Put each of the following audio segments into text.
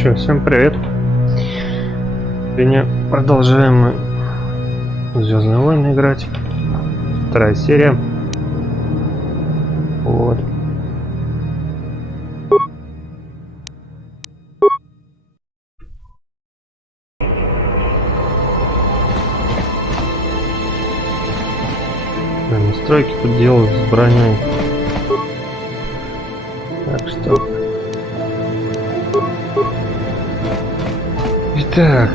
Че, всем привет. Сегодня продолжаем мы Звездные войны играть. Вторая серия. Вот. Настройки тут делают с броней. Так что... Итак...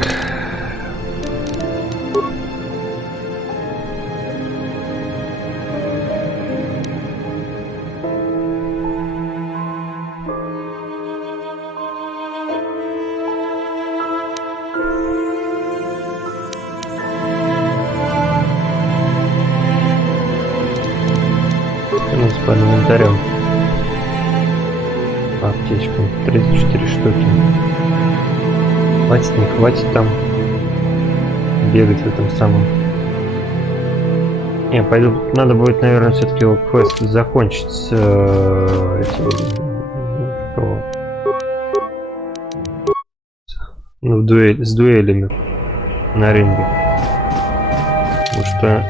С инвентарем. Аптечками. 34 штуки. Хватит, не хватит там бегать в этом самом. Не, пойду. Надо будет, наверное, все-таки его квест закончить с с дуэлями на ринге. Потому что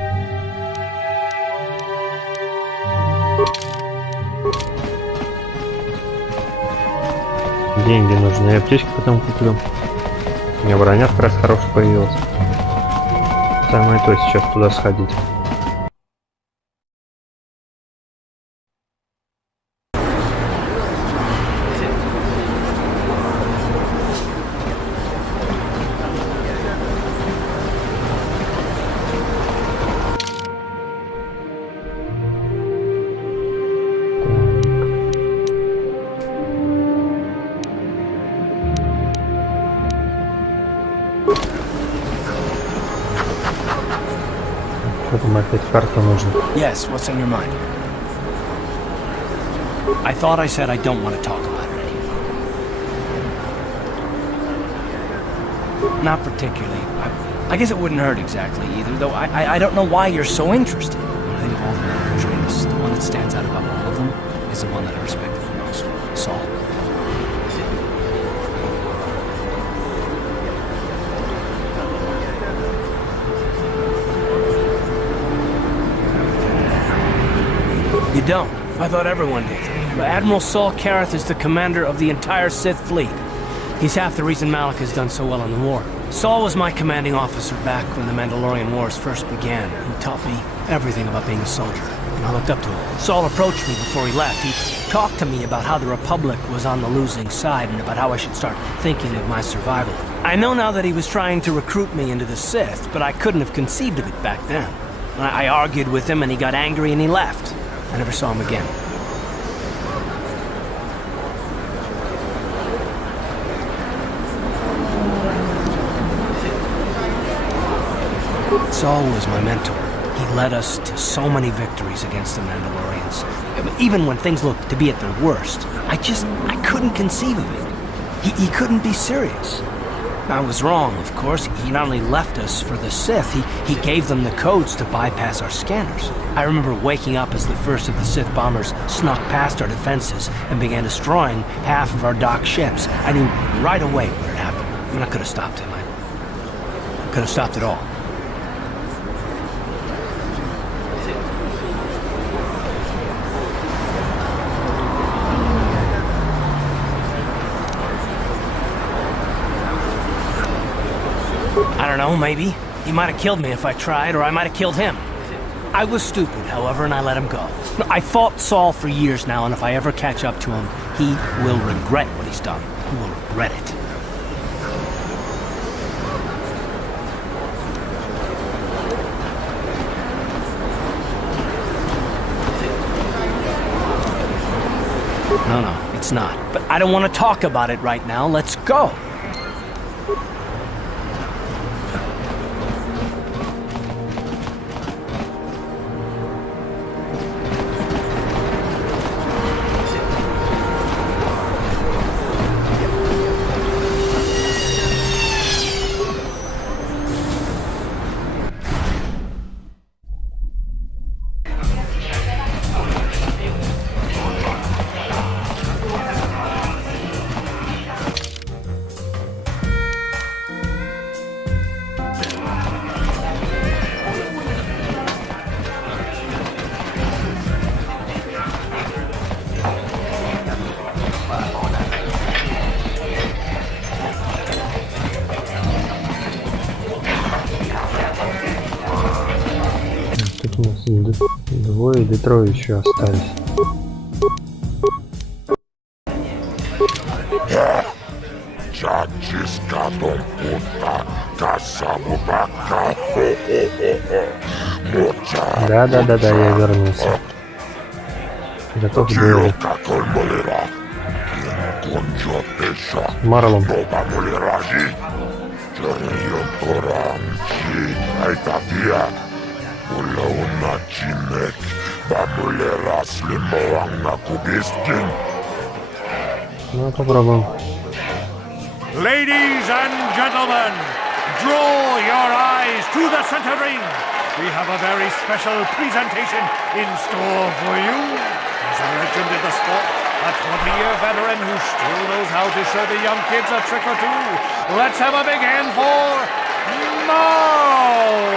деньги нужны, я аптечки потом куплю. У меня броня как раз хорошая появилась. Самое то сейчас туда сходить. Yes, what's on your mind? I thought I said I don't want to talk about it anymore. Not particularly. I guess it wouldn't hurt exactly either, though I don't know why you're so interested. I think of all the men who joined us, the one that stands out above all of them is the one that I respected the most, Saul. You don't? I thought everyone did. But Admiral Saul Karath is the commander of the entire Sith fleet. He's half the reason Malak has done so well in the war. Saul was my commanding officer back when the Mandalorian Wars first began. He taught me everything about being a soldier, and I looked up to him. Saul approached me before he left. He talked to me about how the Republic was on the losing side and about how I should start thinking of my survival. I know now that he was trying to recruit me into the Sith, but I couldn't have conceived of it back then. I argued with him and he got angry and he left. I never saw him again. Saul was my mentor. He led us to so many victories against the Mandalorians. Even when things looked to be at their worst, I couldn't conceive of it. He couldn't be serious. I was wrong, of course. He not only left us for the Sith, he gave them the codes to bypass our scanners. I remember waking up as the first of the Sith bombers snuck past our defenses and began destroying half of our docked ships. I knew right away what had happened. I mean, I could have stopped him. I could have stopped it all. I don't know, maybe. He might have killed me if I tried, or I might have killed him. I was stupid, however, and I let him go. I fought Saul for years now, and if I ever catch up to him, he will regret what he's done. He will regret it. No, it's not. But I don't want to talk about it right now. Let's go. Тут у нас двое или трое еще остались. Чачискатом пута касамубака. Моча. Да, я вернулся. Готов к дуэли. Какой молера. Кончо пеша. Марлом. Тоба молеражи. Чернион торамчи. Айтатия. Ула уначинек. Бамулера слимоанна кубискин. Ну, попробуем. Ladies and gentlemen, draw your eyes to the center ring. We have a very special presentation in store for you. As a legend in the sport, a 20-year veteran who still knows how to show the young kids a trick or two. Let's have a big hand for Marl.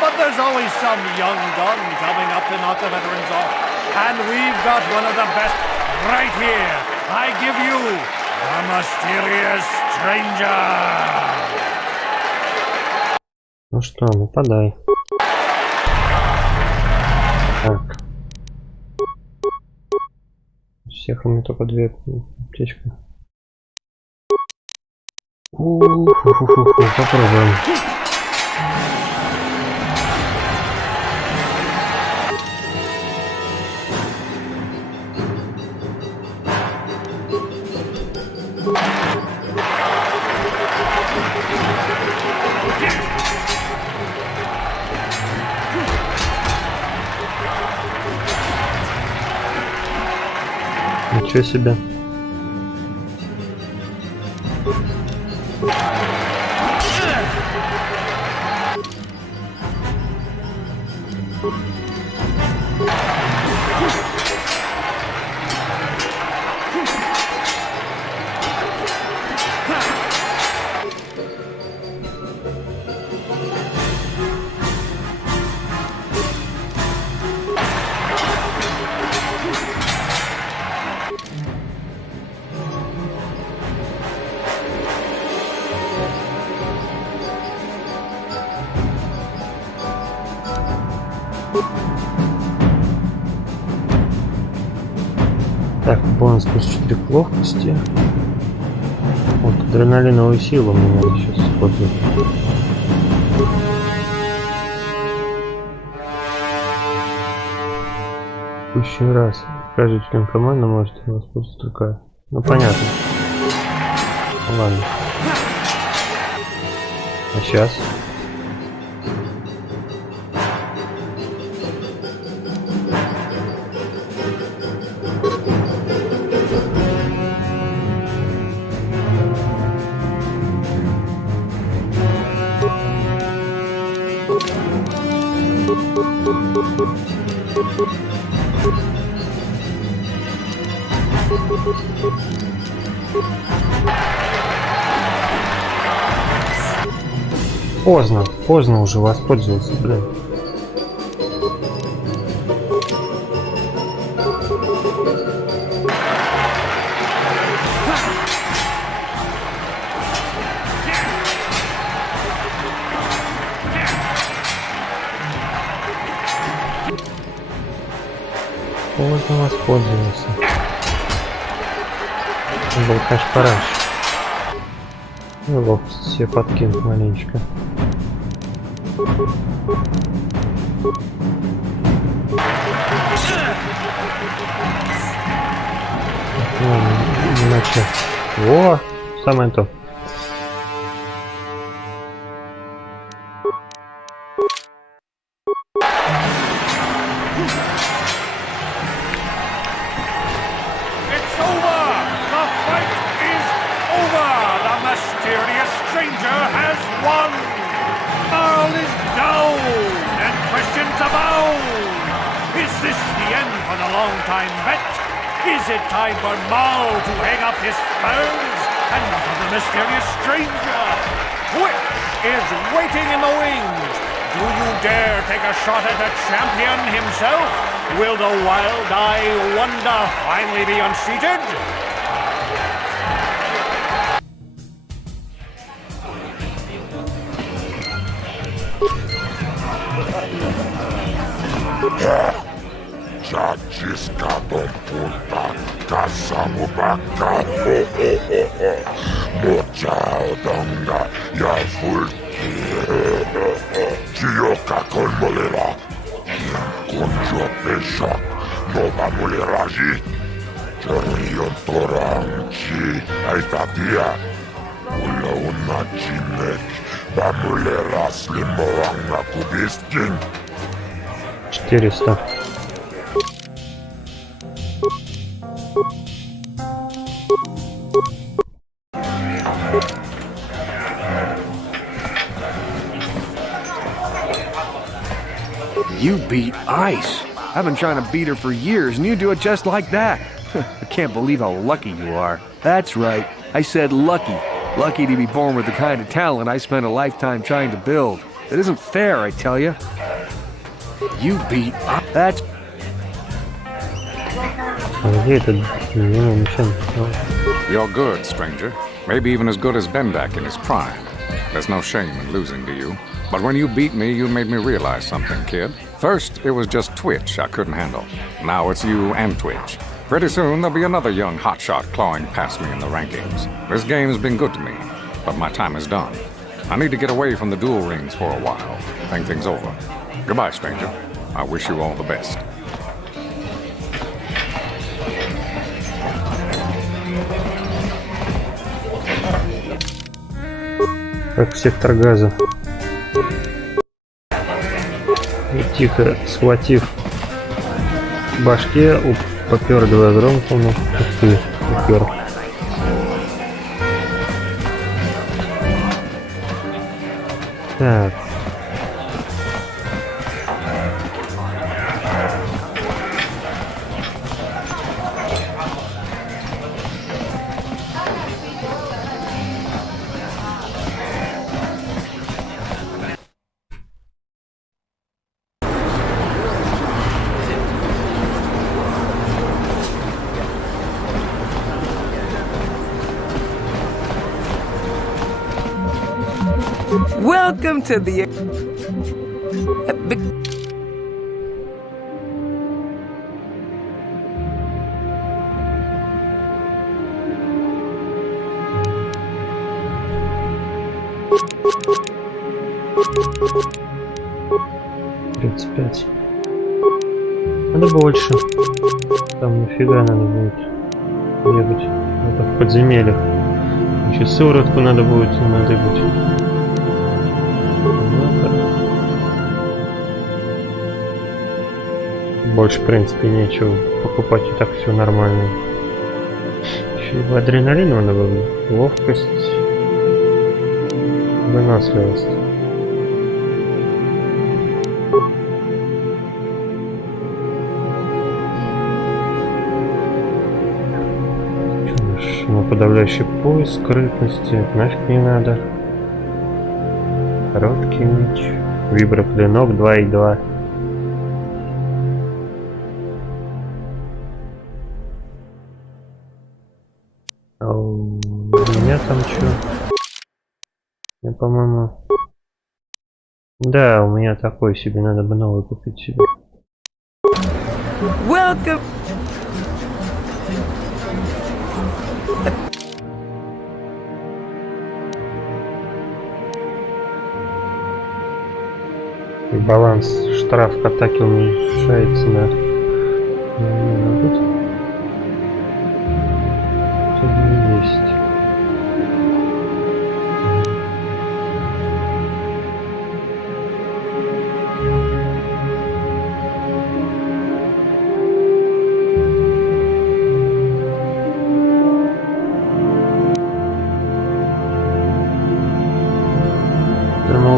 But there's always some young gun coming up to knock the veterans off. And we've got one of the best right here. I give you the Mysterious Stranger. Ну что, нападай. Так. Всех у меня только две аптечки. Попробуем. Ничего себе. Так, бонус плюс 4 к ловкости. Вот, адреналиновую силу мне надо сейчас использовать. Еще раз. Каждый член команды может воспользоваться только... Ну, понятно. Ладно. А сейчас? Поздно уже воспользовался, блин. Поздно воспользовался. Был, конечно, пораньше. Ну, лопасть себе подкинуть маленечко. Иначе. О, самое то. It's over! The fight is over! The Mysterious Stranger has won! Marl is down, and questions abound! Is this the end for the long-time vet? Is it time for Marl to hang up his spurs and for the Mysterious Stranger? Which is waiting in the wings? Do you dare take a shot at the champion himself? Will the wild-eye wonder finally be unseated? Chachisca puta, casamu baka, mochao donga, ya fulki, chioka con molera, kunjo peshak, nova moleraji, chorion toranchi, aitatia, ula una chimek, bamulera slimoanga kubiskin. 400. You beat Ice. I've been trying to beat her for years, and you do it just like that. I can't believe how lucky you are. That's right. I said lucky. Lucky to be born with the kind of talent I spent a lifetime trying to build. It isn't fair, I tell you. You beat Ice. That's... А где этот? Ничего. You're good, stranger. Maybe even as good as Bendak in his prime. There's no shame in losing to you. But when you beat me, you made me realize something, kid. First, it was just Twitch I couldn't handle. Now it's you and Twitch. Pretty soon, there'll be another young hotshot clawing past me in the rankings. This game's been good to me, but my time is done. I need to get away from the duel rings for a while. Think things over. Goodbye, stranger. I wish you all the best. Как сектор газа. И тихо схватив башке, попер два громкому. Ух ты, попер. Так. Welcome to the... $35. Надо больше. Там нафига надо будет бегать. Это в подземельях. Еще сыворотку надо будет надыбать. Больше, в принципе, нечего покупать, и так все нормально. Еще и адреналин надо было. Ловкость, выносливость. Подавляющий поиск, скрытности, нафиг не надо. Короткий меч, виброклинок 2,2. А у меня там что? Я, по-моему... Да, у меня такой себе, надо бы новый купить себе. Welcome! И баланс штраф к атаке уменьшается на... Есть.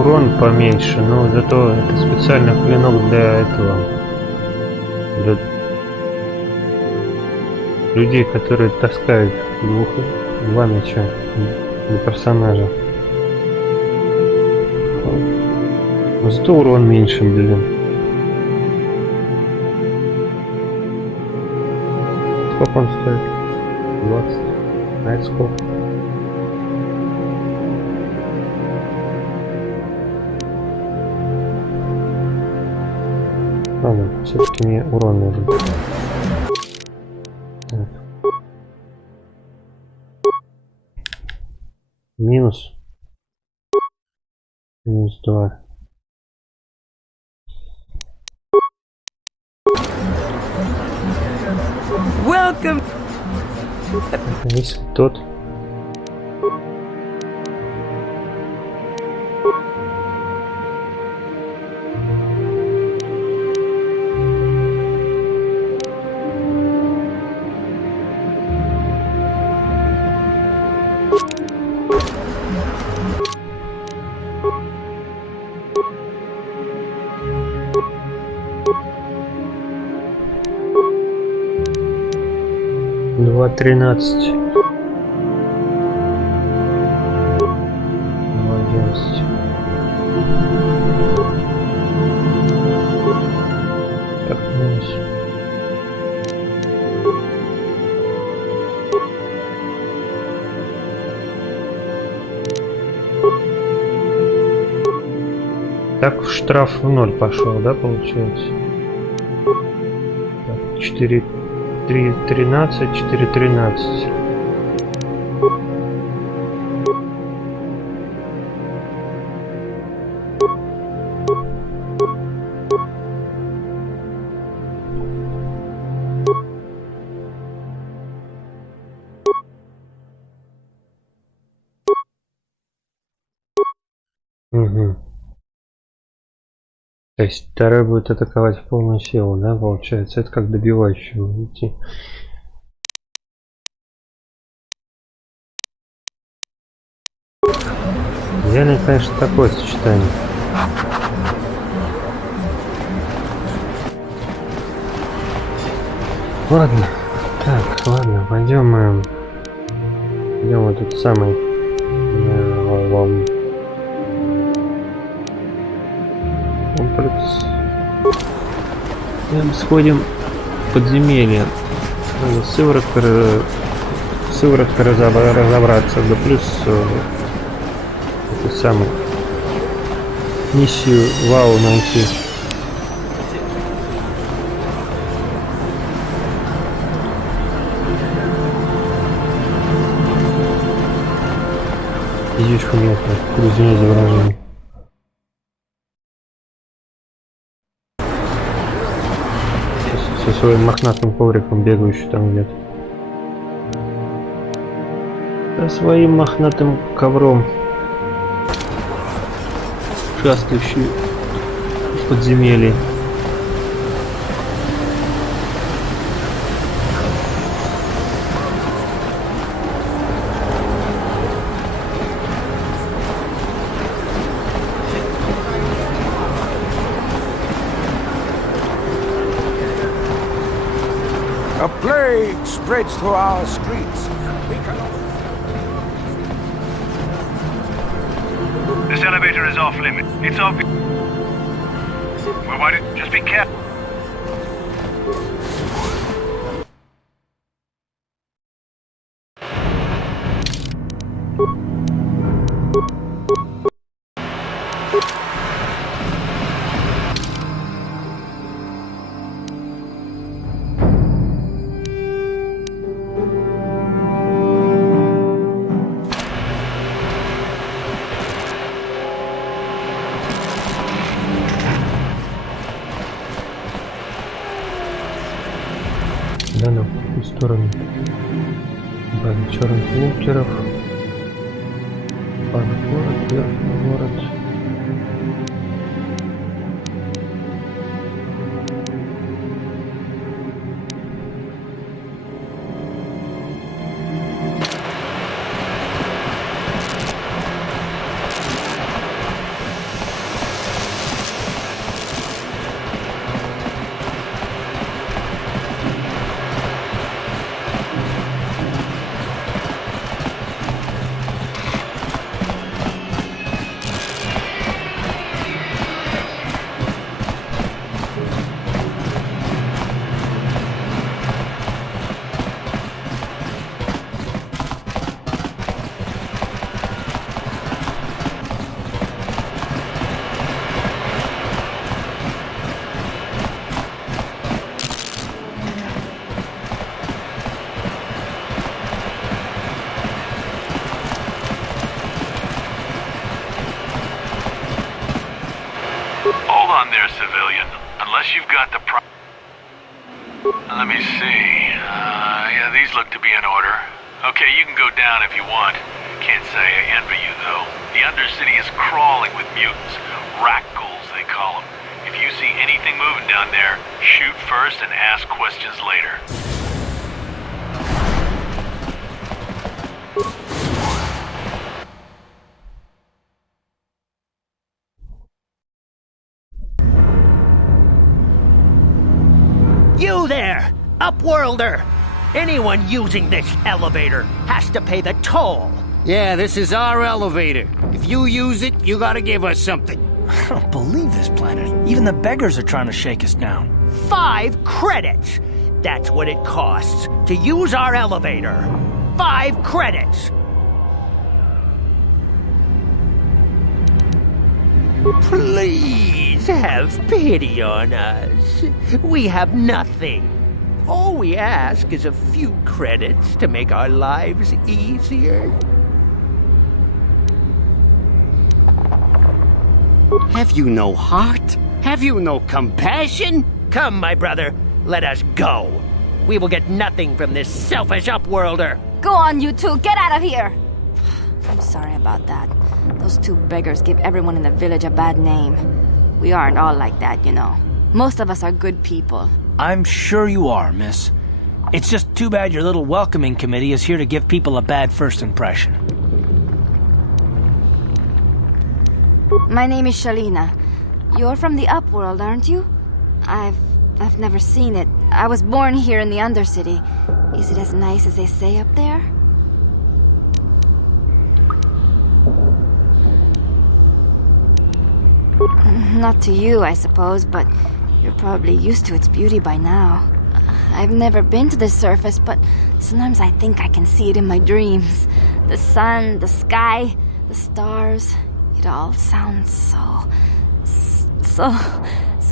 Урон поменьше, но зато это специальный клинок для этого, для людей, которые таскают два меча для персонажа. Но зато урон меньше, блин. Сколько он стоит? 20. А это сколько? Ладно, все-таки мне урон нужен. Так. Минус. Минус 2. Welcome. Если тот. Два 13. 11. Так, минус. Так, штраф в 0 пошел, да, получается? Так, 4, 3, 13, 4, 13. Угу. То есть второй будет атаковать в полную силу, да, получается? Это как добивающего идти. Реально, конечно, такое сочетание. Ладно. Так, ладно, пойдем идем вот этот самый комплекс. Сходим в подземелье. Надо сыворотка разобраться, да плюс это самый миссию вау найти. Здесь нет, круизное изображение. Со своим мохнатым ковриком бегающий там где-то. Со своим мохнатым ковром шастающий в подземелье. A plague spreads through our streets. We cannot... This elevator is off limits. It's obvious. Well, why don't just be careful? Да, на какую сторону? База черных лукеров. Под город, верхний город. there, civilian. Unless you've got the Let me see. Yeah, these look to be in order. Okay, you can go down if you want. Can't say I envy you, though. The Undercity is crawling with mutants. Rat ghouls, they call them. If you see anything moving down there, shoot first and ask questions later. You there, Upworlder! Anyone using this elevator has to pay the toll. Yeah, this is our elevator. If you use it, you gotta give us something. I don't believe this planet. Even the beggars are trying to shake us down. 5 credits! That's what it costs to use our elevator. 5 credits! Please have pity on us. We have nothing. All we ask is a few credits to make our lives easier. Have you no heart? Have you no compassion? Come, my brother, let us go. We will get nothing from this selfish Upworlder. Go on, you two. Get out of here. I'm sorry about that. Those 2 beggars give everyone in the village a bad name. We aren't all like that, you know. Most of us are good people. I'm sure you are, miss. It's just too bad your little welcoming committee is here to give people a bad first impression. My name is Shalina. You're from the Upworld, aren't you? I've never seen it. I was born here in the Undercity. Is it as nice as they say up there? Not to you, I suppose, but you're probably used to its beauty by now. I've never been to the surface, but sometimes I think I can see it in my dreams. The sun, the sky, the stars. It all sounds so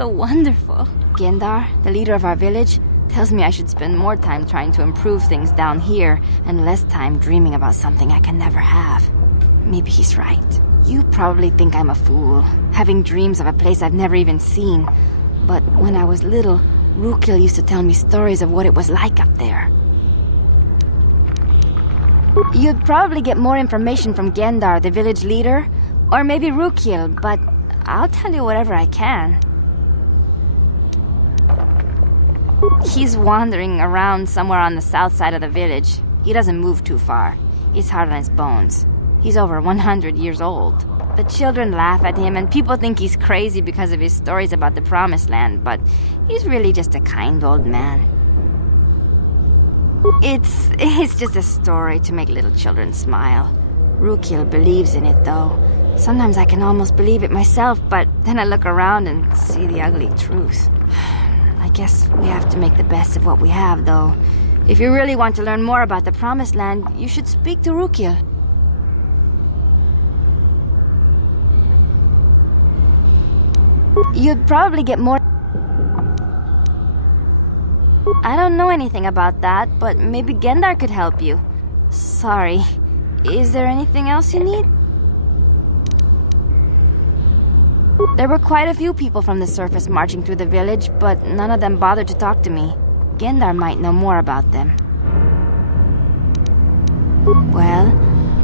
wonderful. Gendar, the leader of our village, tells me I should spend more time trying to improve things down here and less time dreaming about something I can never have. Maybe he's right. You probably think I'm a fool, having dreams of a place I've never even seen. But when I was little, Rukil used to tell me stories of what it was like up there. You'd probably get more information from Gendar, the village leader, or maybe Rukil, but I'll tell you whatever I can. He's wandering around somewhere on the south side of the village. He doesn't move too far. He's hard on his bones. He's over 100 years old. The children laugh at him, and people think he's crazy because of his stories about the Promised Land, but he's really just a kind old man. It's just a story to make little children smile. Rukil believes in it, though. Sometimes I can almost believe it myself, but then I look around and see the ugly truth. I guess we have to make the best of what we have, though. If you really want to learn more about the Promised Land, you should speak to Rukil. You'd probably get more... I don't know anything about that, but maybe Gendar could help you. Sorry. Is there anything else you need? There were quite a few people from the surface marching through the village, but none of them bothered to talk to me. Gendar might know more about them. Well,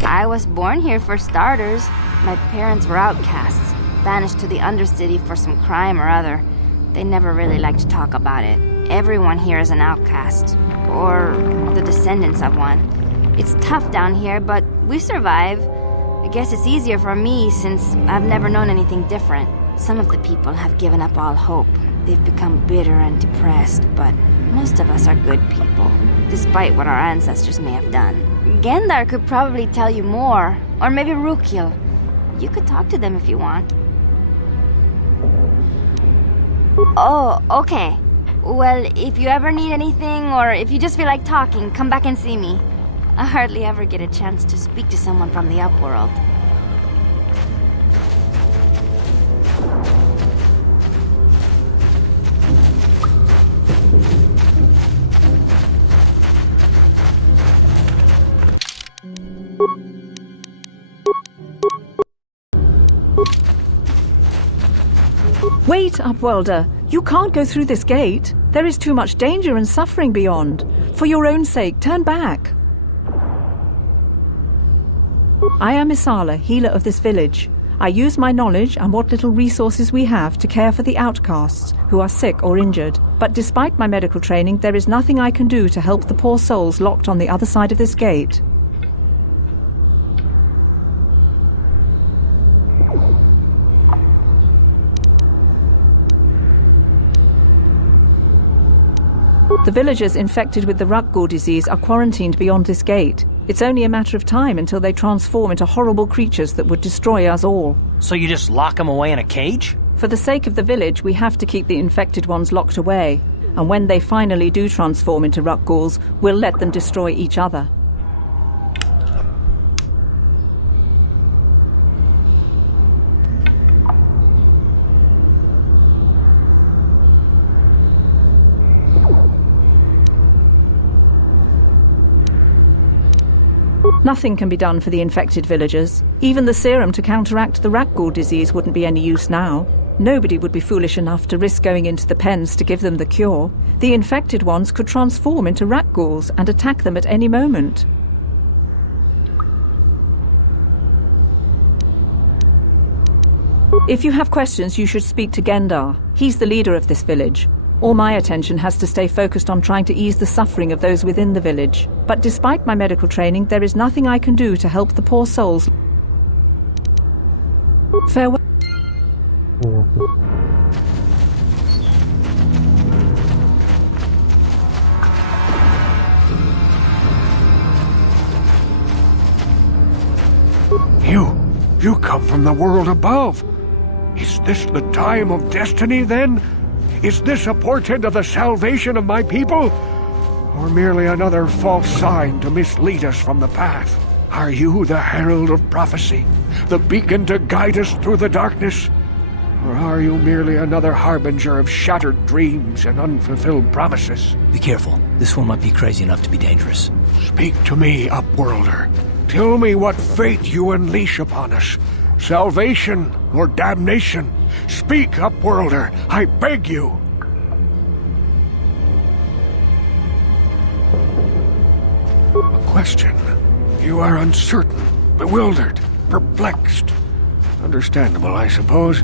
I was born here for starters. My parents were outcasts, banished to the Undercity for some crime or other. They never really liked to talk about it. Everyone here is an outcast, or the descendants of one. It's tough down here, but we survive. I guess it's easier for me since I've never known anything different. Some of the people have given up all hope. They've become bitter and depressed, but most of us are good people, despite what our ancestors may have done. Gendar could probably tell you more, or maybe Rukil. You could talk to them if you want. Oh, okay. Well, if you ever need anything, or if you just feel like talking, come back and see me. I hardly ever get a chance to speak to someone from the Upworld. Wait Wait, Upwelder. You can't go through this gate. There is too much danger and suffering beyond. For your own sake, turn back. I am Isala, healer of this village. I use my knowledge and what little resources we have to care for the outcasts who are sick or injured. But despite my medical training, there is nothing I can do to help the poor souls locked on the other side of this gate. The villagers infected with the Rukgul disease are quarantined beyond this gate. It's only a matter of time until they transform into horrible creatures that would destroy us all. So you just lock them away in a cage? For the sake of the village, we have to keep the infected ones locked away. And when they finally do transform into Rukguls, we'll let them destroy each other. Nothing can be done for the infected villagers. Even the serum to counteract the Rukgul disease wouldn't be any use now. Nobody would be foolish enough to risk going into the pens to give them the cure. The infected ones could transform into Rukguls and attack them at any moment. If you have questions, you should speak to Gendar. He's the leader of this village. All my attention has to stay focused on trying to ease the suffering of those within the village. But despite my medical training, there is nothing I can do to help the poor souls. Farewell. You come from the world above. Is this the time of destiny, then? Is this a portent of the salvation of my people? Or merely another false sign to mislead us from the path? Are you the herald of prophecy, the beacon to guide us through the darkness? Or are you merely another harbinger of shattered dreams and unfulfilled promises? Be careful. This one might be crazy enough to be dangerous. Speak to me, Upworlder. Tell me what fate you unleash upon us. Salvation or damnation? Speak, Upworlder, I beg you! A question. You are uncertain, bewildered, perplexed. Understandable, I suppose.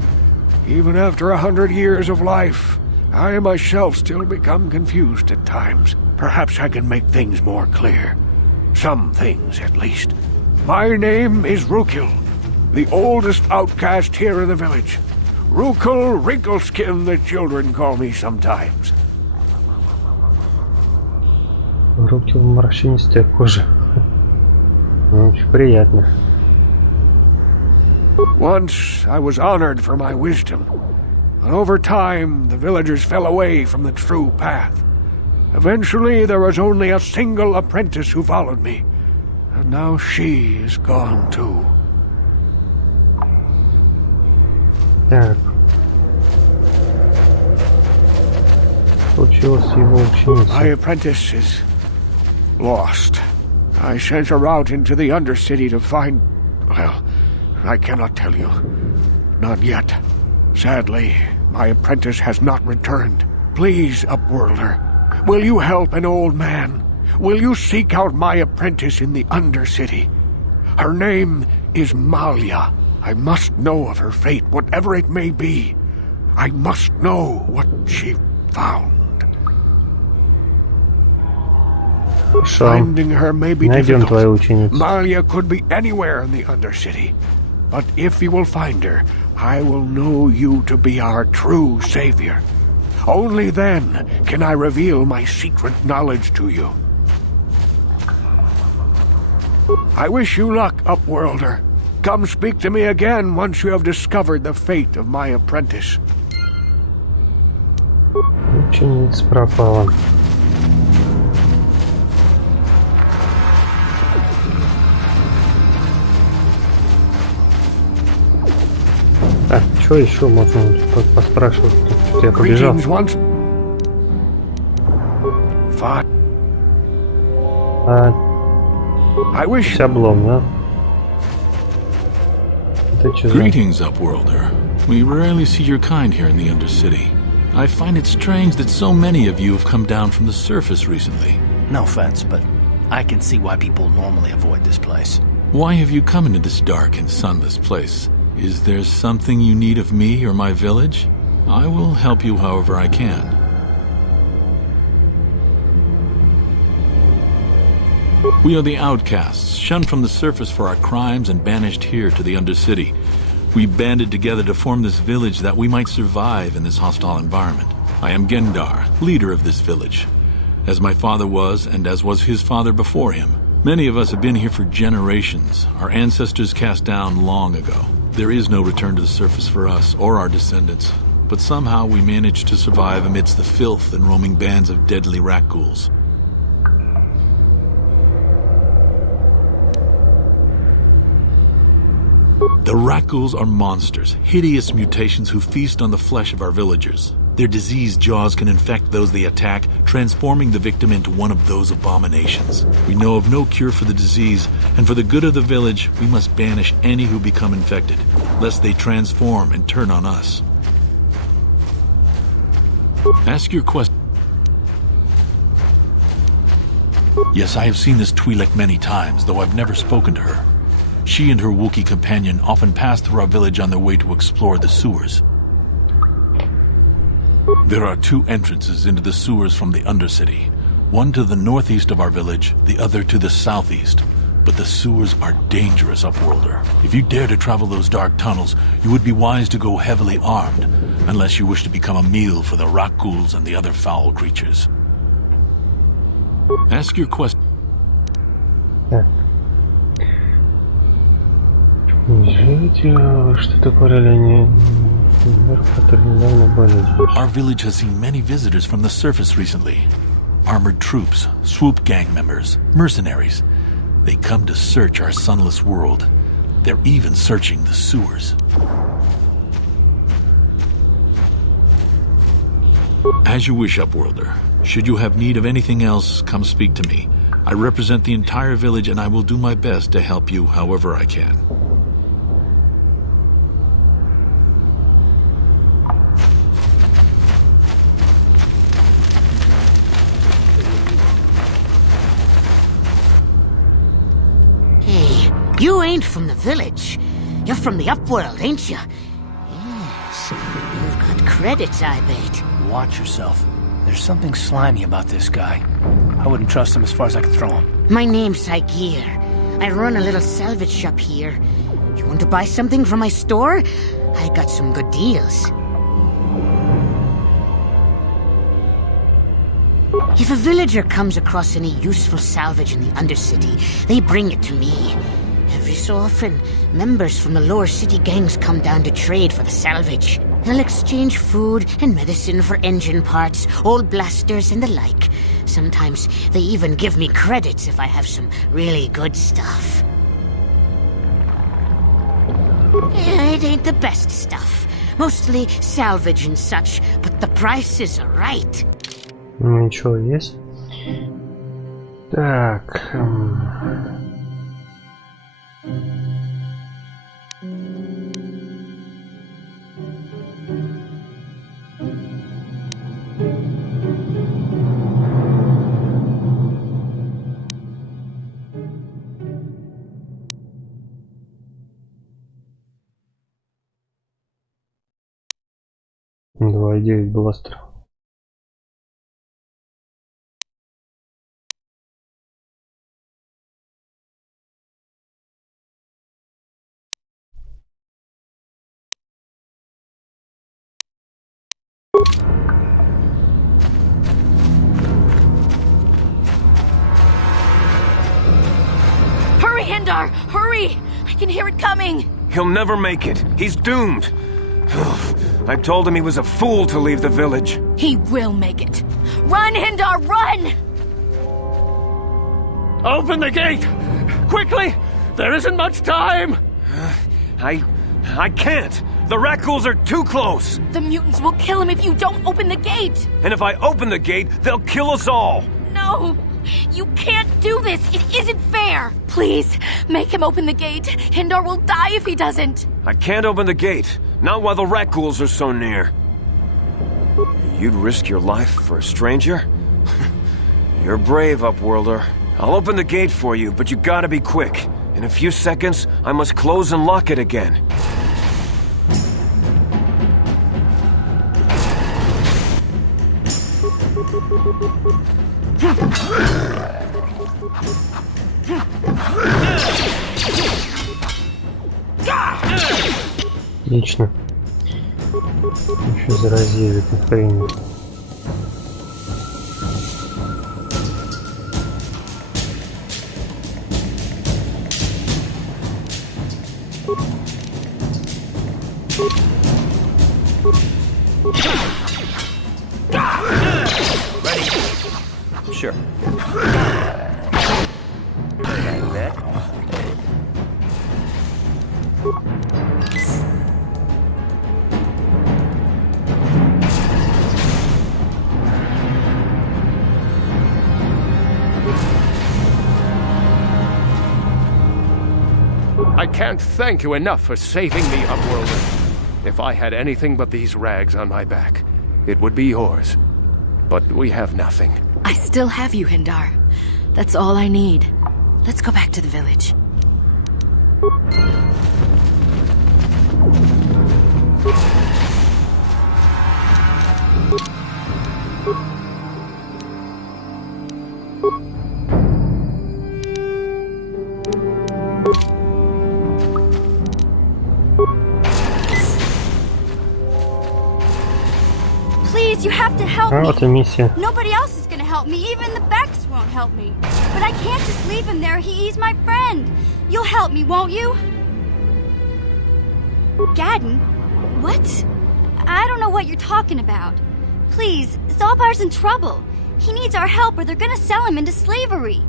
Even after 100 years of life, I myself still become confused at times. Perhaps I can make things more clear. Some things, at least. My name is Rukul, the oldest outcast here in the village. Rukul Wrinkleskin, the children call me sometimes. Рукил морщинистая кожа. Очень приятно. Once I was honored for my wisdom, but over time the villagers fell away from the true path. Eventually there was only a single apprentice who followed me, and now she is gone too. Так. Случилось с его ученицей. My apprentice is lost. I sent her out into the Undercity to find... well, I cannot tell you. Not yet. Sadly, my apprentice has not returned. Please, Upworlder, will you help an old man? Will you seek out my apprentice in the Undercity? Her name is Malia. I must know of her fate, whatever it may be. I must know what she found. Finding her may be difficult. Malia could be anywhere in the Undercity. But if you will find her, I will know you to be our true savior. Only then can I reveal my secret knowledge to you. I wish you luck, Upworlder. Come speak to me again once you have discovered the fate of my apprentice. Ученица пропала. Так, что еще можно поспрашивать? Что я побежал. Облом, да? Greetings, Upworlder. We rarely see your kind here in the Undercity. I find it strange that so many of you have come down from the surface recently. No offense, but I can see why people normally avoid this place. Why have you come into this dark and sunless place? Is there something you need of me or my village? I will help you however I can. We are the outcasts, shunned from the surface for our crimes and banished here to the Undercity. We banded together to form this village that we might survive in this hostile environment. I am Gendar, leader of this village, as my father was and as was his father before him. Many of us have been here for generations, our ancestors cast down long ago. There is no return to the surface for us or our descendants, but somehow we managed to survive amidst the filth and roaming bands of deadly rakghouls. The rakghouls are monsters, hideous mutations who feast on the flesh of our villagers. Their diseased jaws can infect those they attack, transforming the victim into one of those abominations. We know of no cure for the disease, and for the good of the village, we must banish any who become infected, lest they transform and turn on us. Ask your question. Yes, I have seen this Twi'lek many times, though I've never spoken to her. She and her Wookiee companion often pass through our village on their way to explore the sewers. There are two entrances into the sewers from the Undercity. One to the northeast of our village, the other to the southeast. But the sewers are dangerous, Upworlder. If you dare to travel those dark tunnels, you would be wise to go heavily armed, unless you wish to become a meal for the rakghouls and the other foul creatures. Ask your question. Our village has seen many visitors from the surface recently. Armored troops, swoop gang members, mercenaries. They come to search our sunless world. They're even searching the sewers. As you wish, Upworlder. Should you have need of anything else, come speak to me. I represent the entire village and I will do my best to help you however I can. You ain't from the village. You're from the Upworld, ain't you? Yes. You've got credits, I bet. Watch yourself. There's something slimy about this guy. I wouldn't trust him as far as I could throw him. My name's Saigir. I run a little salvage shop here. You want to buy something from my store? I got some good deals. If a villager comes across any useful salvage in the Undercity, they bring it to me. Every so often, members from the lower city gangs come down to trade for the salvage. They'll exchange food and medicine for engine parts, old blasters and the like. Sometimes they even give me credits if I have some really good stuff. It ain't the best stuff. Mostly salvage and such, but the prices are right. Ничего есть. Так. Два и 9 бластер. Hurry, Hendar! Hurry! I can hear it coming! He'll never make it. He's doomed. I told him he was a fool to leave the village. He will make it. Run, Hendar, run! Open the gate! Quickly! There isn't much time! I can't! The rakghouls are too close! The mutants will kill him if you don't open the gate! And if I open the gate, they'll kill us all! No! You can't do this! It isn't fair! Please, make him open the gate. Hendar will die if he doesn't. I can't open the gate, Not while the rat ghouls are so near. You'd risk your life for a stranger? You're brave, Upworlder. I'll open the gate for you, but you gotta be quick. In a few seconds, I must close and lock it again. Отлично. Еще заразили эту хрень. Sure. I can't thank you enough for saving me, Upworlder. If I had anything but these rags on my back, it would be yours. But we have nothing. I still have you, Hindar. That's all I need. Let's go back to the village. Please, you have to help А me. вот и миссия. Nobody else is gonna help me. Even the Becks won't help me. But I can't just leave him there. He's my friend. You'll help me, won't you? Gadden? What? I don't know what you're talking about. Please, Zalbar's in trouble. He needs our help or they're gonna sell him into slavery.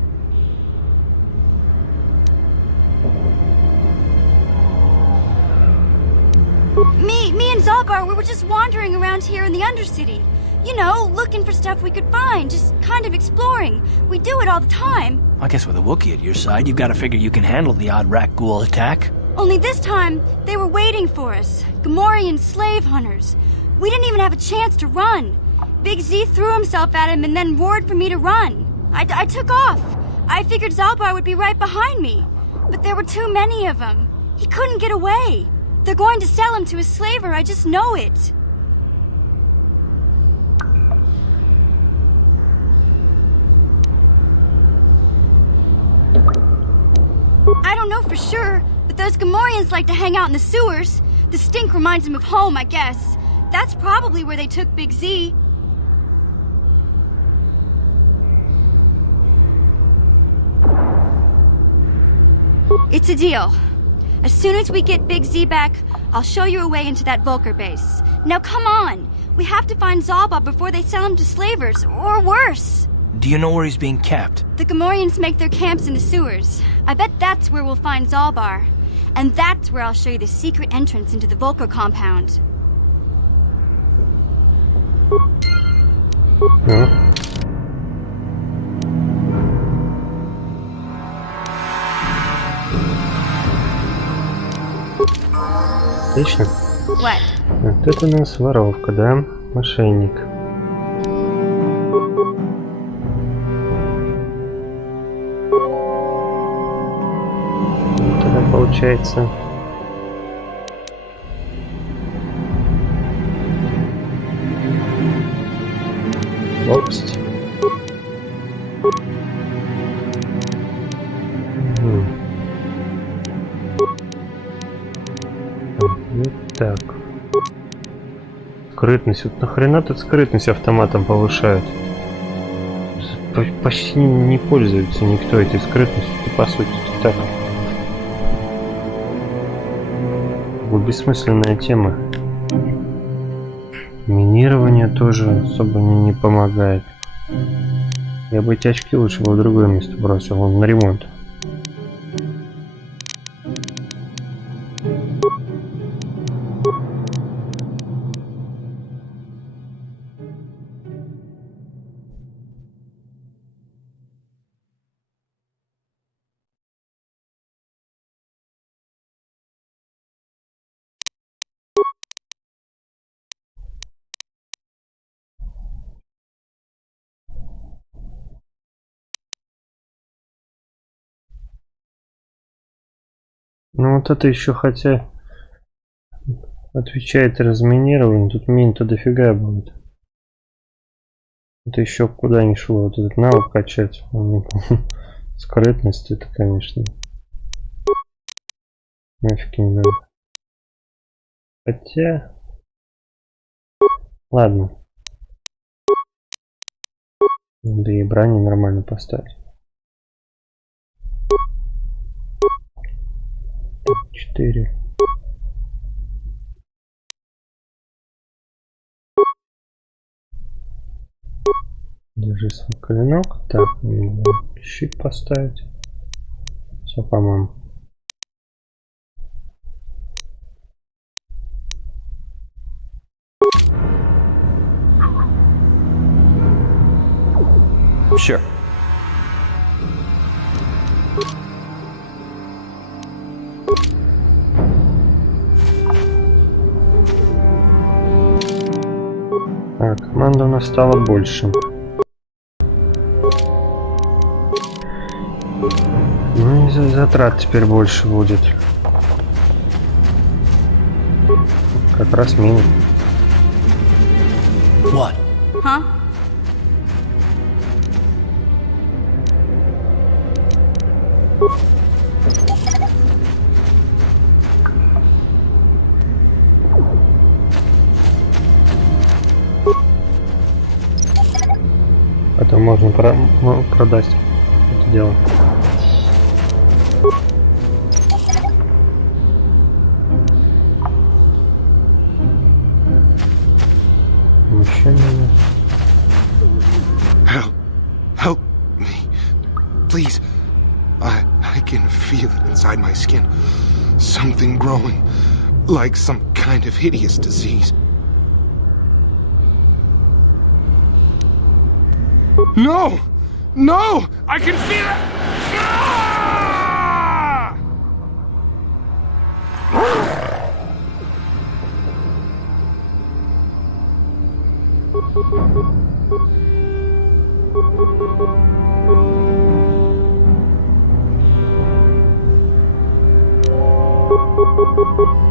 Me and Zalbar, we were just wandering around here in the Undercity. You know, looking for stuff we could find, just kind of exploring. We do it all the time. I guess with a Wookiee at your side, you've got to figure you can handle the odd rat ghoul attack. Only this time, they were waiting for us. Gamorrean slave hunters. We didn't even have a chance to run. Big Z threw himself at him and then roared for me to run. I took off. I figured Zalbar would be right behind me. But there were too many of them. He couldn't get away. They're going to sell him to a slaver, I just know it. I don't know for sure, but those Gamorreans like to hang out in the sewers. The stink reminds them of home, I guess. That's probably where they took Big Z. It's a deal. As soon as we get Big Z back, I'll show you a way into that Vulcar base. Now come on! We have to find Zalbar before they sell him to slavers, or worse! Do you know where he's being kept? The Gamorreans make their camps in the sewers. I bet that's where we'll find Zalbar. And that's where I'll show you the secret entrance into the Vulcar compound. Отлично. What? Вот это у нас воровка, да? Мошенник. Тогда получается... Лопасть. Так. Скрытность. Вот нахрена тут скрытность автоматом повышают? Почти не пользуется никто этой скрытностью. По сути, так. Бессмысленная тема. Минирование тоже особо не помогает. Я бы эти очки лучше бы в другое место бросил. Вон на ремонт. Ну вот это еще хотя отвечает разминирование, тут мин-то дофига будет. Это еще куда ни шло, вот этот навык качать. Скрытность это, конечно, нафиг не надо. Хотя, ладно. Да и брони нормально поставить. 4. Держи свой клинок. Так, щит поставить. Все, по-моему. Sure. Так, команда у нас стала больше. Ну и затрат теперь больше будет. Как раз минус. What? Huh? Потом можно продать это дело. Мужчина. Help me. Please. I can feel it inside my skin. Something growing. Like some kind of hideous disease. No! No! I can feel it! Ah!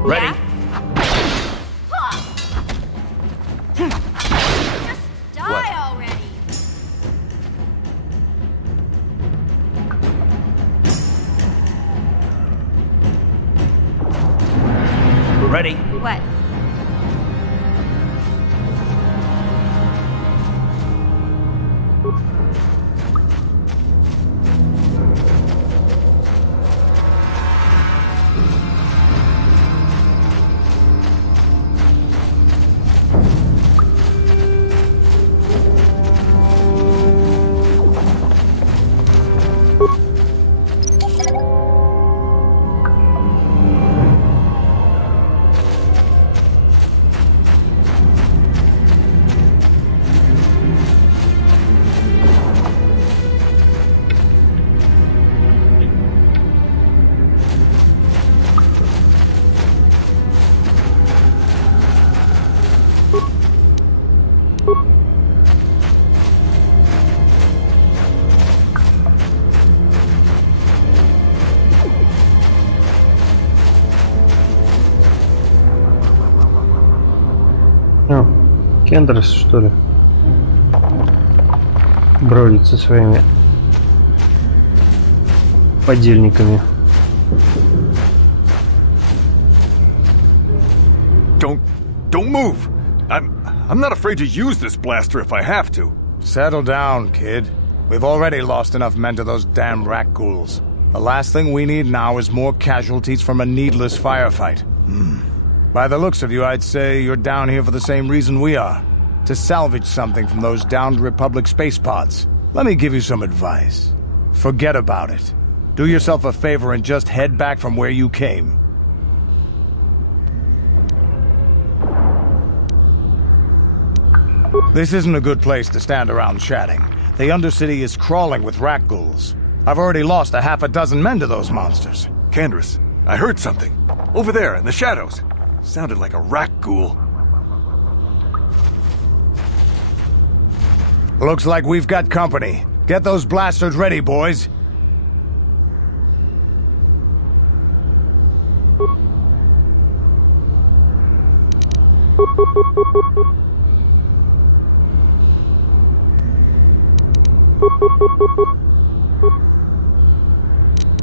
Ready? Just die already. Ready? What? Кендрос, что ли? Бродит со своими подельниками. Don't move. I'm not afraid to use this blaster if I have to. Settle down, kid. We've already lost enough men to those damn rat ghouls. The last thing we need now is more casualties from a needless firefight. By the looks of you, I'd say you're down here for the same reason we are. To salvage something from those downed Republic space pods. Let me give you some advice. Forget about it. Do yourself a favor and just head back from where you came. This isn't a good place to stand around chatting. The Undercity is crawling with rat ghouls. I've already lost a half a dozen men to those monsters. Candace, I heard something. Over there, in the shadows. Sounded like a rat ghoul. Looks like we've got company. Get those blasters ready, boys.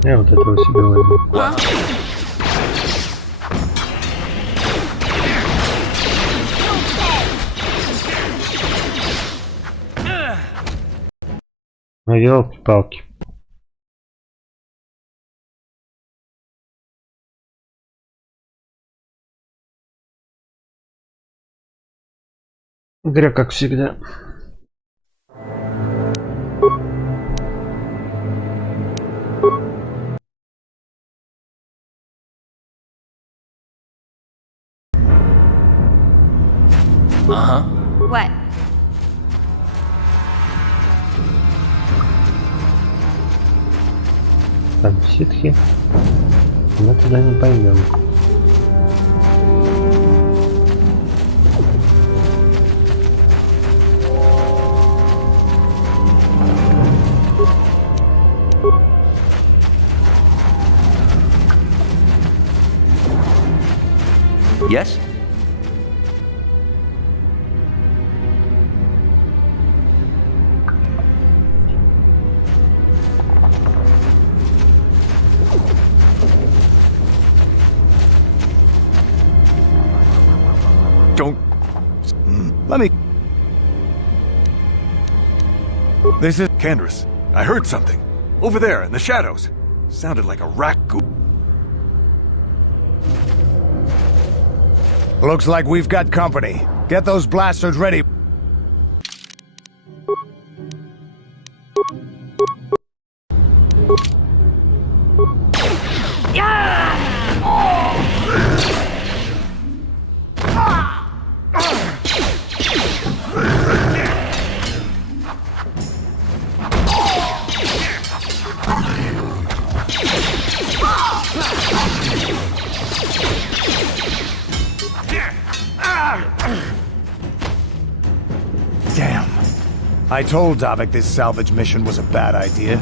Я вот этого себе возьму. Ну елки-палки. Игра как всегда. What? Там ситхи. Мы туда не пойдем. Yes? Don't... Let me... This is... Candace, I heard something. Over there, in the shadows. Sounded like a rat ghoul. Looks like we've got company. Get those blasters ready. Damn. I told Davik this salvage mission was a bad idea.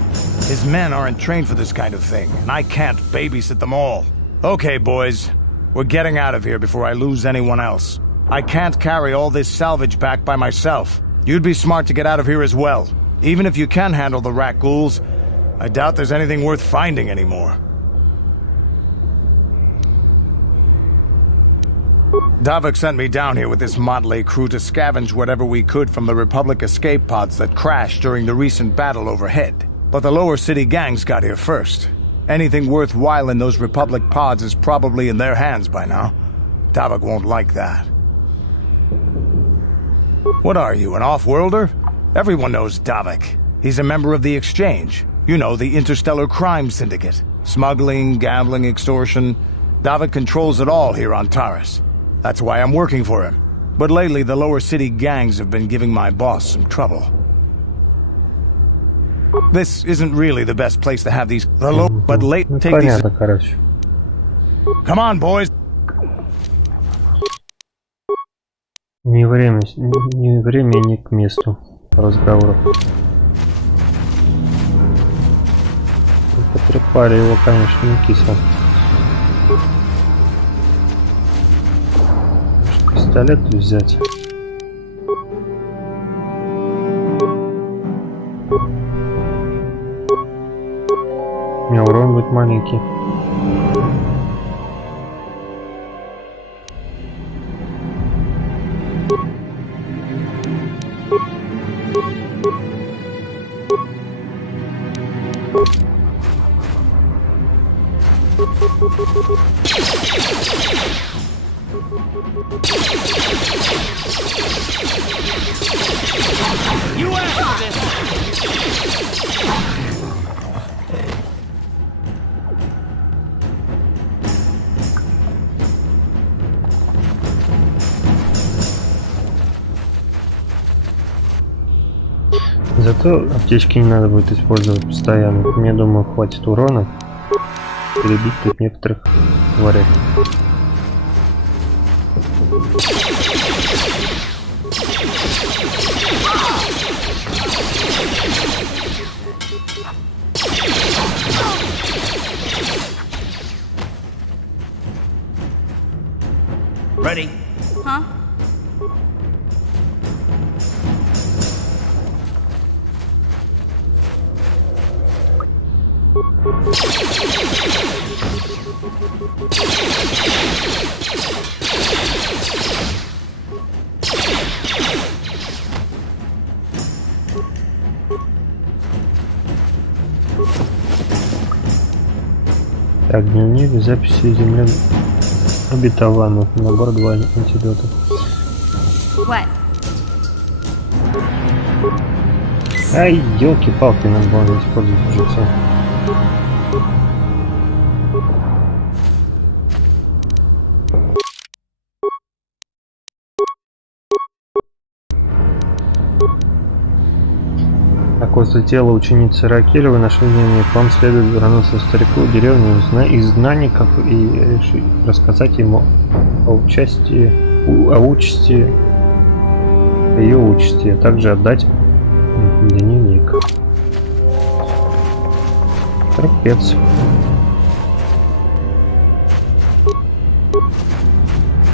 His men aren't trained for this kind of thing, and I can't babysit them all. Okay, boys. We're getting out of here before I lose anyone else. I can't carry all this salvage back by myself. You'd be smart to get out of here as well. Even if you can handle the rat ghouls, I doubt there's anything worth finding anymore. Davik sent me down here with this motley crew to scavenge whatever we could from the Republic escape pods that crashed during the recent battle overhead. But the lower city gangs got here first. Anything worthwhile in those Republic pods is probably in their hands by now. Davik won't like that. What are you, an off-worlder? Everyone knows Davik. He's a member of the Exchange. You know, the Interstellar Crime Syndicate. Smuggling, gambling, extortion. Davik controls it all here on Taris. That's why I'm working for him. But lately, the lower city gangs have been giving my boss some trouble. This isn't really the best place to have these... But late... Take these... Come on, boys! Не время и не к месту разговоров. Потрепали его, конечно, не кисло. Пистолет взять. У меня урон будет маленький. You asked for this! Зато аптечки не надо будет использовать постоянно. Мне, думаю, хватит урона перебить тут некоторых тварей. Ready? Huh? Так, дневник, записи земли обетованных, набор 2 антидотов. What? Ай, елки-палки, надо было использовать уже все. Так, после тела ученицы Ракелевой нашли дневник. Вам следует вернуться к старику в деревню изгнанников и рассказать ему о участии, ее участи, а также отдать дневник. Капец.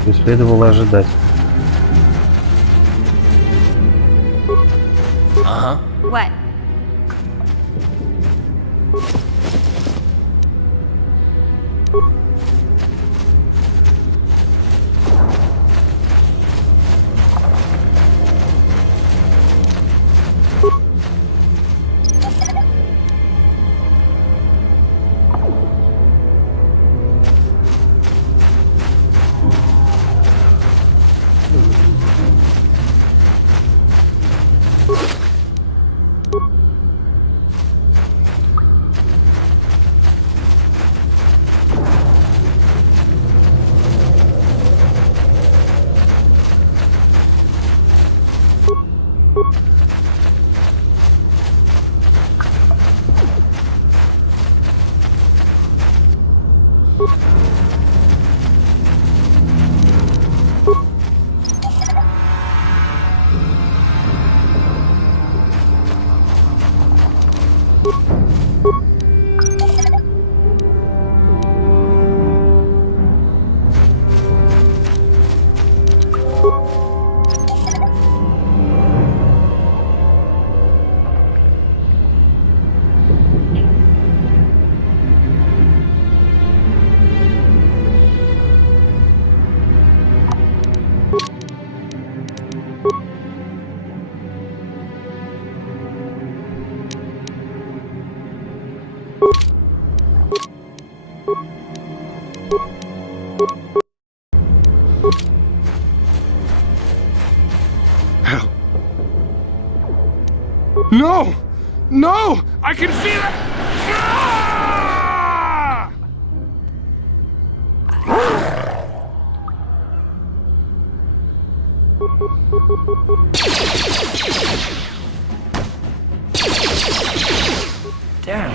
И следовало ожидать. Ага. What? Hell. No! No! I can feel it! Ah! Damn.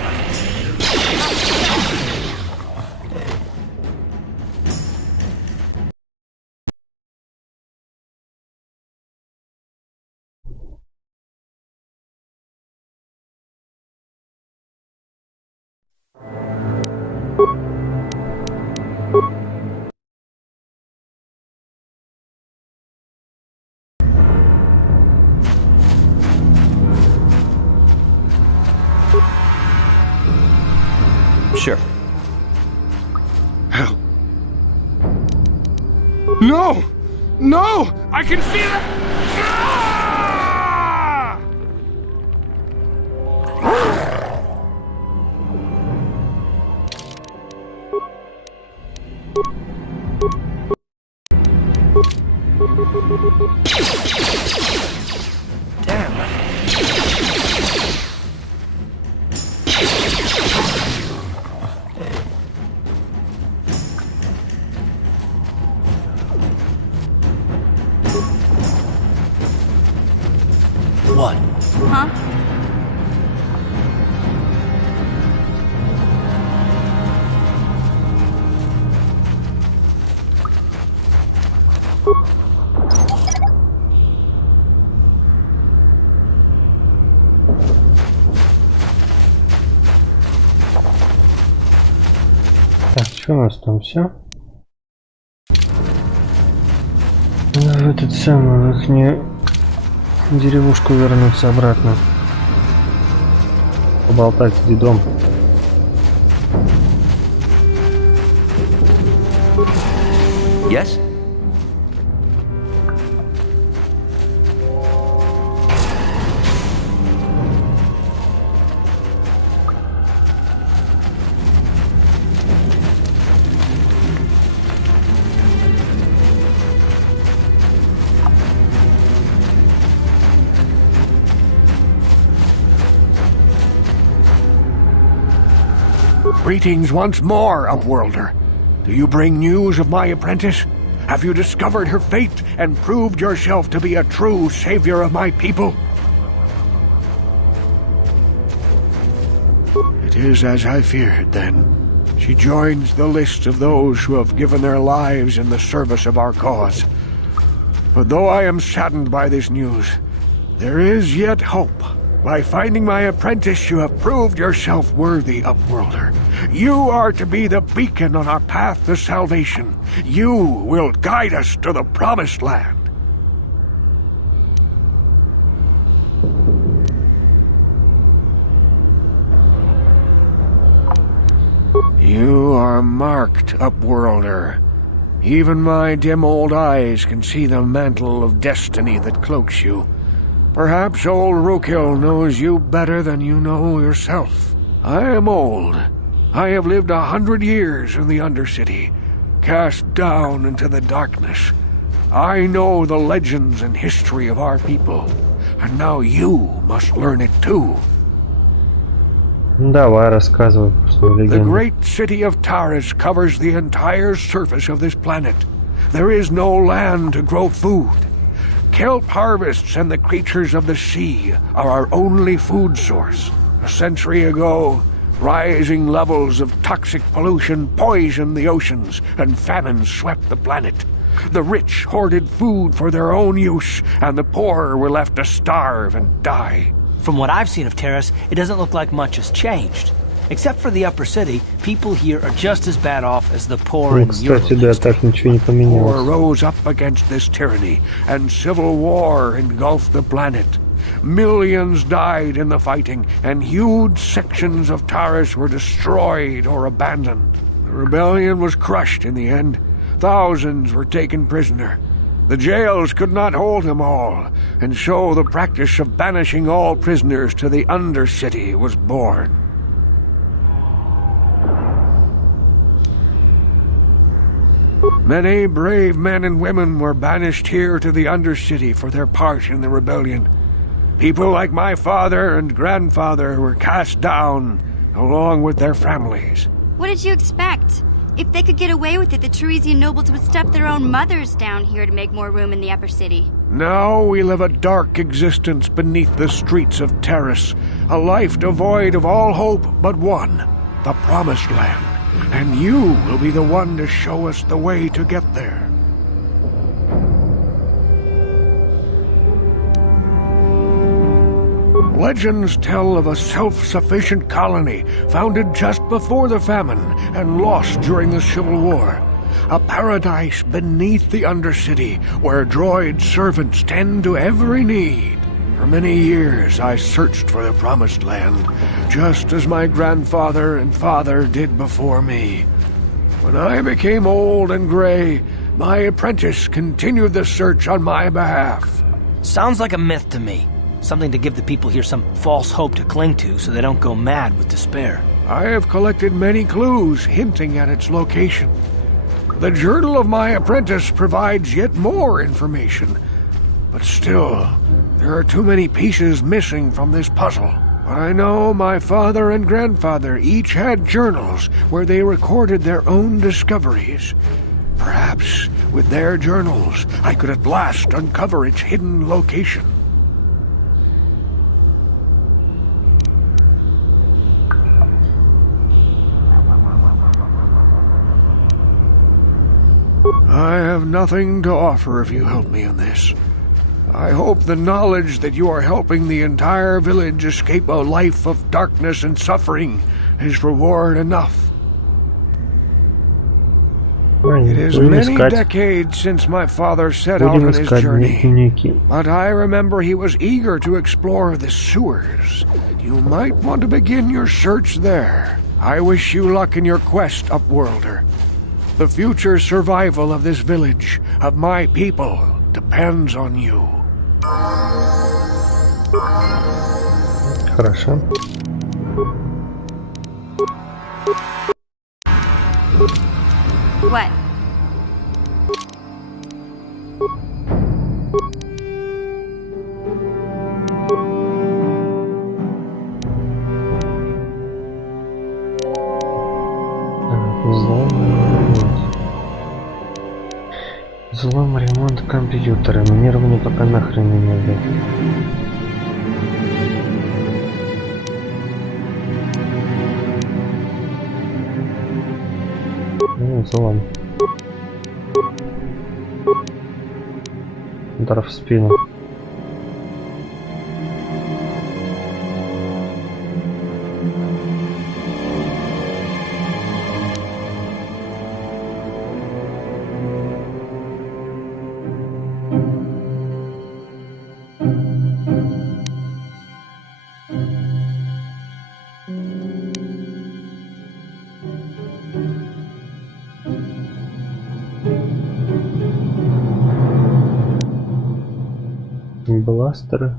Sure. Hell. No! No! I can feel it! Ah! What? Huh? Так, что у нас там все? В этот самый, в ихнюю деревушку вернуться обратно. Поболтать с дедом. Yes? Greetings once more, Upworlder. Do you bring news of my apprentice? Have you discovered her fate and proved yourself to be a true savior of my people? It is as I feared, then. She joins the list of those who have given their lives in the service of our cause. But though I am saddened by this news, there is yet hope. By finding my apprentice, you have proved yourself worthy, Upworlder. You are to be the beacon on our path to salvation. You will guide us to the Promised Land. You are marked, Upworlder. Even my dim old eyes can see the mantle of destiny that cloaks you. Perhaps old Rookhill knows you better than you know yourself. I am old. I have lived 100 years in the Undercity, cast down into the darkness. I know the legends and history of our people, and now you must learn it too. Давай, рассказывай про свою The легенду. great city of Taris covers the entire surface of this planet. There is no land to grow food. Kelp harvests and the creatures of the sea are our only food source. A century ago, rising levels of toxic pollution poisoned the oceans, and famine swept the planet. The rich hoarded food for their own use, and the poor were left to starve and die. From what I've seen of Terrace, it doesn't look like much has changed. Except for the upper city, people here are just as bad off as the poor Ну, in Europe. кстати, да, так ничего не War поменялось. rose up against this tyranny, and civil war engulfed the planet. Millions died in the fighting, and huge sections of Taris were destroyed or abandoned. The rebellion was crushed in the end. Thousands were taken prisoner. The jails could not hold them all, and so the practice of banishing all prisoners to the Undercity was born. Many brave men and women were banished here to the Undercity for their part in the rebellion. People like my father and grandfather were cast down, along with their families. What did you expect? If they could get away with it, the Teresian nobles would stuff their own mothers down here to make more room in the upper city. Now we live a dark existence beneath the streets of Terrace, a life devoid of all hope but one, the Promised Land. And you will be the one to show us the way to get there. Legends tell of a self-sufficient colony founded just before the famine and lost during the Civil War. A paradise beneath the Undercity where droid servants tend to every need. For many years I searched for the Promised Land, just as my grandfather and father did before me. When I became old and gray, my apprentice continued the search on my behalf. Sounds like a myth to me. Something to give the people here some false hope to cling to so they don't go mad with despair. I have collected many clues hinting at its location. The journal of my apprentice provides yet more information. But still, there are too many pieces missing from this puzzle. I know my father and grandfather each had journals where they recorded their own discoveries. Perhaps with their journals, I could at last uncover its hidden location. I have nothing to offer if you help me in this. I hope the knowledge that you are helping the entire village escape a life of darkness and suffering is reward enough. It is many decades since my father set out on his journey, but I remember he was eager to explore the sewers. You might want to begin your search there. I wish you luck in your quest, Upworlder. The future survival of this village, of my people, depends on you. Хорошо. What? Взлом, ремонт компьютера. Мне ровно пока нахрен не надо. Взлом. Удар в спину. Бластеры.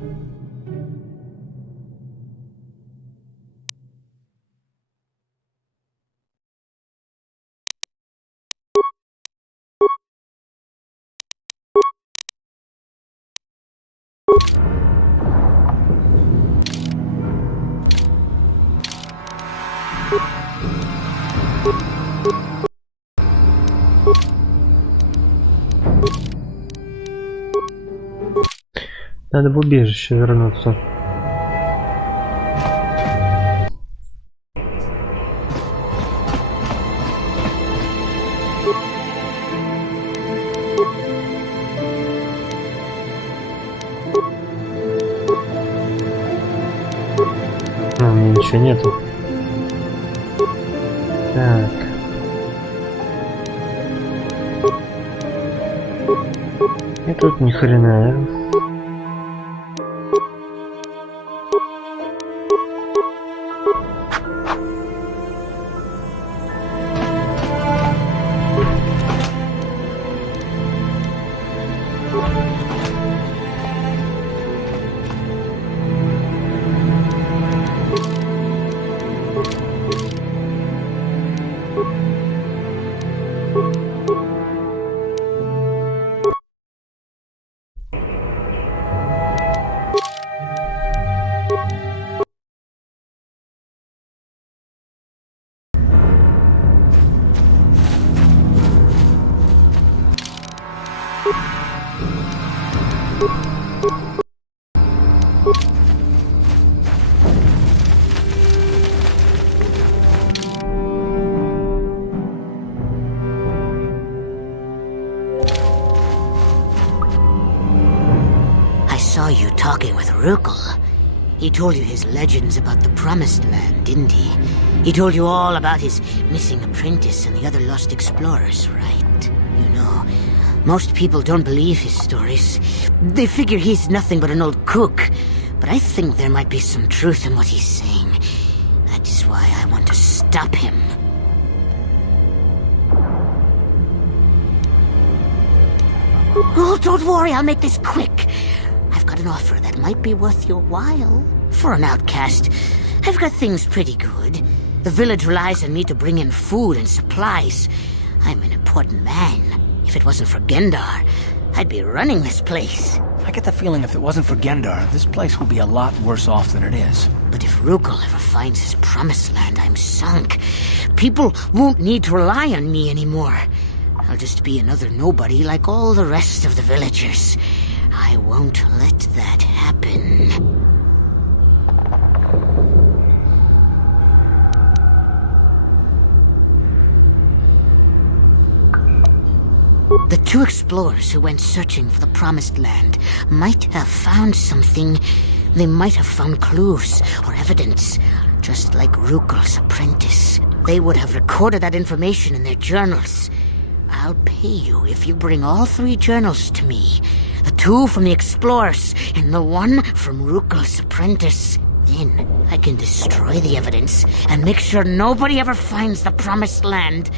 Надо в убежище вернуться. У меня ничего нету. Так. И тут ни хрена. You talking with Rukel. He told you his legends about the Promised Land, didn't he? He told you all about his missing apprentice and the other lost explorers, right? You know, most people don't believe his stories. They figure he's nothing but an old cook. But I think there might be some truth in what he's saying. That is why I want to stop him. Oh, don't worry, I'll make this quick. I've got an offer that might be worth your while. For an outcast, I've got things pretty good. The village relies on me to bring in food and supplies. I'm an important man. If it wasn't for Gendar, I'd be running this place. I get the feeling if it wasn't for Gendar, this place would be a lot worse off than it is. But if Rukel ever finds his Promised Land, I'm sunk. People won't need to rely on me anymore. I'll just be another nobody like all the rest of the villagers. I won't let that happen. The two explorers who went searching for the Promised Land might have found something. They might have found clues or evidence, just like Rukel's apprentice. They would have recorded that information in their journals. I'll pay you if you bring all 3 journals to me. The 2 from the explorers and the 1 from Rukel's apprentice. Then I can destroy the evidence and make sure nobody ever finds the Promised Land.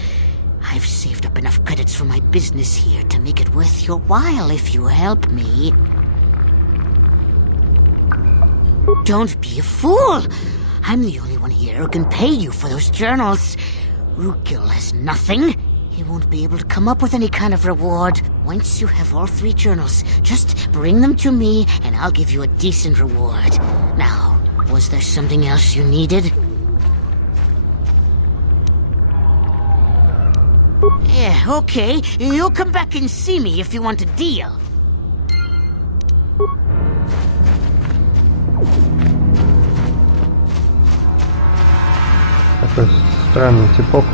I've saved up enough credits for my business here to make it worth your while if you help me. Don't be a fool! I'm the only one here who can pay you for those journals. Rukil has nothing. He won't be able to come up with any kind of reward. Once you have all 3 journals, just bring them to me and I'll give you a decent reward. Now, was there something else you needed? Yeah, okay. You'll come back and see me if you want a deal. Такой странный типок.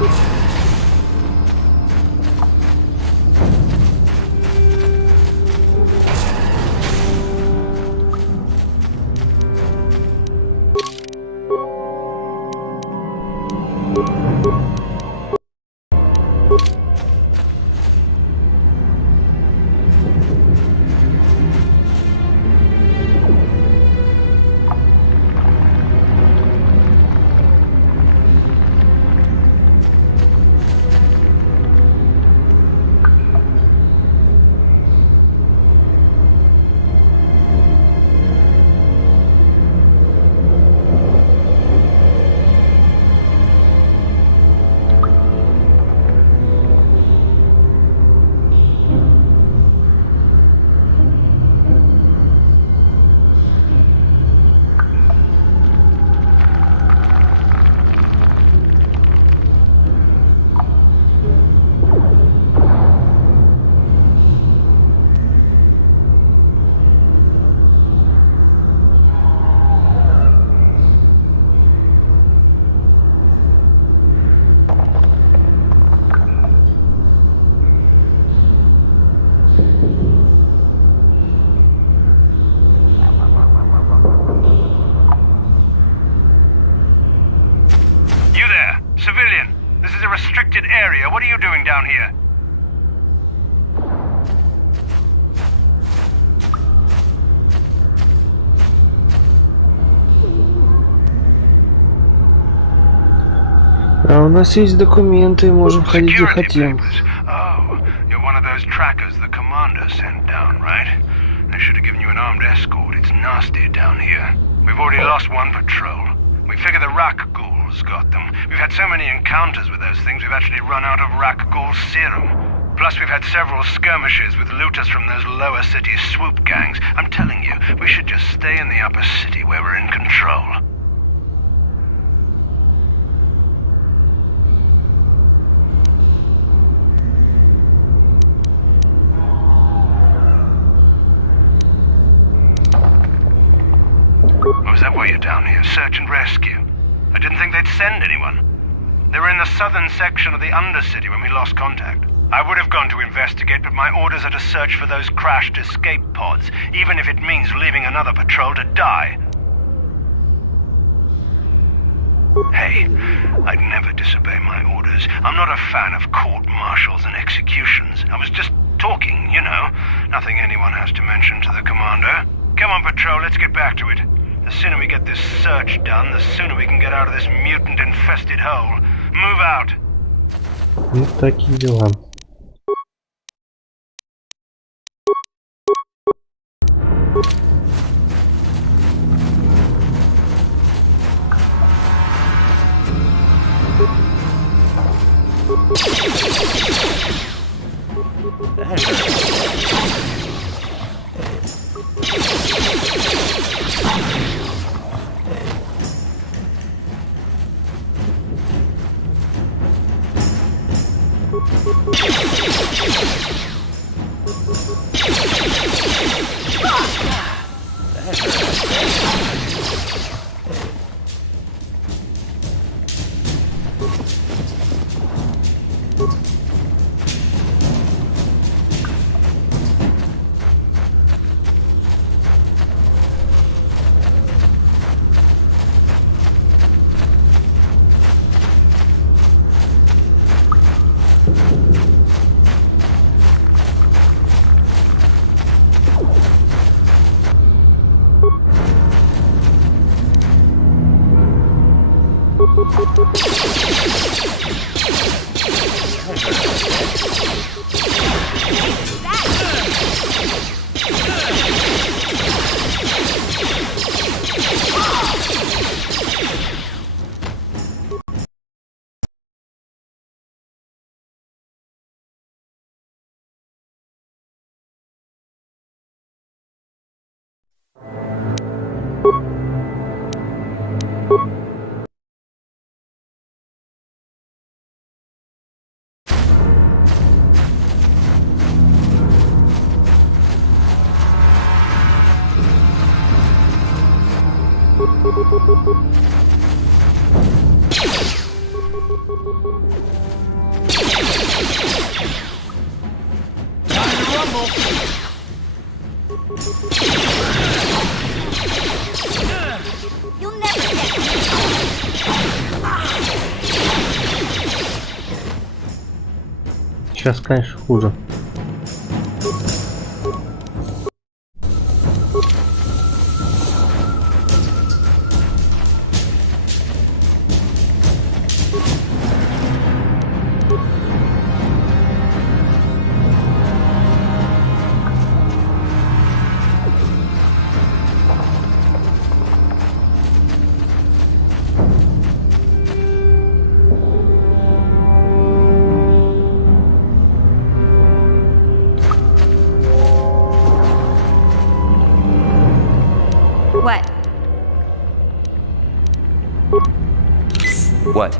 Civilian, this is a restricted area. What are you doing down here? А у нас есть документы, можем ходить где хотим. Oh, you're one of those trackers the commander sent down, right? They should have given you an armed escort. It's nasty down here. We've already lost one patrol. We figure the Rak ghouls got them. We've had so many encounters with those things, we've actually run out of Rak ghoul serum. Plus, we've had several skirmishes with looters from those lower city swoop gangs. I'm telling you, we should just stay in the upper city where we're in control. Oh, is that why you're down here? Search and rescue? I didn't think they'd send anyone. They were in the southern section of the Undercity when we lost contact. I would have gone to investigate, but my orders are to search for those crashed escape pods, even if it means leaving another patrol to die. Hey, I'd never disobey my orders. I'm not a fan of court-martials and executions. I was just talking, you know. Nothing anyone has to mention to the commander. Come on, patrol, let's get back to it. The sooner we get this search done, the sooner we can get out of this mutant-infested hole. Move out! Вот такие дела. You'll never get me. Сейчас, конечно, хуже. What? What?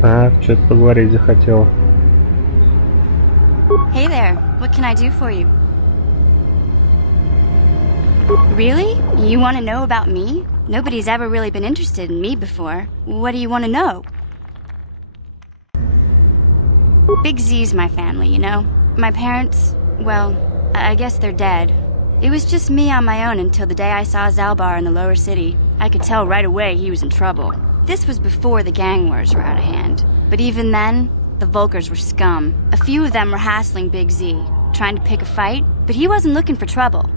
Так, что-то поговорить захотел. Hey there, what can I do for you? Really? You want to know about me? Nobody's ever really been interested in me before. What do you want to know? Big Z's my family, you know? My parents, well, I guess they're dead. It was just me on my own until the day I saw Zalbar in the lower city. I could tell right away he was in trouble. This was before the gang wars were out of hand. But even then, the Volkers were scum. A few of them were hassling Big Z, trying to pick a fight, but he wasn't looking for trouble.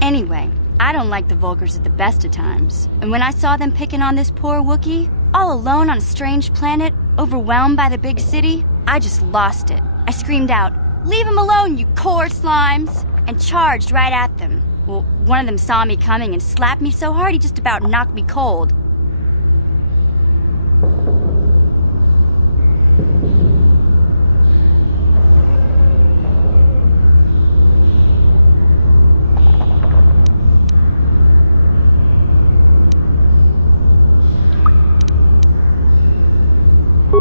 Anyway, I don't like the Volkers at the best of times. And when I saw them picking on this poor Wookiee, all alone on a strange planet, overwhelmed by the big city, I just lost it. I screamed out, "Leave him alone, you core slimes!" and charged right at them. Well, one of them saw me coming and slapped me so hard he just about knocked me cold.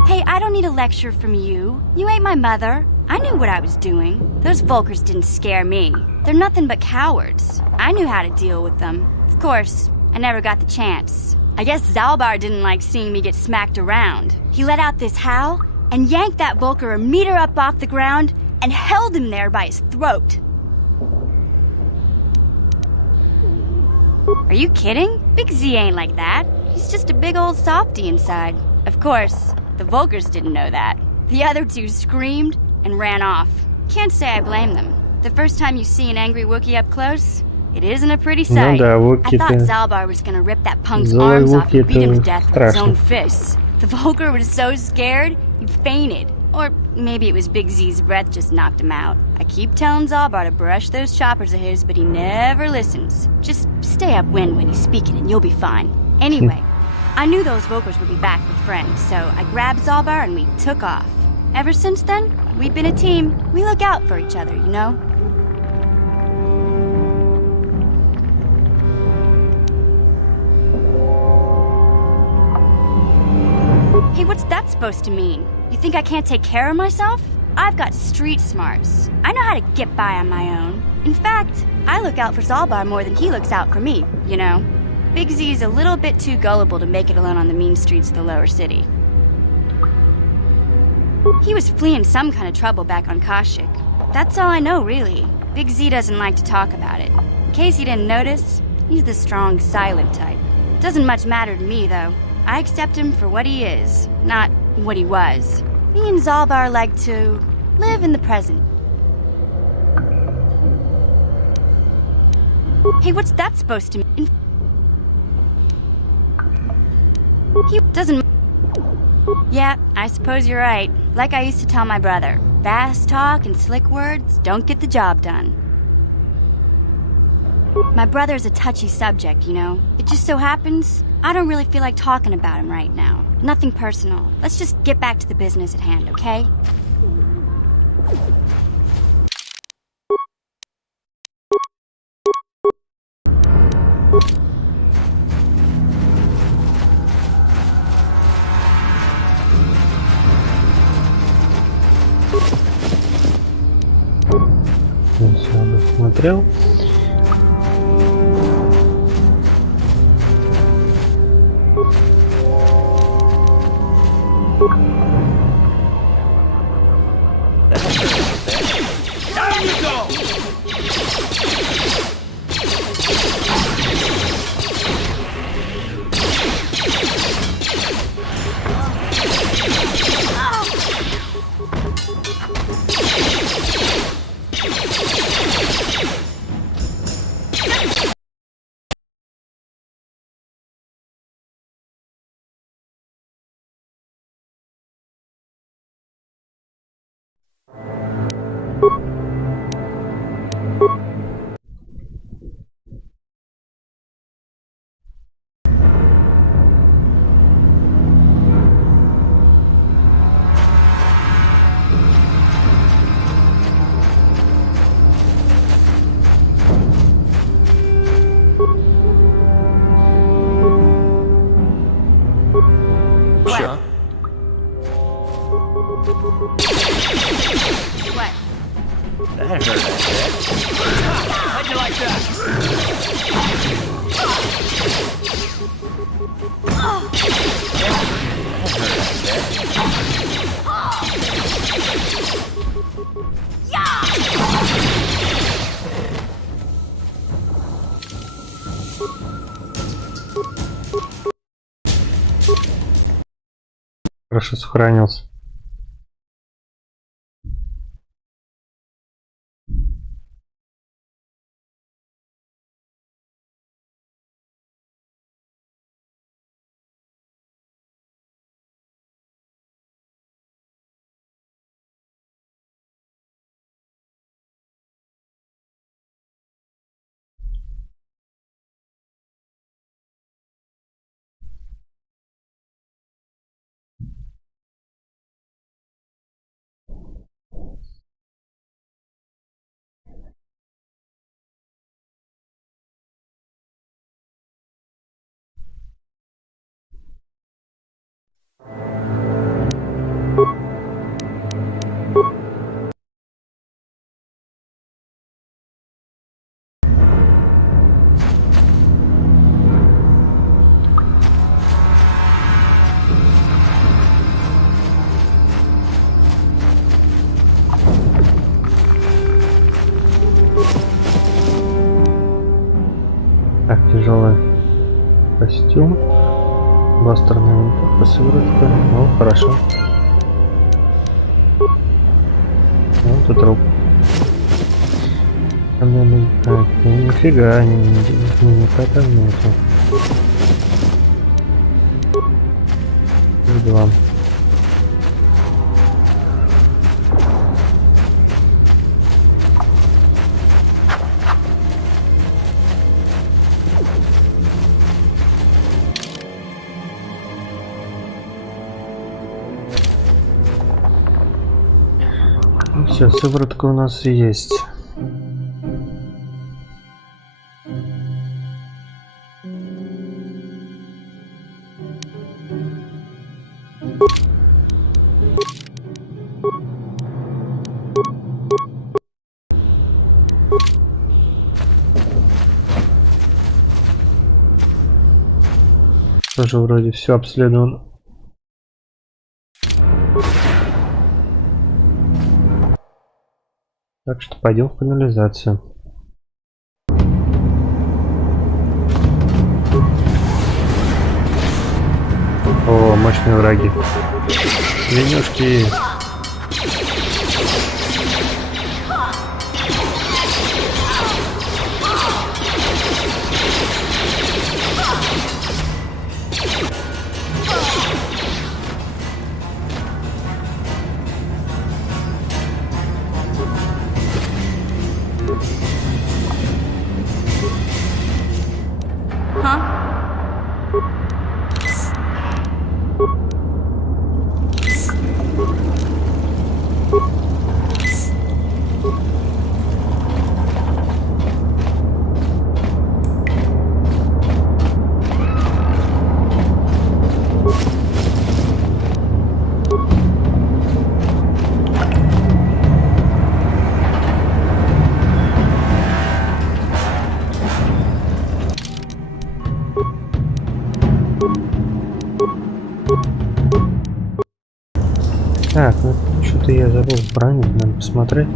Hey, I don't need a lecture from you. You ain't my mother. I knew what I was doing. Those Volkers didn't scare me. They're nothing but cowards. I knew how to deal with them. Of course, I never got the chance. I guess Zalbar didn't like seeing me get smacked around. He let out this howl and yanked that Volker a meter up off the ground and held him there by his throat. Are you kidding? Big Z ain't like that. He's just a big old softy inside. Of course, the Volkers didn't know that. The other two screamed and ran off. Can't say I blame them. The first time you see an angry Wookiee up close, it isn't a pretty sight. I thought Zalbar was gonna rip that punk's arms off and beat him to death with his own fists. The Volker was so scared, he fainted. Or maybe it was Big Z's breath just knocked him out. I keep telling Zalbar to brush those choppers of his, but he never listens. Just stay upwind when he's speaking and you'll be fine. Anyway, I knew those Volkers would be back with friends, so I grabbed Zalbar and we took off. Ever since then, we've been a team. We look out for each other, you know? Hey, what's that supposed to mean? You think I can't take care of myself? I've got street smarts. I know how to get by on my own. In fact, I look out for Zalbar more than he looks out for me, you know? Big Z's a little bit too gullible to make it alone on the mean streets of the lower city. He was fleeing some kind of trouble back on Kashyyyk. That's all I know, really. Big Z doesn't like to talk about it. In case you didn't notice, he's the strong, silent type. Doesn't much matter to me, though. I accept him for what he is, not what he was. Me and Zalbar like to live in the present. Hey, what's that supposed to mean? He doesn't... Yeah, I suppose you're right. Like I used to tell my brother, fast talk and slick words don't get the job done. My brother's a touchy subject, you know. It just so happens I don't really feel like talking about him right now. Nothing personal. Let's just get back to the business at hand, okay? Я все досмотрел. What? That hurt, I bet. How'd you like Хорошо сохранился. Так, тяжелый костюм, бластерная винтовка, сыворотка. Ну, хорошо. Вот тут труп. Так, нифига, никакого там нету. Два. Все, сыворотка у нас есть. Тоже вроде все обследовано. Так что пойдем в канализацию. О, мощные враги. Свинюшки. Так, ну что-то я забыл бронить, надо посмотреть.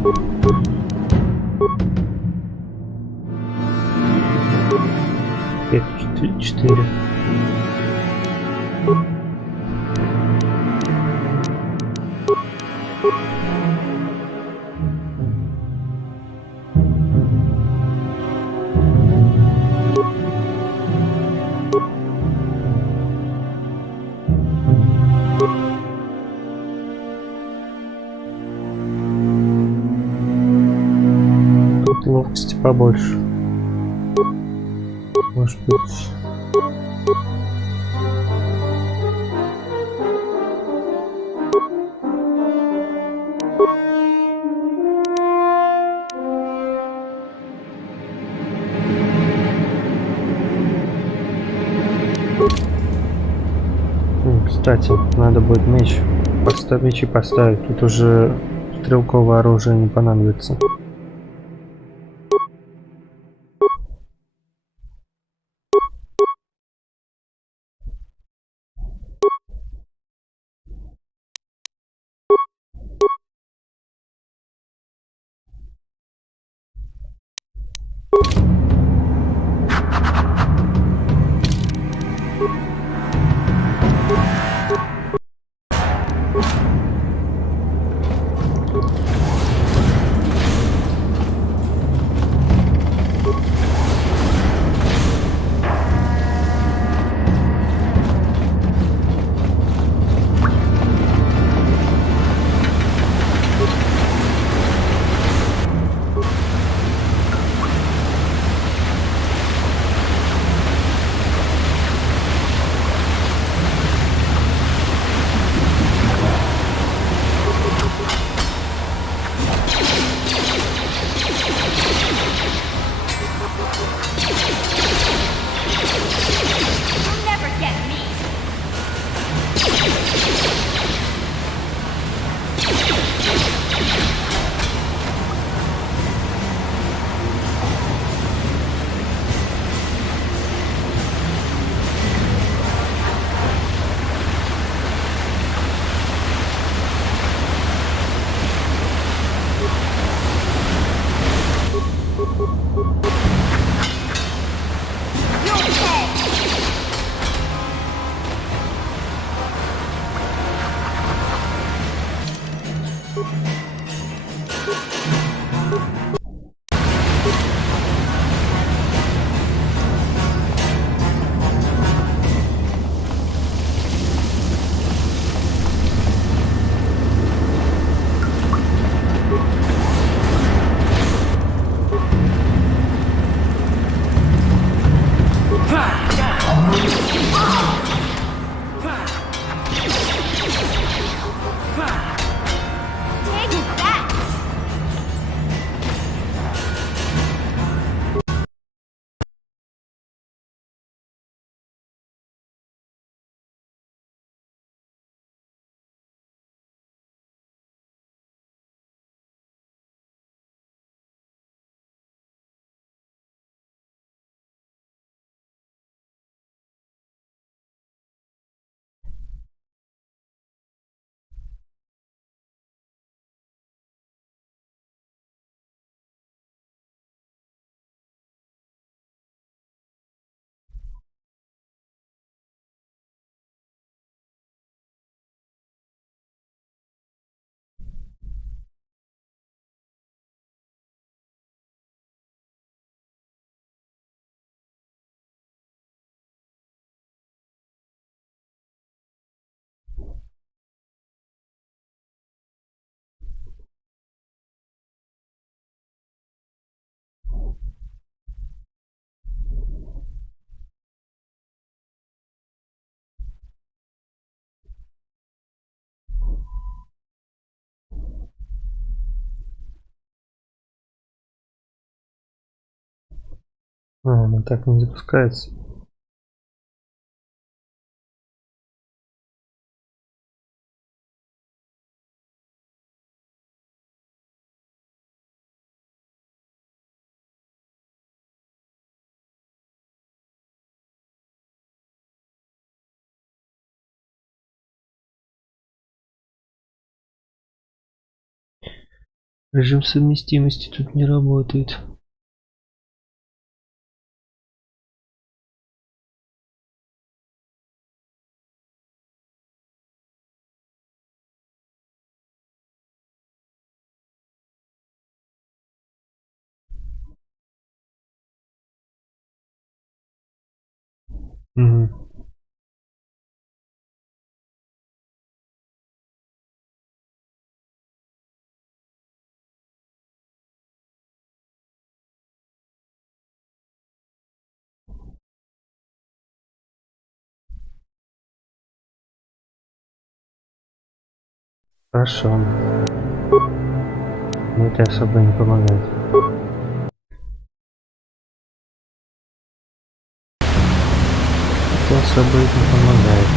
Это 4. Тут ловкости побольше. Может быть. Кстати, надо будет мечи поставить. Тут уже стрелковое оружие не понадобится. Она так не запускается. Режим совместимости тут не работает. Угу. Хорошо. Но это особо не помогает. Это особо не помогает.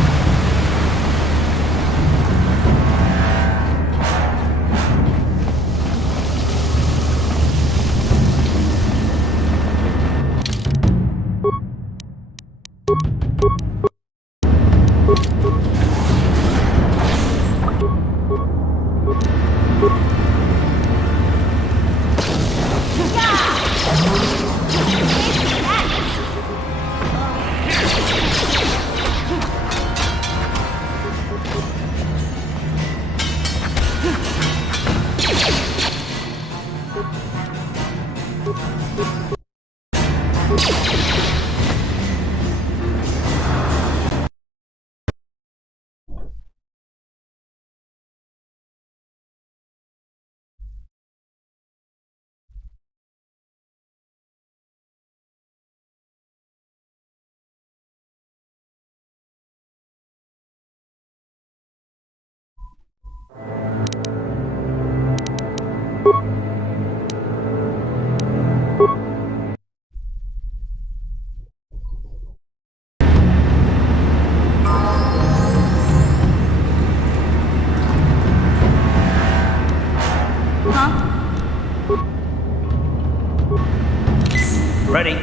Ready?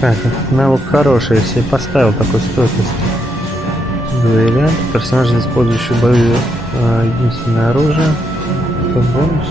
Так, навык хороший, если я поставил такую стойкость. Дуэлянт, персонаж, использующий в бою единственное оружие. Это бонус.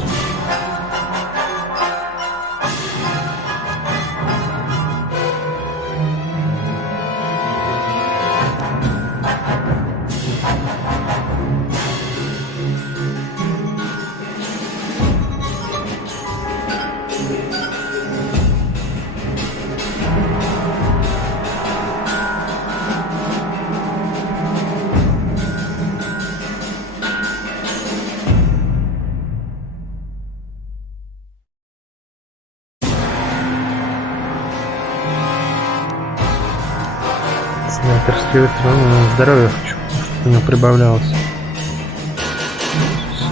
Снайперский выстрел, здоровье хочу, чтобы у него прибавлялось.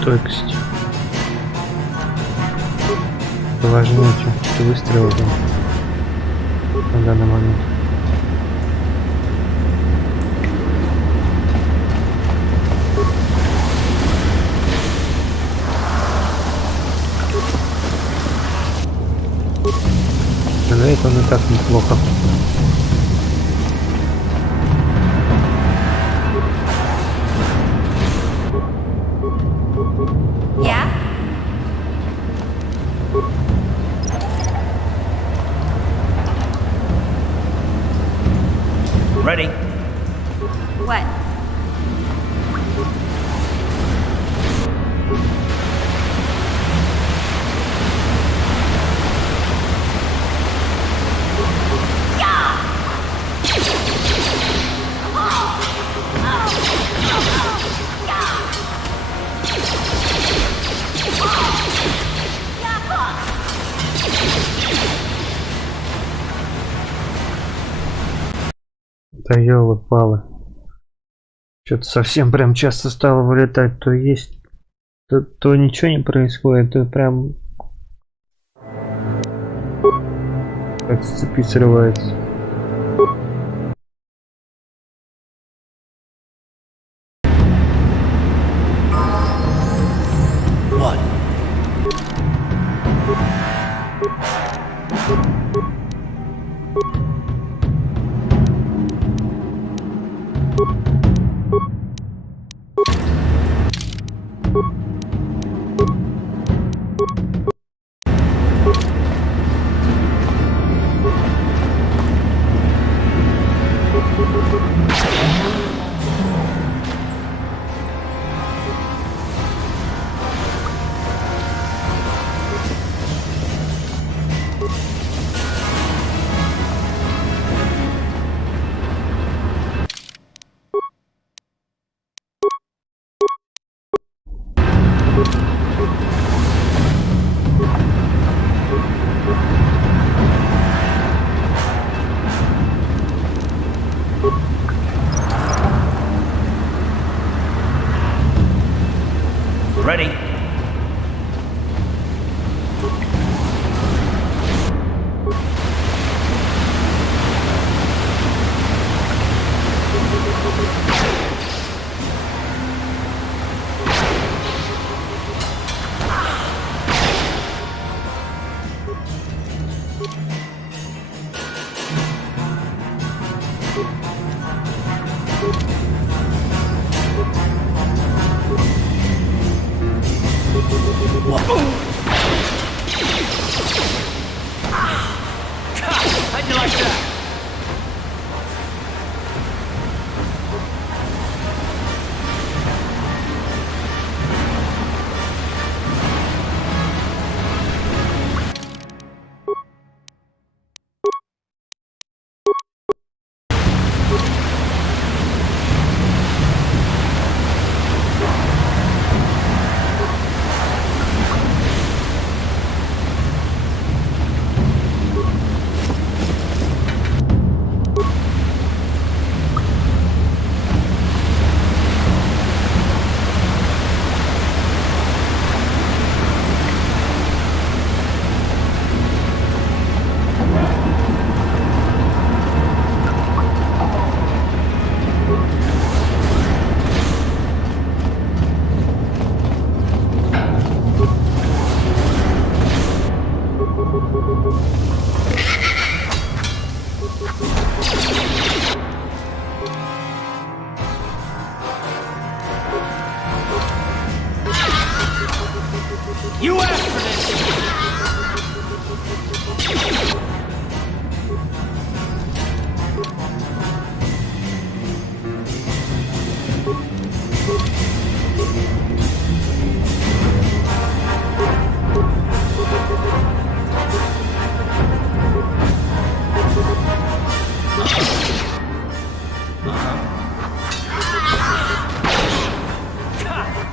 Стойкость. Это важнее, чем выстрелы на данный момент. Стреляет он и так неплохо. Ready? What? Yeah! Да ёлы-палы. Что-то совсем прям часто стало вылетать. То есть, то ничего не происходит, то прям... Как с цепи срывается. Ready? How'd you like that? You asked for this!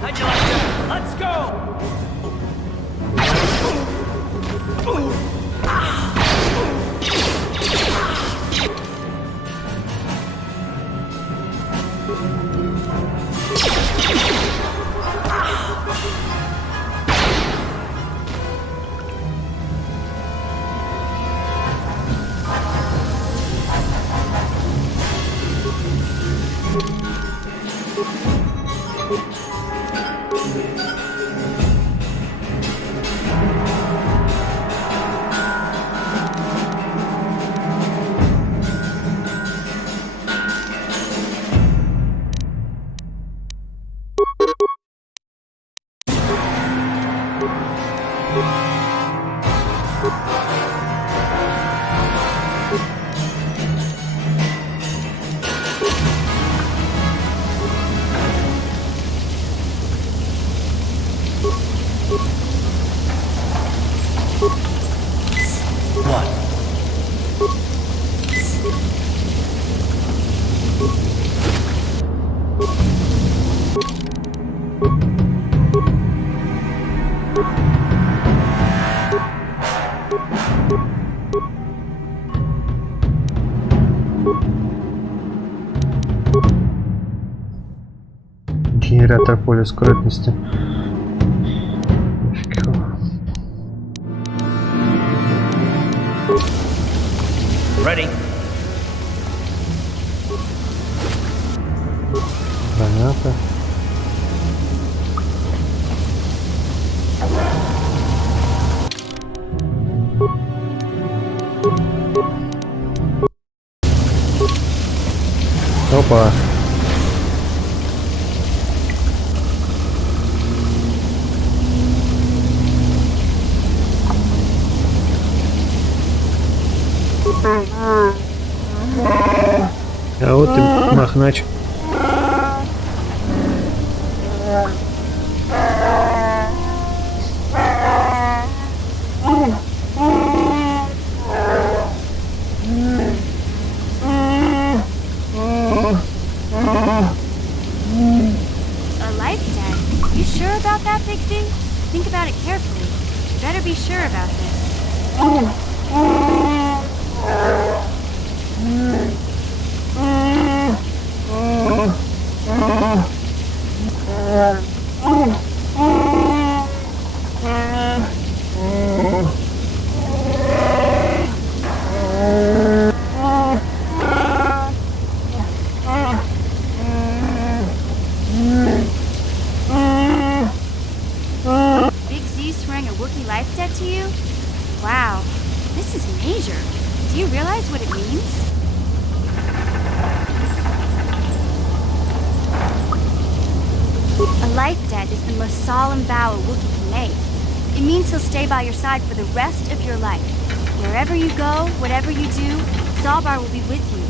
How'd you like that? Let's go! Генератор поля скрытности. Ready. Граната. Опа. А вот и Махнач. A life debt? You sure about that, Biggsy? Think about it carefully. You better be sure about this. Big Z swearing a Wookiee life debt to you? Wow, this is major. Do you realize what it means? A life debt is the most solemn vow a Wookiee can make. It means he'll stay by your side for the rest of your life. Wherever you go, whatever you do, Zalbar will be with you.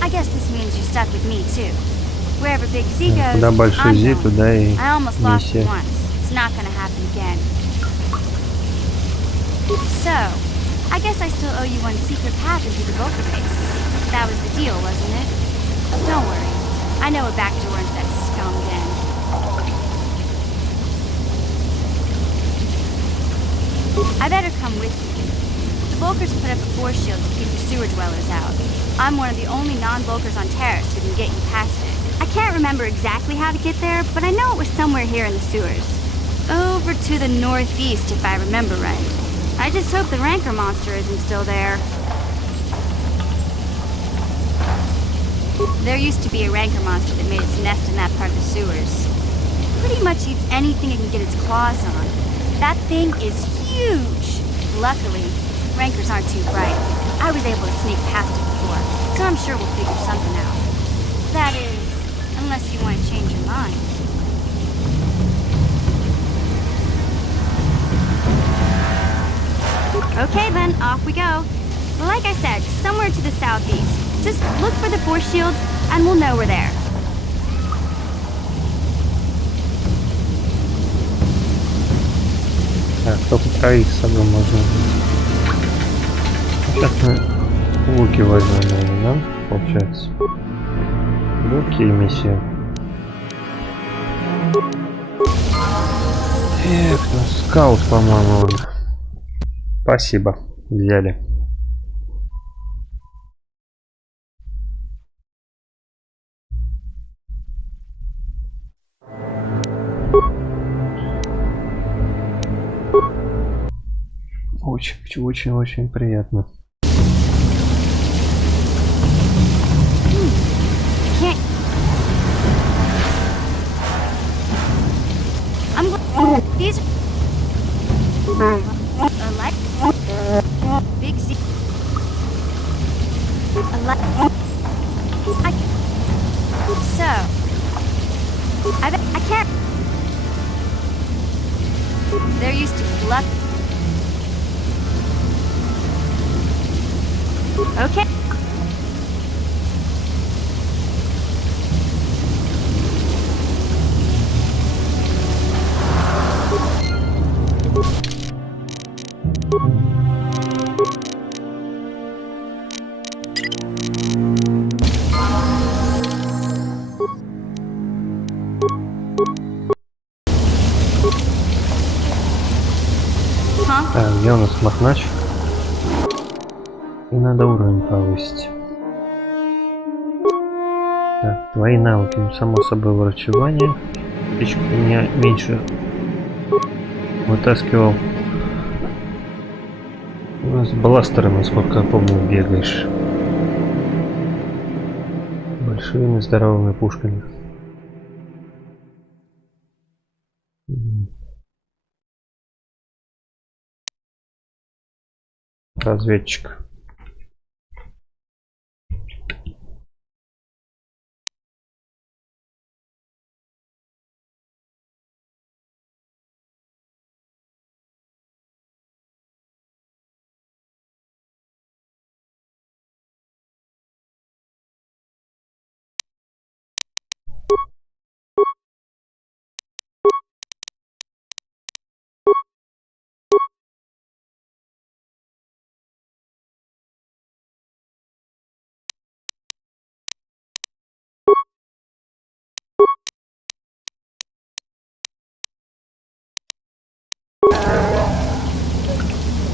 I guess this means you're stuck with me too. Wherever Big Z goes, Куда большой I'm Z, going. туда и I almost lost you миссия. once. It's not gonna happen again. So, I guess I still owe you one secret path into the Vulcan base. That was the deal, wasn't it? Don't worry. I know a back door into that scum den. I better come with you. The Vulkars put up a force shield to keep the sewer dwellers out. I'm one of the only non-Vulkars on Terrace who can get you past it. I can't remember exactly how to get there, but I know it was somewhere here in the sewers. Over to the northeast, if I remember right. I just hope the Rancor monster isn't still there. There used to be a Rancor monster that made its nest in that part of the sewers. Pretty much eats anything it can get its claws on. That thing is huge! Luckily, Rancors aren't too bright. I was able to sneak past it before, so I'm sure we'll figure something out. That is, unless you want to change your mind. Okay then, off we go. Like I said, somewhere to the southeast. Just look for the force shield, and we'll know we're there. Так, только троих с собой можно взять. Сейчас мы луки возьмем, наверное, да? Получается. Луки и миссию. Эх, ну скаут, по-моему, он. Спасибо, взяли. Очень приятно. These like Big Z. So I can't. There used to be luck. Okay. Где у нас махнач? И надо уровень повысить. Так, твои навыки, ну, само собой, врачевание. Птичку меня меньше вытаскивал. У нас бластеры, насколько я помню, бегаешь. Большими здоровыми пушками. Разведчик.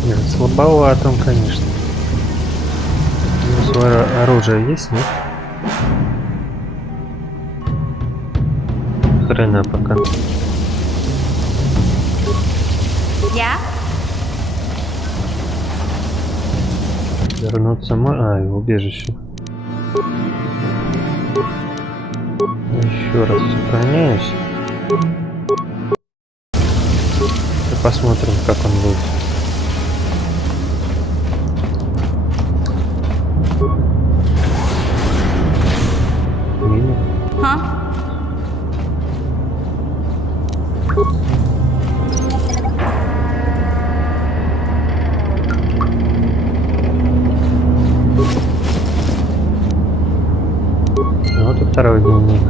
Нет, слабовато он, конечно. У него свое оружие есть, нет? Хрена пока. Я? Вернуться можно. А, и убежище. Еще раз сохраняюсь. И посмотрим, как он будет. Вот и второй дневник.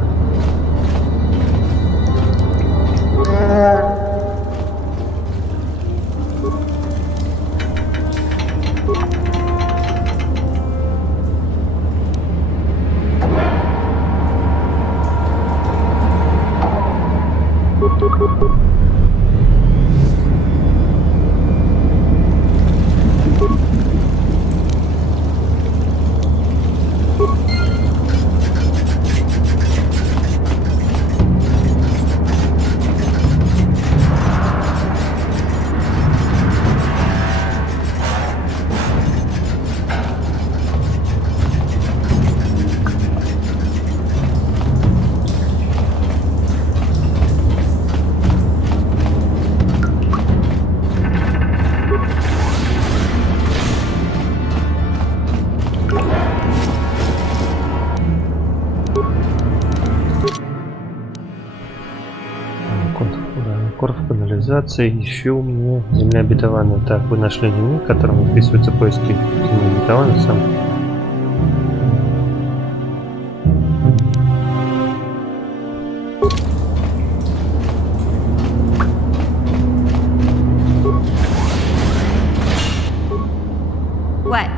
Канализации, еще у меня земля обетованная. Так, вы нашли дневник, в котором описываются поиски земли обетованной. Сам. What?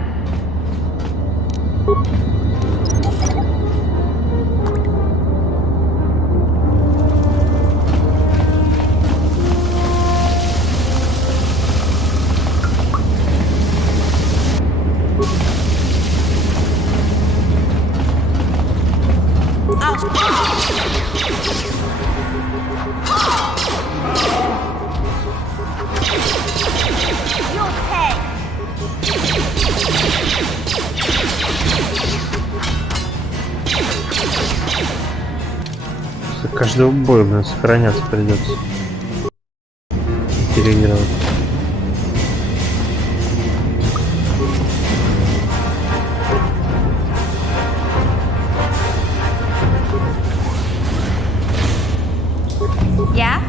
Каждого боя, блин, сохраняться придется. Переигрывать. Yeah?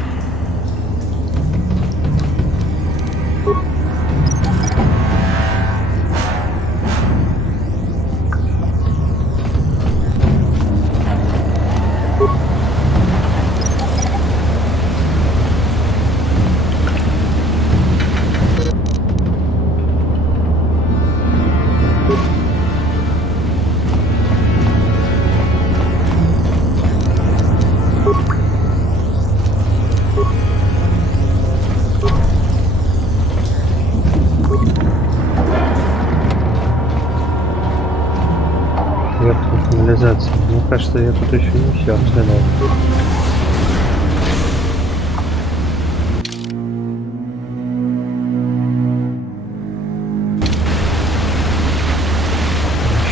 цивилизации. Мне кажется, я тут еще не все обследовал.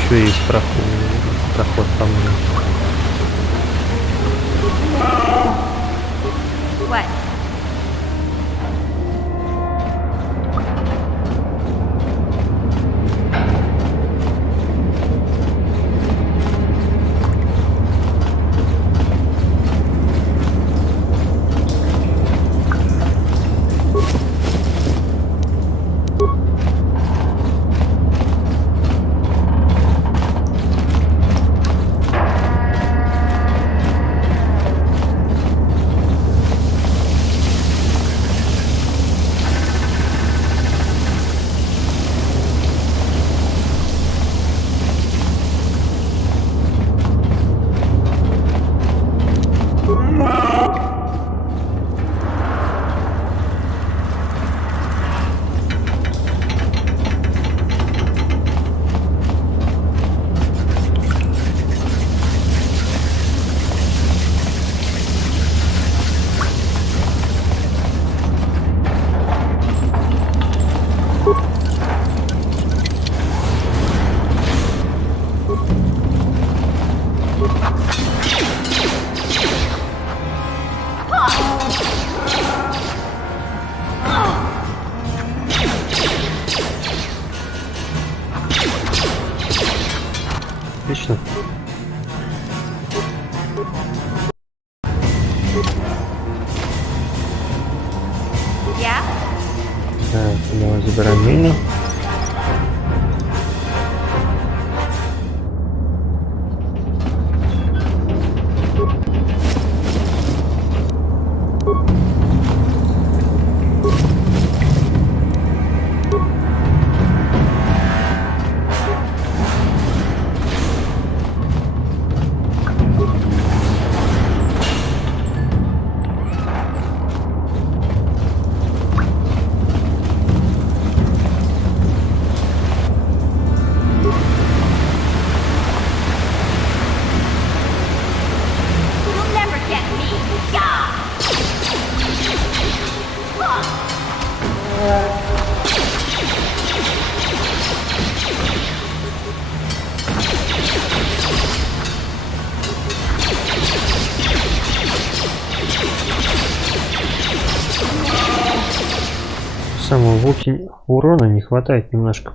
Еще есть проход по мне. What? Отлично. Yeah? Так, давай забираем мину. You'll never get me. Yeah! Самого Вуки урона не хватает немножко.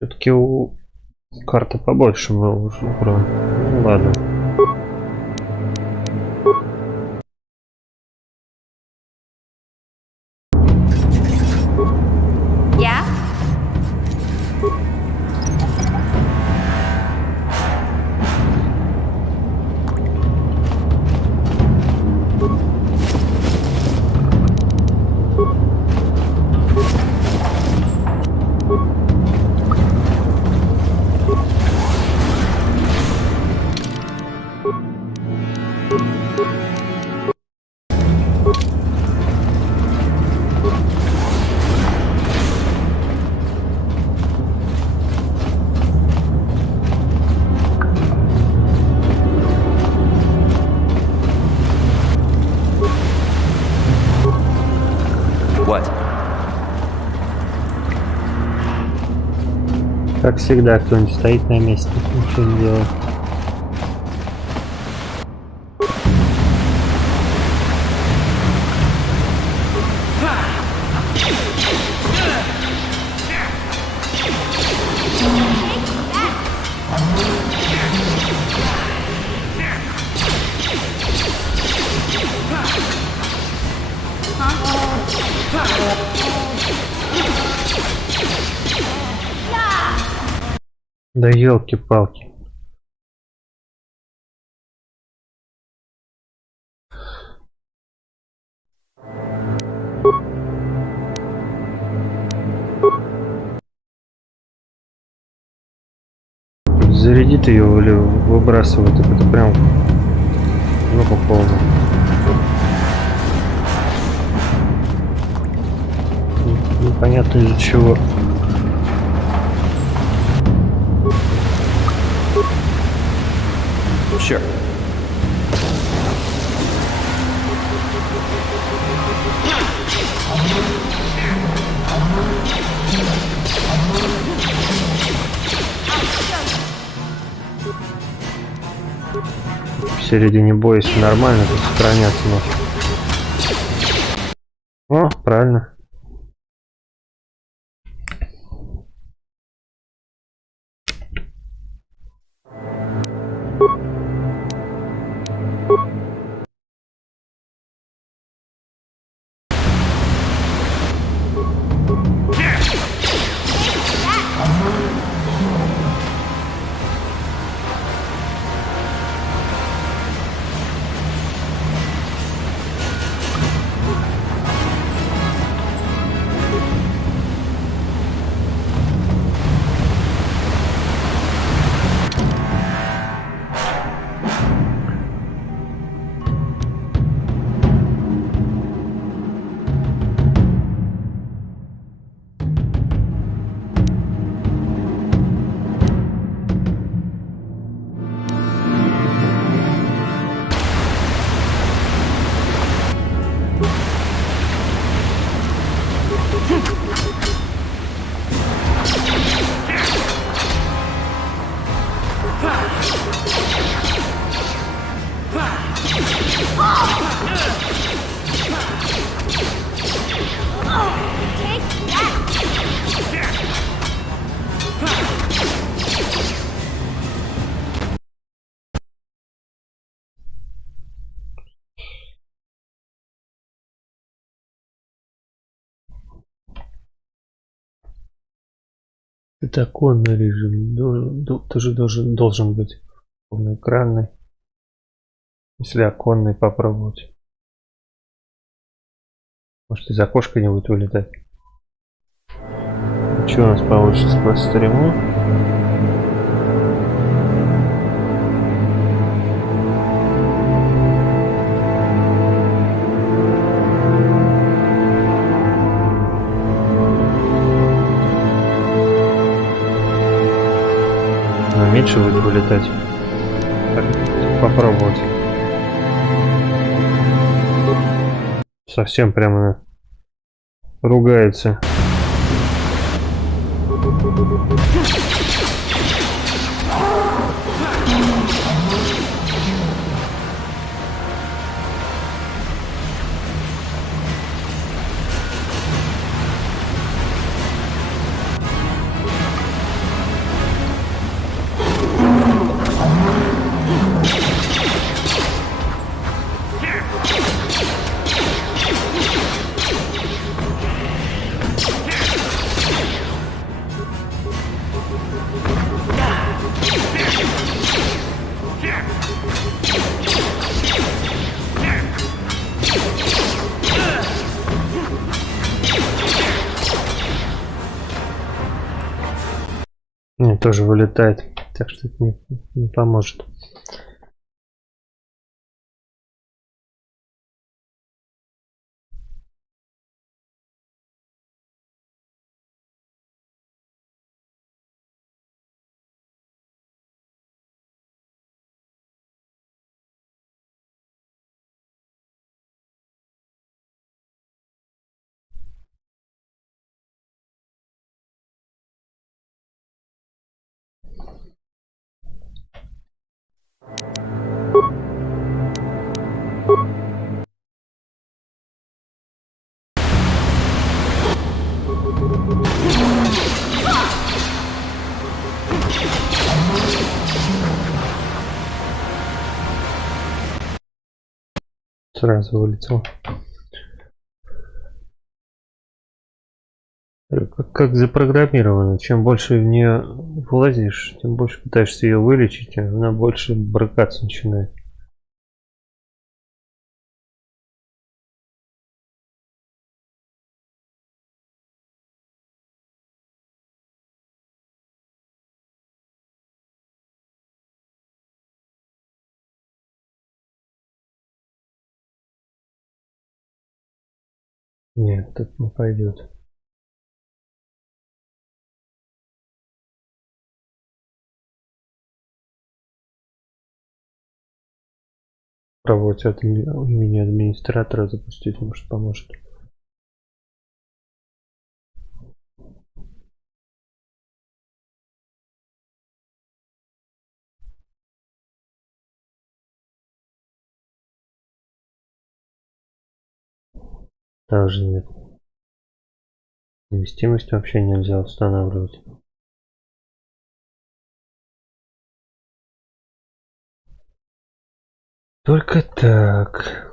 Все-таки у карты побольше был уже урон. Ну ладно. Yeah? Как всегда, кто-нибудь стоит на месте, ничего не делает. Да елки-палки. Зарядит ее или выбрасывает, это прям ну по полному. Непонятно из-за чего. Sure. В середине боя, если нормально, то сохраняться может. О, правильно. Это оконный режим. Тоже должен быть полноэкранный. Если оконный попробовать. Может, из окошка не будет вылетать. Что у нас получится сквозь стриму? Но меньше будет вылетать. Так, попробовать. Совсем прямо ругается. Мне тоже вылетает, так что это не поможет. Сразу вылетел. Как запрограммировано. Чем больше в нее влазишь, тем больше пытаешься ее вылечить, а она больше брыкаться начинает. Нет, тут не пойдет. попробовать от имени администратора запустить, может поможет. Тоже нет. Совместимость вообще нельзя устанавливать. Только так.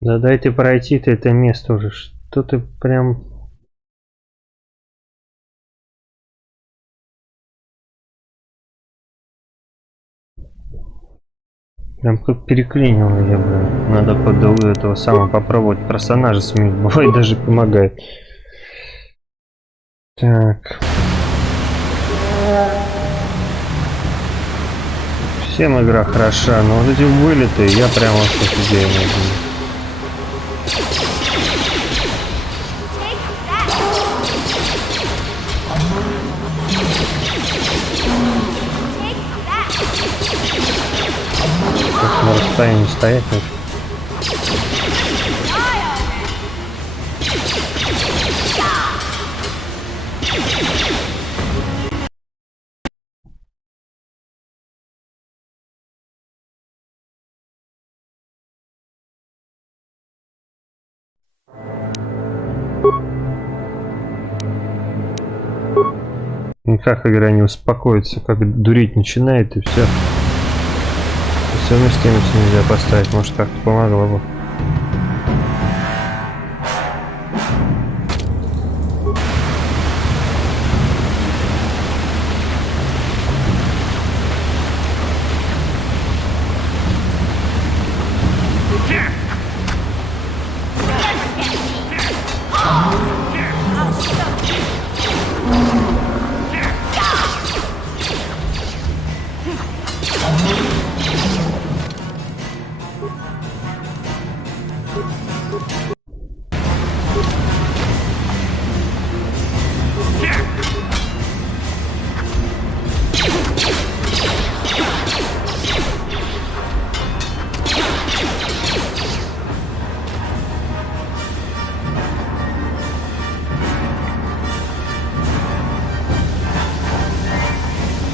Да дайте пройти-то это место уже. Что ты прям... Прям как переклинило я, блин. Надо под этого самого попробовать персонажа сменить. Бывает даже помогает. Так. Всем игра хороша, но вот эти вылеты я прям вообще офигею. Как на расстоянии стоять нужно. Никак игра не успокоится, как дурить начинает и все. Совместимость нельзя поставить, может как-то помогло бы.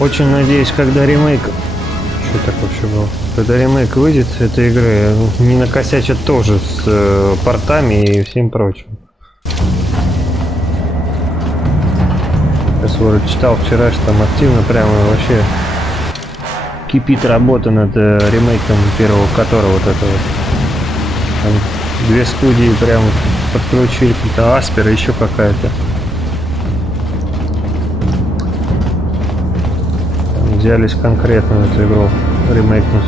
Очень надеюсь, когда ремейк... Что так вообще было? Когда ремейк выйдет этой игры, не накосячат тоже с портами и всем прочим. Я вроде читал вчера, что там активно прямо вообще кипит работа над ремейком первого которого вот этого. Там 2 студии прямо подключили, какие-то Аспер и еще какая-то. взялись конкретно в эту игру ремейкнуть.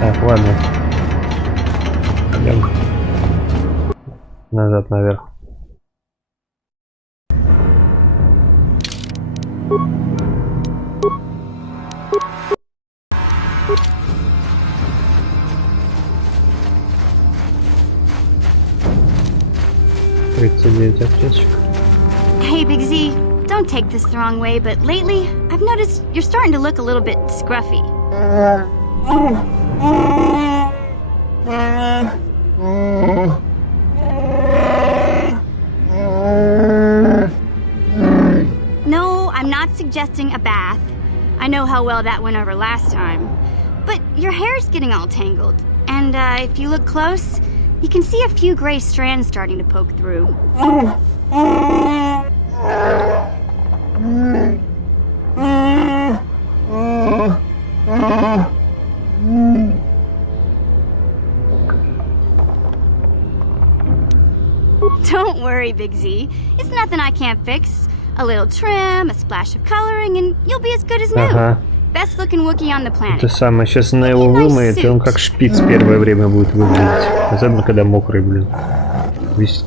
Так, ладно. Пойдем назад наверх. Hey, Big Z, don't take this the wrong way, but lately, I've noticed you're starting to look a little bit scruffy. No, I'm not suggesting a bath. I know how well that went over last time. But your hair's getting all tangled. And if you look close, you can see a few gray strands starting to poke through. Don't worry, Big Z. It's nothing I can't fix. A little trim, a splash of coloring, and you'll be as good as new. Ага. Best looking Wookiee on the planet. Это самое. Сейчас она его вымоет, и он как шпиц первое время будет выглядеть. Особенно, когда мокрый, блин. Весь...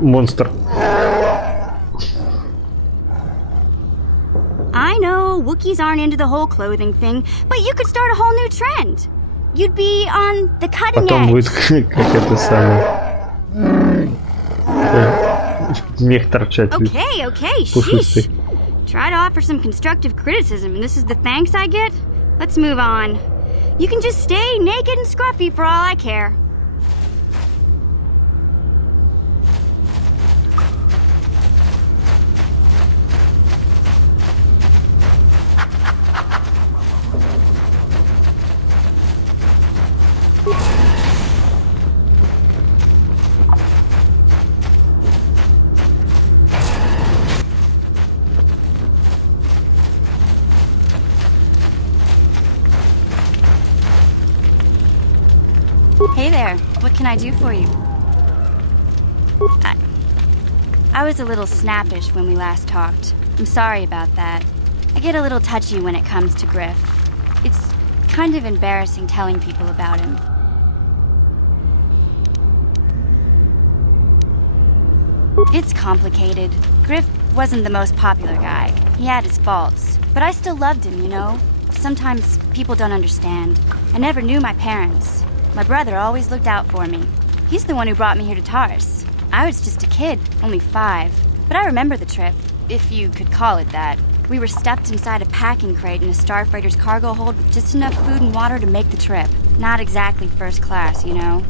Монстр. I know, Wookiees aren't into the whole clothing thing, but you could start a whole new trend. You'd be on the cutting Потом edge. будет как это самое. Мех торчать. Okay, Пушистый. sheesh. Try to offer some constructive criticism, and this is the thanks I get? Let's move on. You can just stay naked and scruffy for all I care. Hey there, what can I do for you? I was a little snappish when we last talked. I'm sorry about that. I get a little touchy when it comes to Griff. It's kind of embarrassing telling people about him. It's complicated. Griff wasn't the most popular guy. He had his faults. But I still loved him, you know? Sometimes people don't understand. I never knew my parents. My brother always looked out for me. He's the one who brought me here to Tars. I was just a kid, only 5. But I remember the trip, if you could call it that. We were stuffed inside a packing crate in a starfreighter's cargo hold with just enough food and water to make the trip. Not exactly first class, you know?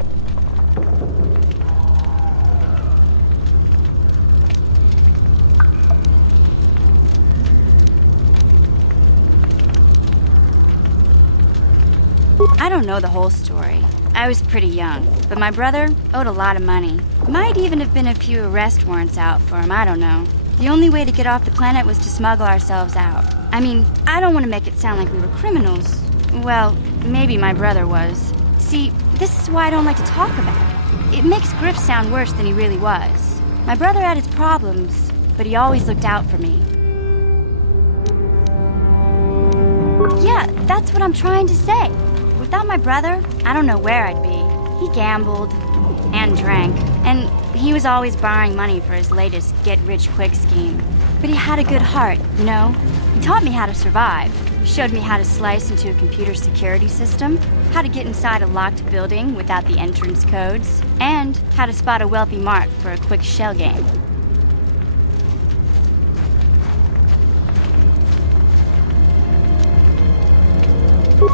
I don't know the whole story. I was pretty young, but my brother owed a lot of money. Might even have been a few arrest warrants out for him, I don't know. The only way to get off the planet was to smuggle ourselves out. I mean, I don't want to make it sound like we were criminals. Well, maybe my brother was. See, this is why I don't like to talk about it. It makes Griff sound worse than he really was. My brother had his problems, but he always looked out for me. Yeah, that's what I'm trying to say. Without my brother, I don't know where I'd be. He gambled and drank, and he was always borrowing money for his latest get-rich-quick scheme. But he had a good heart, you know? He taught me how to survive, showed me how to slice into a computer security system, how to get inside a locked building without the entrance codes, and how to spot a wealthy mark for a quick shell game.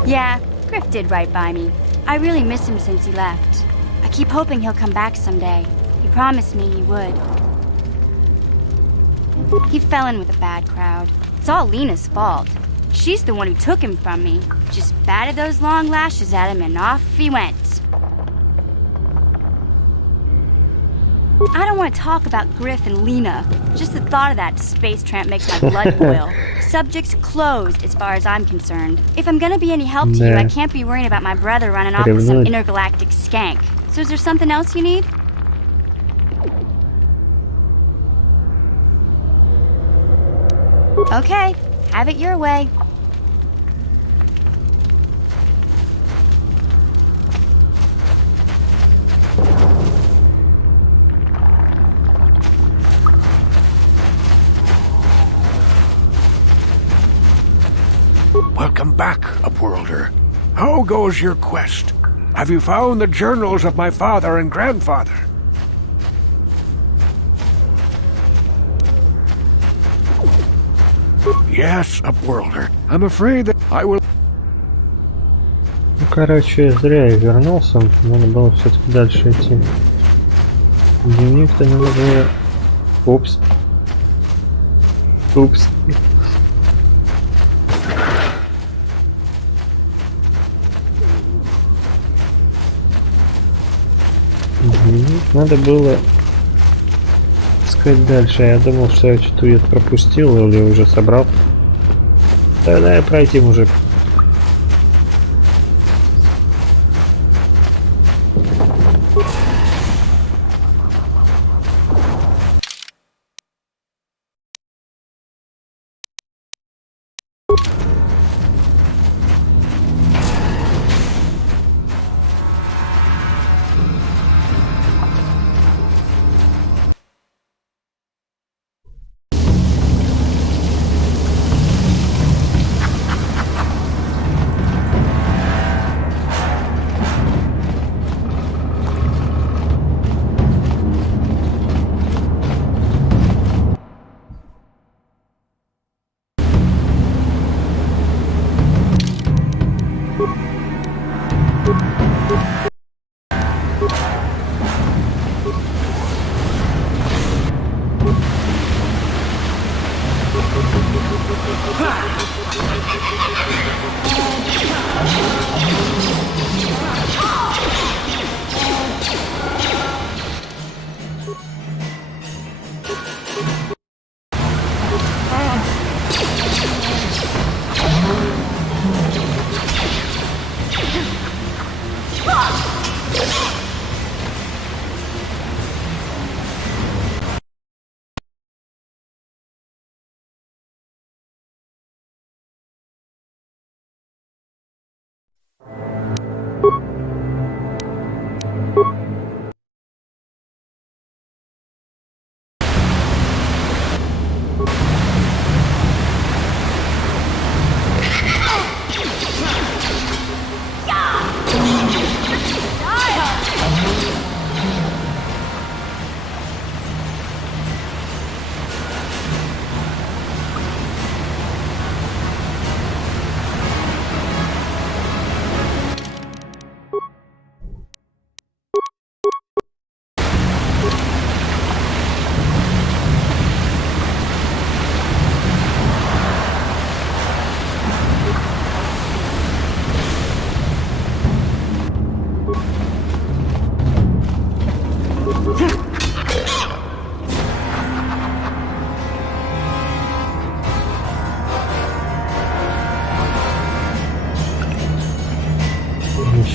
Yeah, Griff did right by me. I really miss him since he left. I keep hoping he'll come back someday. He promised me he would. He fell in with a bad crowd. It's all Lena's fault. She's the one who took him from me. Just batted those long lashes at him and off he went. I don't want to talk about Griff and Lena. Just the thought of that space tramp makes my blood boil. Subject's closed as far as I'm concerned. If I'm gonna be any help to you, I can't be worrying about my brother running off with some intergalactic skank. So is there something else you need? Okay, have it your way. Welcome back, Upworlder. How goes your quest? Have you found the journals of my father and grandfather? Yes, Upworlder. I'm afraid that I will... Ну, короче, зря я вернулся. Надо было все-таки дальше идти. Дневник-то надо было... Упс. Упс. Дневник надо было искать дальше. Я думал, что я что-то где-то пропустил или уже собрал. Да, я пройти, мужик.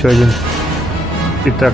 Еще один. Итак.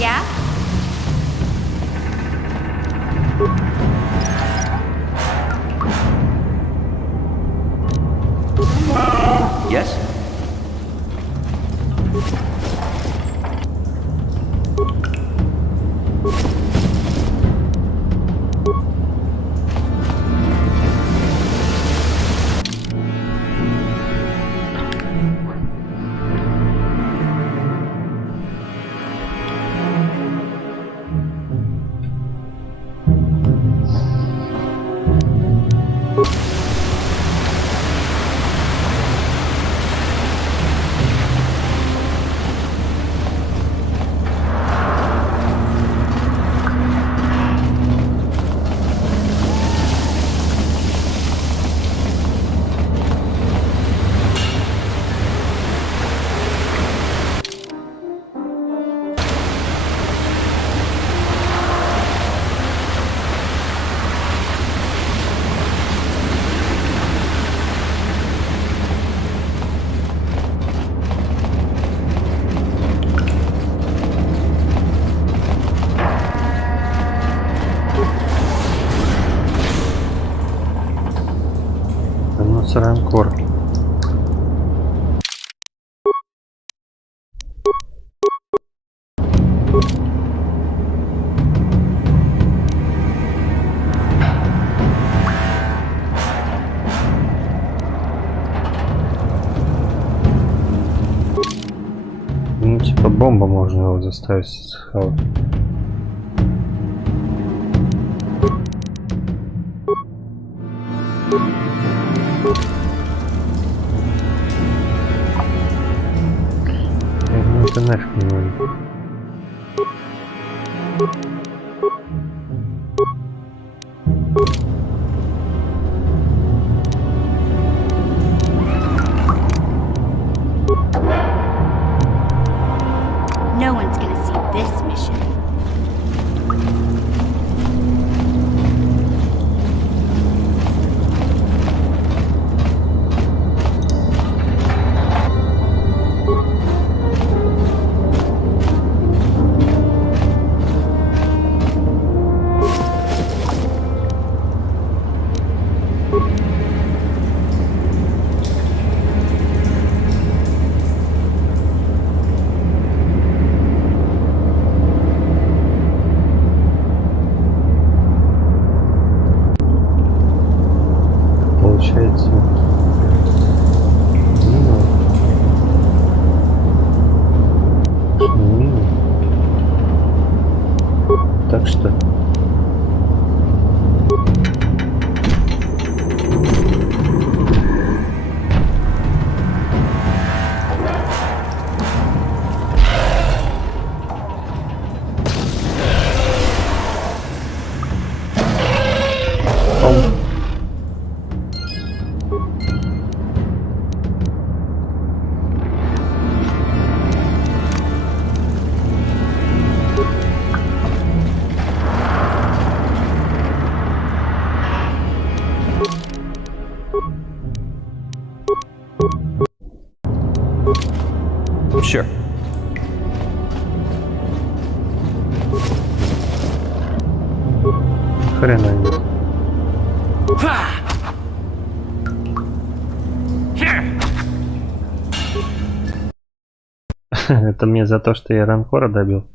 Yeah? Yes? Вернуться Ранкор. Ну, типа бомба, можно его заставить схавать. Ну, это нафиг не нужно. No one's gonna see this mission. Получается. Мина. Так что. Sure. Хрена нет. Это мне за то, что я Ранкора добил.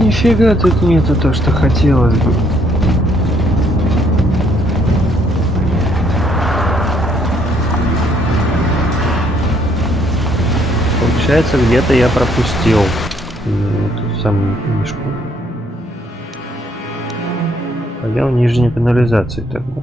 Нифига тут нету то, что хотелось бы. Получается, где-то я пропустил эту самую книжку. Пойдем в нижней канализации тогда.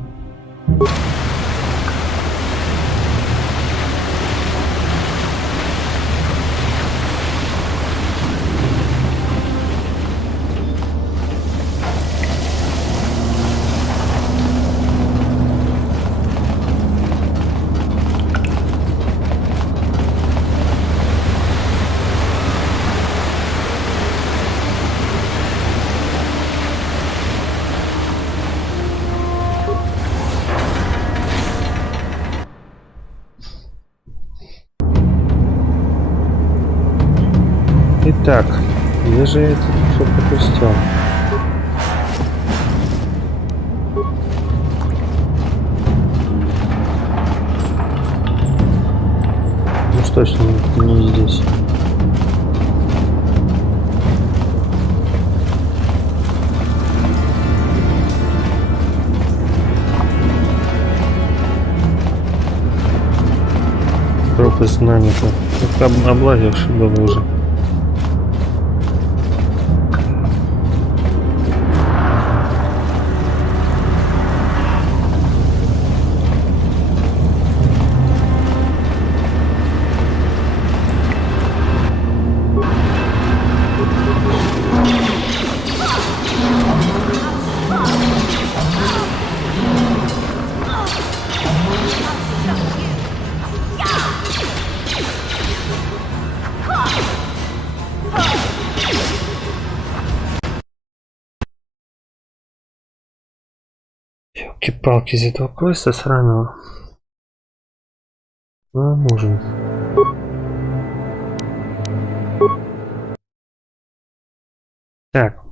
Итак, где же я это все пропустил? Ну что, точно не здесь. Пропасть знаний-то. Как облазивший был уже. Палки из этого квеста сраного. Ну, можем. Так.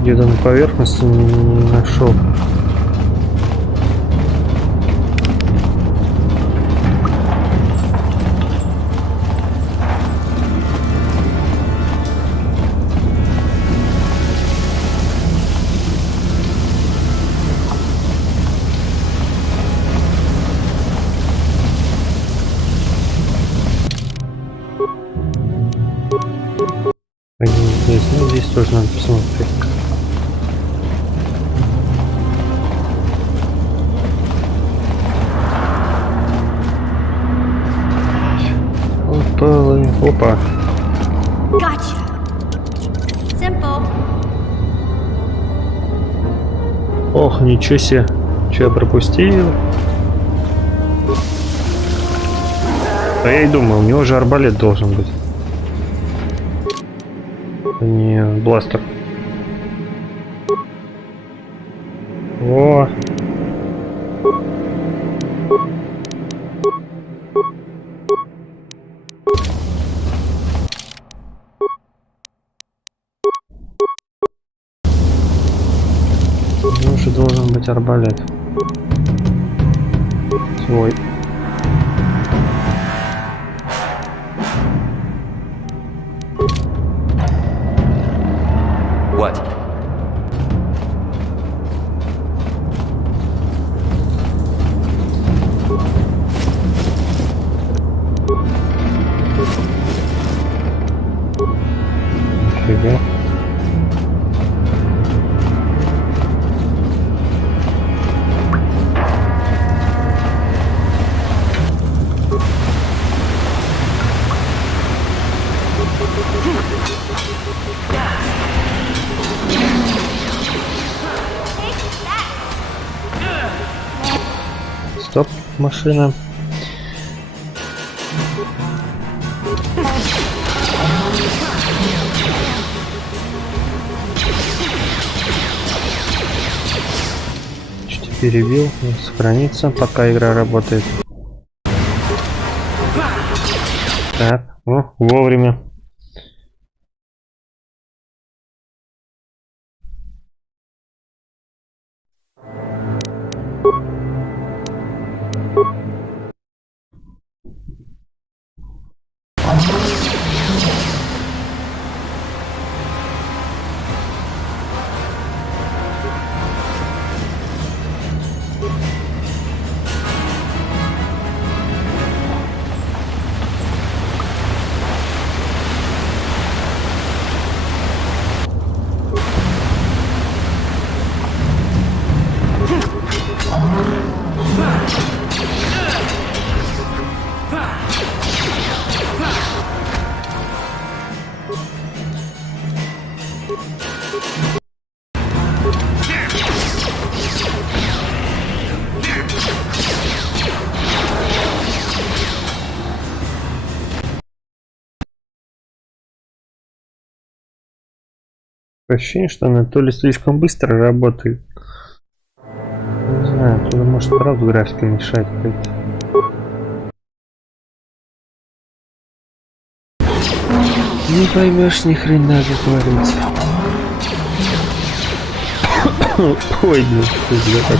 Где-то на поверхности не нашел. Один здесь, ну здесь тоже надо посмотреть. Опа. Gotcha. Simple. Ох, ничего себе. Че я пропустил? А я и думал, у него же арбалет должен быть. Не, бластер. О. Уже должен быть арбалет. Свой. What? Нифига. Стоп, машина. перебил. Сохранится, пока игра работает. Так, о, вовремя. Ощущение, что она то ли слишком быстро работает. Не знаю, то ли может правда графика мешает какая-то. Не поймешь ни хрена, как говорится. Ой, блин, что за так?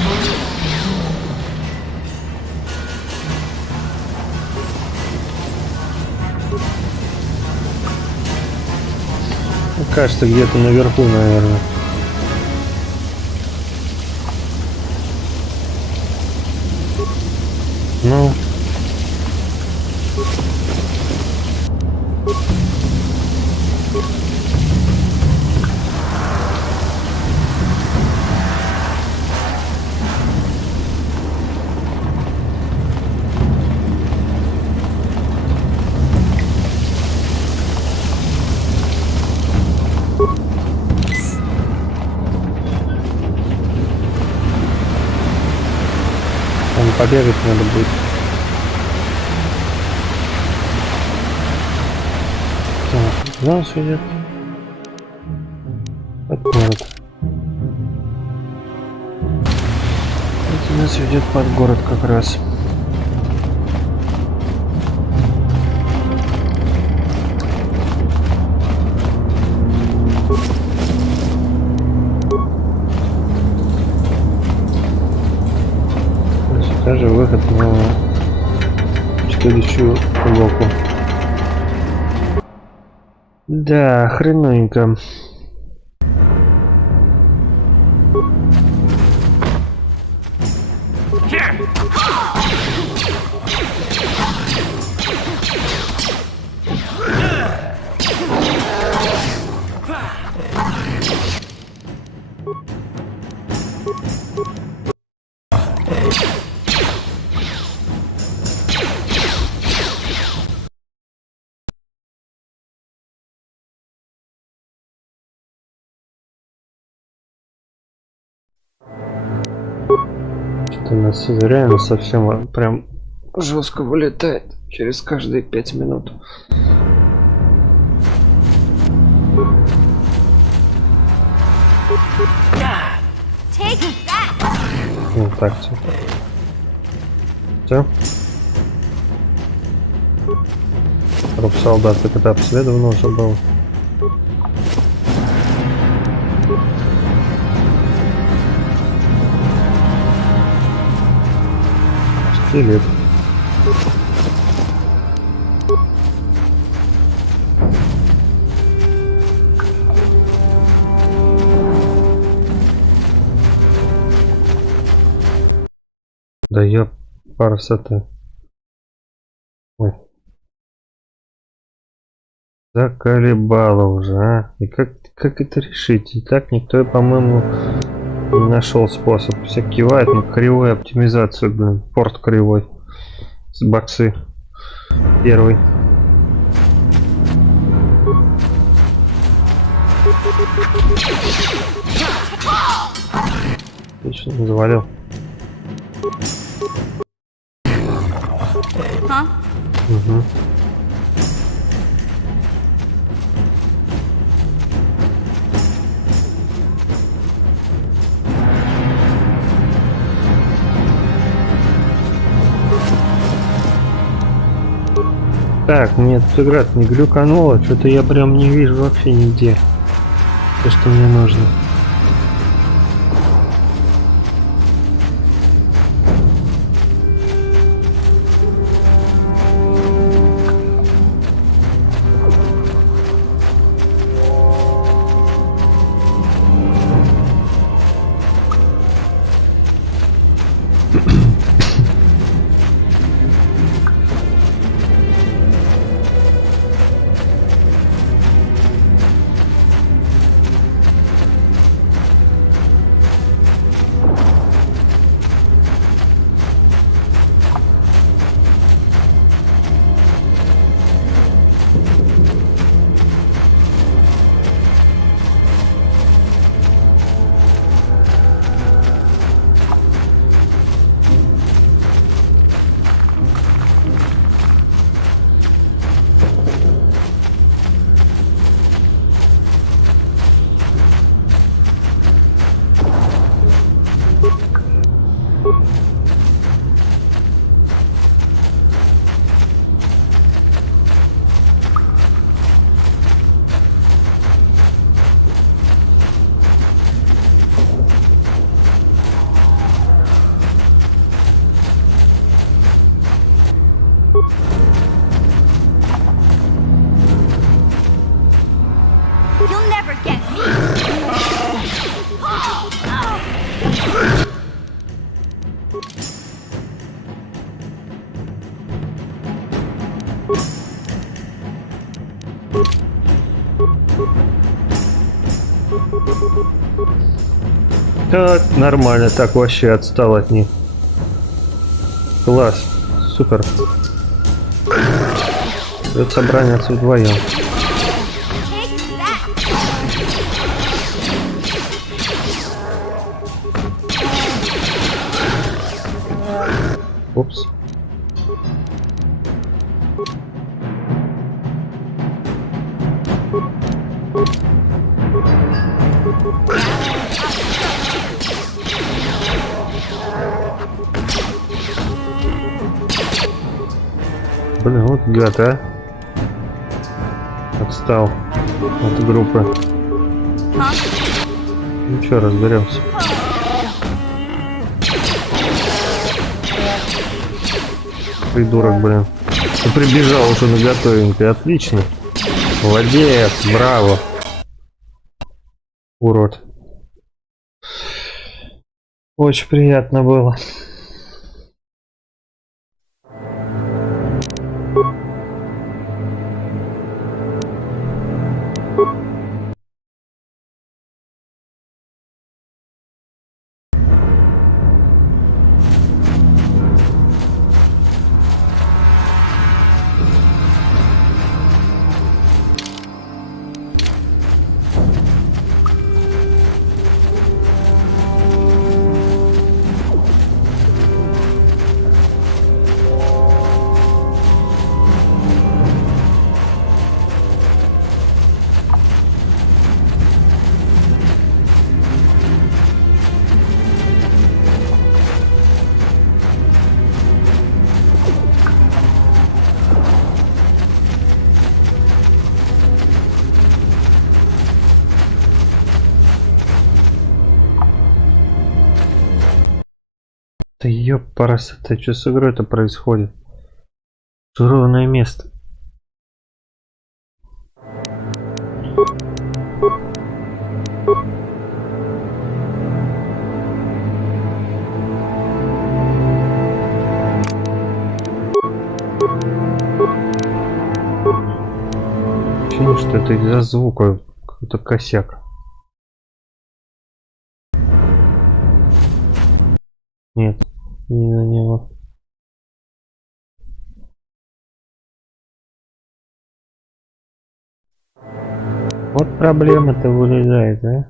Кажется, где-то наверху, наверное. Ну. Побегать надо будет. Так, куда нас ведет? Под город. Это нас ведет под город как раз. Даже выход на следующую блоку. Да, хреновенько. У нас реально совсем прям жестко вылетает через каждые 5 минут. Ну так, все. Труп солдат, так это обследовано уже было. Скелет. Да я парсоты. Ой. Заколебало уже, а? И как это решить? И так никто, по-моему, не нашел способ. Все кивают на кривую оптимизацию, блин. Порт кривой. С боксы. Первый. Отлично, завалил. Угу. Так, мне тут игра не глюканула, что-то я прям не вижу вообще нигде то, что мне нужно. You'll never get me. Да, нормально, так вообще отстал от них. Класс, супер. Придется браняться вдвоем. Упс. Блин, вот гад, а. Отстал от группы. Ну что, разберемся. Придурок, блин. Ты прибежал уже на готовенькое. Отлично. Молодец, браво. Урод. Очень приятно было. Да ёпарасоте, что с игрой-то происходит? Ровное место. Ощущение, что это из-за звука какой-то косяк. Нет, не на него. Вот проблема-то вылезает, да?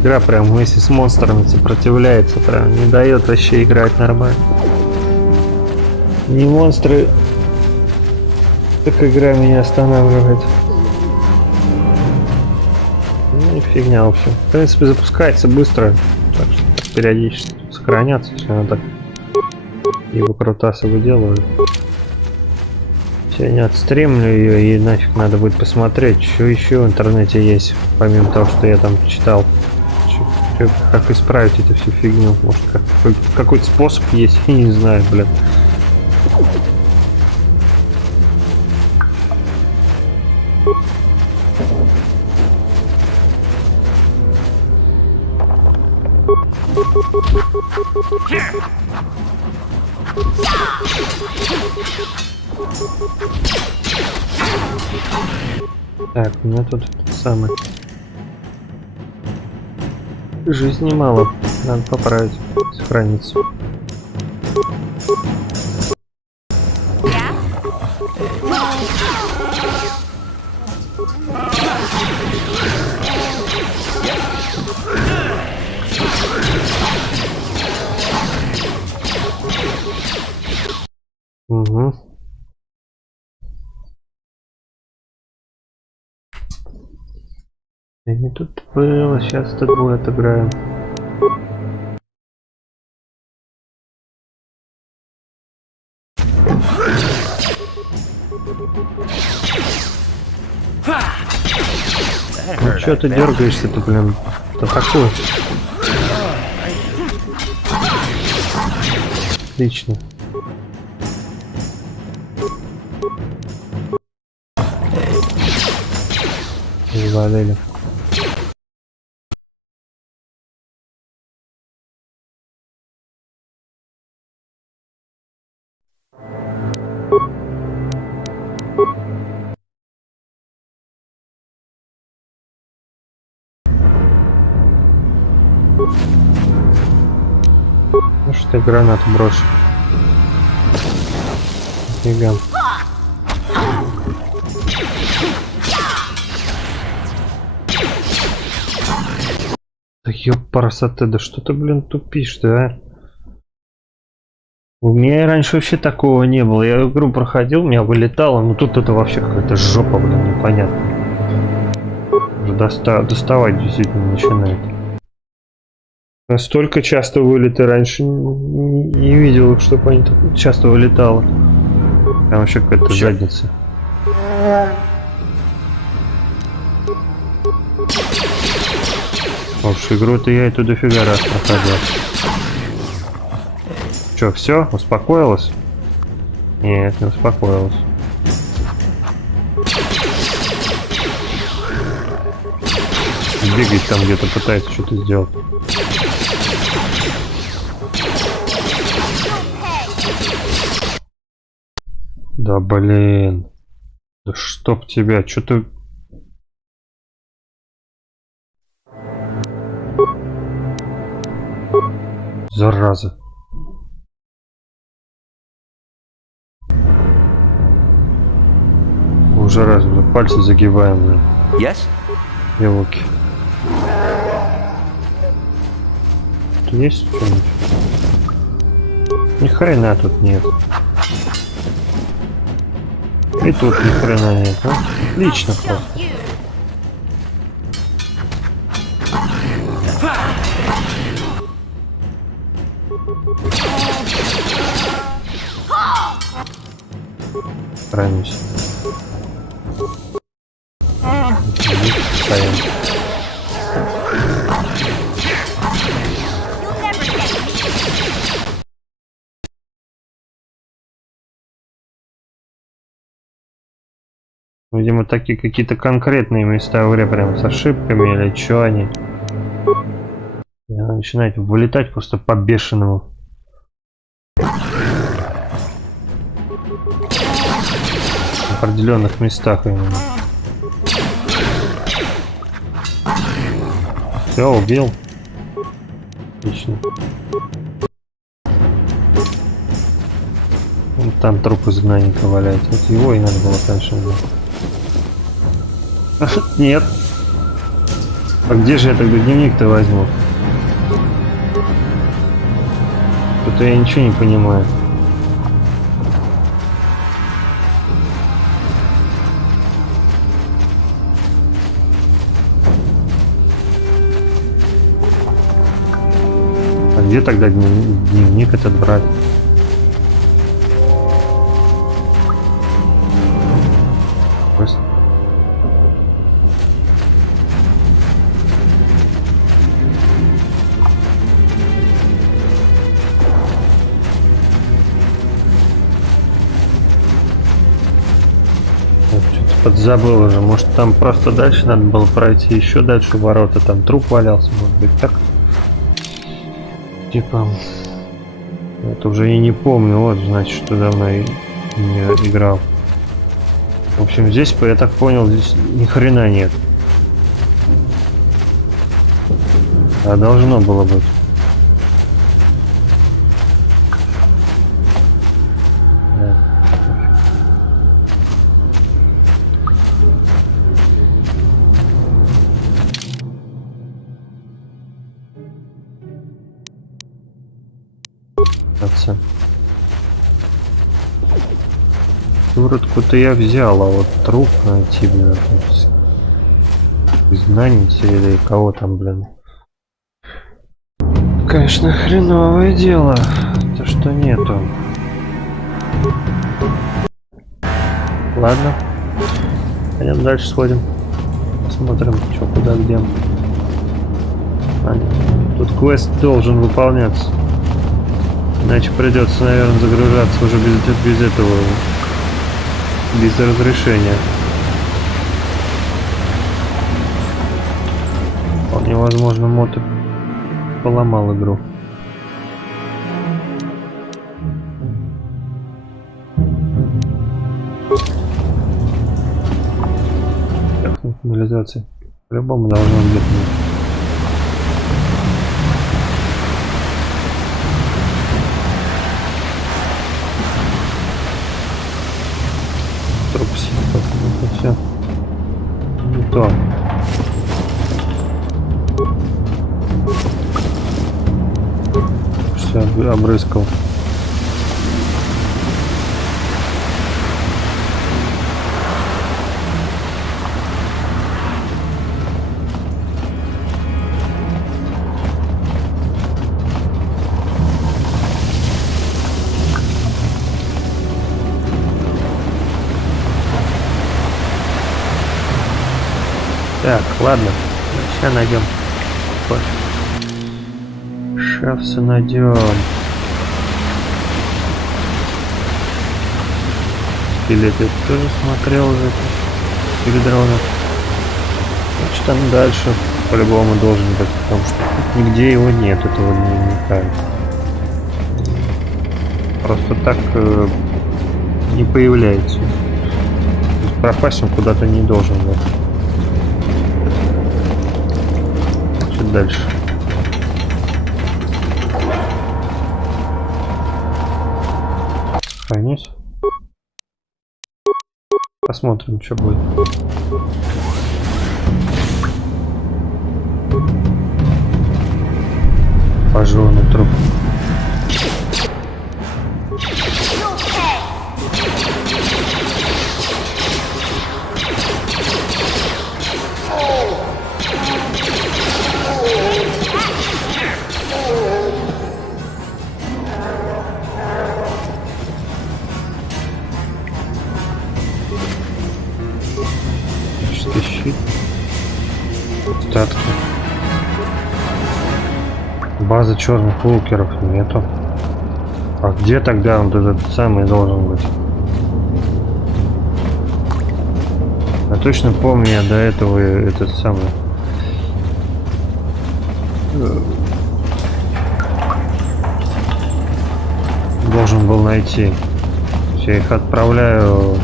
Игра прям вместе с монстрами сопротивляется, прям не дает вообще играть нормально. Не монстры, так игра меня останавливает. Ну и фигня, в общем. В принципе, запускается быстро, так что периодически сохраняться, если она так и выкрутасы выделывает. Сегодня отстримлю ее, и нафиг надо будет посмотреть, что еще в интернете есть, помимо того, что я там читал. Как исправить эту всю фигню. Может, какой-то способ есть, я не знаю, блин. Так, у меня тут самый жизни мало, надо поправить, сохраниться. Угу. Я не тут было, сейчас тут будет играем. Ну чё ты дергаешься-то, блин? Что такое? Отлично. Завалили. Ну что ты гранату брошу? Фига. Да ёпарасоте, да что ты, блин, тупишь-то, а? У меня раньше вообще такого не было. Я игру проходил, у меня вылетало, но тут это вообще какая-то жопа, блин, непонятно. Уже доставать действительно начинает. Настолько часто вылеты раньше не видел, чтобы они так часто вылетало. Там вообще какая-то задница. Уж игру-то я эту дофига раз проходил. Чё, все? Успокоилась? Нет, не успокоилась. Бегать там где-то пытается что-то сделать. Да блин. Да чтоб тебя, что ты... Зараза. Уже раз, уже пальцы загибаем, блин. Yes? Елки. Тут есть что-нибудь? Ни хрена тут нет. И тут ни хрена нет, а? Отлично просто. Стараемся. Стоим. Видимо, такие какие-то конкретные места в игре прям с ошибками или что они. И она начинает вылетать просто по-бешеному. В определенных местах именно. Все, убил. Отлично. Вон там труп изгнанника валяется. Вот его и надо было, конечно. Нет. А где же я тогда дневник-то возьму? Что-то я ничего не понимаю. А где тогда дневник этот брать? Просто. Подзабыл уже, может там просто дальше надо было пройти, еще дальше ворота, там труп валялся, может быть так? Типа, это уже я не помню, вот значит, что давно я не играл. В общем, здесь, я так понял, здесь ни хрена нет. А должно было быть. Туротку-то я взял, а вот труп найти, блин, знаете или кого там, блин. Конечно, хреновое дело, то что нету. Ладно, пойдем дальше сходим, посмотрим, что куда где. Тут квест должен выполняться, иначе придется, наверное, загружаться уже без этого. Без разрешения. Вполне возможно, мод поломал игру. Так, канализация. По-любому должно где-то быть. Это все не то. Все обрыскал. Так, ладно, сейчас найдем. Сейчас найдем. Или ты тоже смотрел уже перед дроном? Значит, там дальше по-любому должен быть, потому что тут нигде его нет, этого дневника. Просто так не появляется. Пропасть он куда-то не должен быть. Дальше. Сохранись. Посмотрим, что будет. Пожженный труп. Щит. Статки. Базы черных лукеров нету. А где тогда он этот самый должен быть? Я точно помню, я до этого этот самый должен был найти. Я их отправляю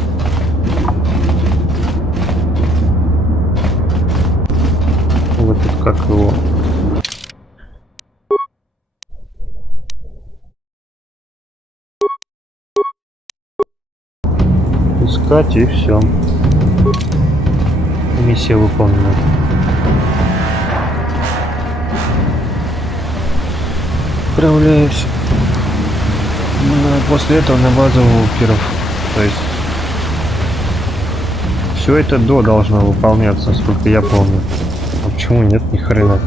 в этот, как его, искать, и все. Миссия выполнена. отправляюсь после этого на базу Вулкеров. То есть все это до должно выполняться, насколько я помню. А почему нет, ни хрена?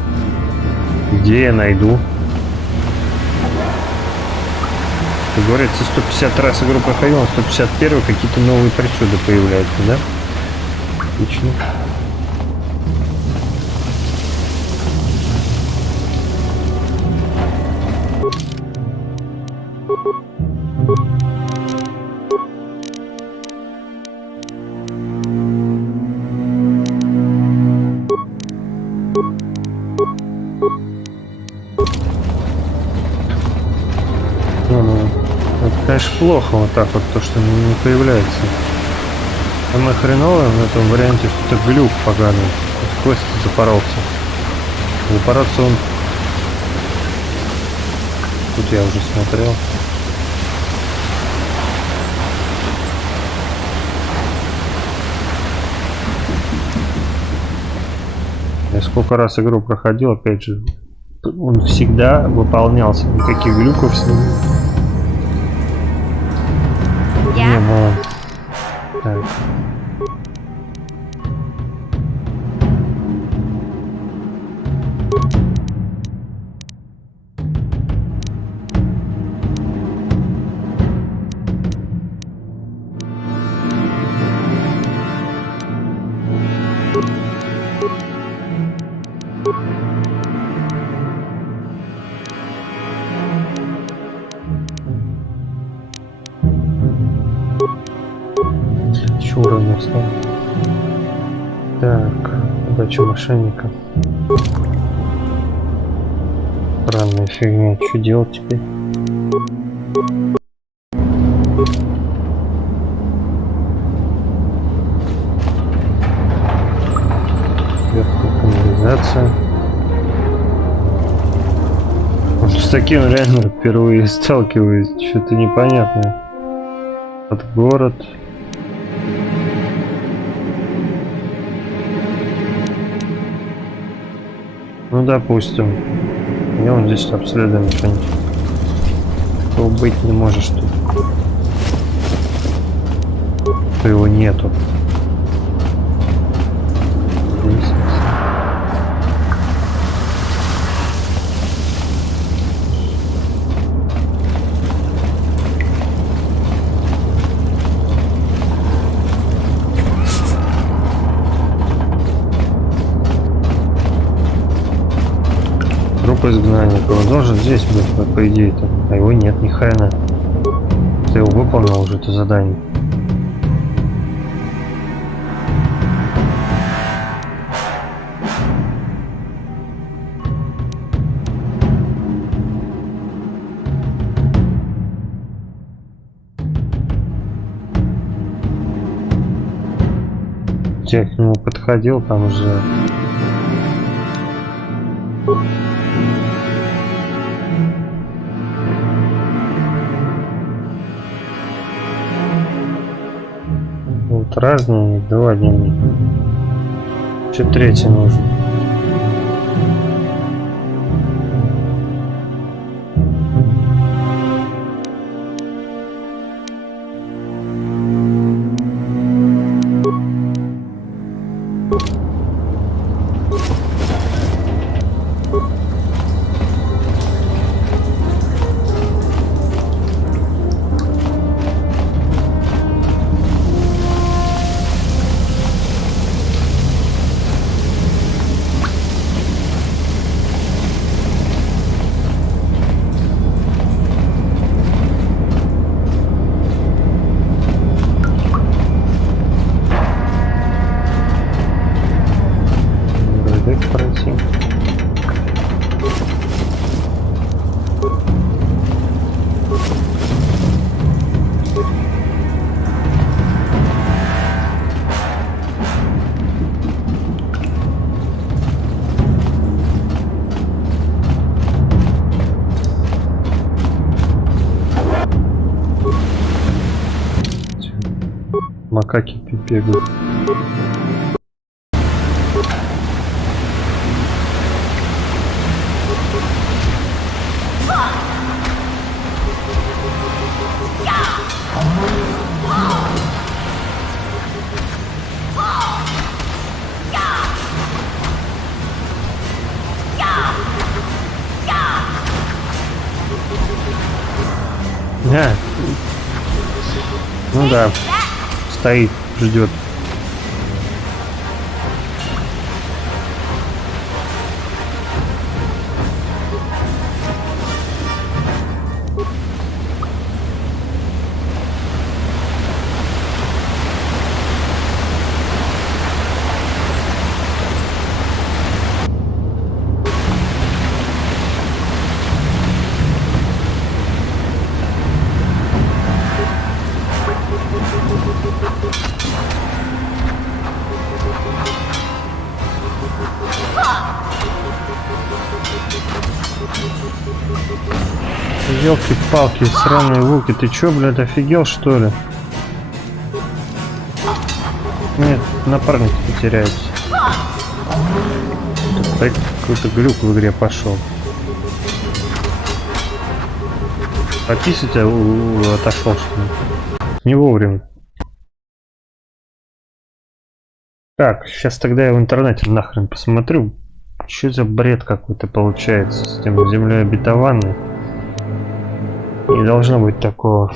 Где я найду? Как говорится, 150 раз игру проходил, 151 какие-то новые причуды появляются, да? Отлично. Это, конечно, плохо вот так вот, то, что не появляется. Самое хреновое в этом варианте, что это глюк поганый. Квест запоролся. Запороться он... Тут я уже смотрел. Я сколько раз игру проходил, опять же, он всегда выполнялся. Никаких глюков с ним не было. Так. Еще уровень остался. Так, удача мошенника. Странная фигня. Что делать теперь? Легкая канализация. С таким реально впервые сталкиваюсь. Что-то непонятное. От город. Ну, допустим. И он здесь обследуем что-нибудь. Такого быть не может, что его нету. Здесь. Группа изгнанника. Он должен здесь быть, по идее-то. А его нет, ни хрена. Ты его выполнил уже, это задание. Я к нему подходил, там уже... Вот разные, два дневника. Еще третий нужен. Пройти. Макаки бегают. Да. Ну да. Стоит, ждет. Ёлки-палки, сраные волки, ты чё, блядь, офигел, что ли? Нет, напарник потеряется. Какой-то глюк в игре пошел. Пописать отошел, что ли? Не вовремя. Так, сейчас тогда я в интернете нахрен посмотрю. Что за бред какой-то получается с тем землей обетованной. Не должно быть такого.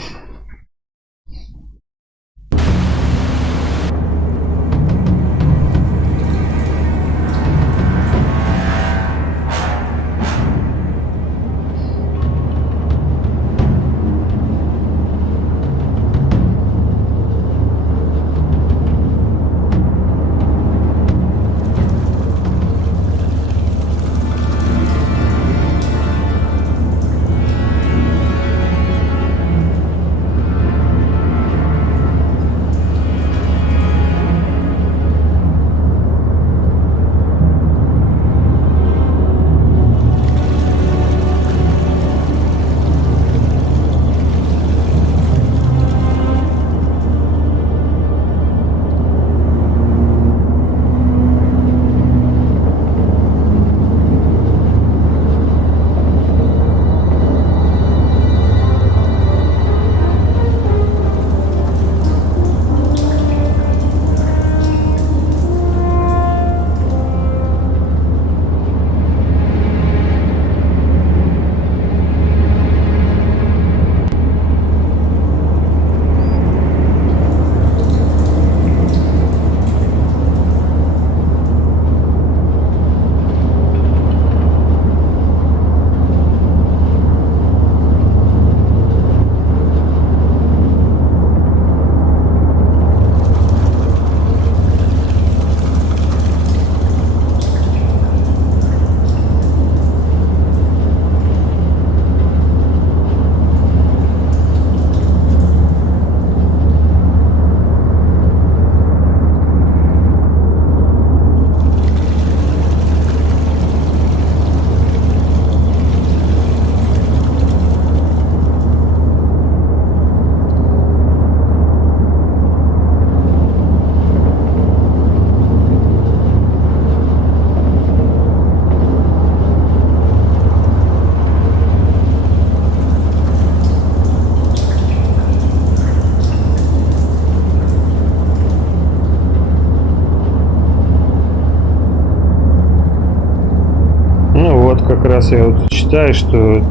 Как раз я вот читаю, что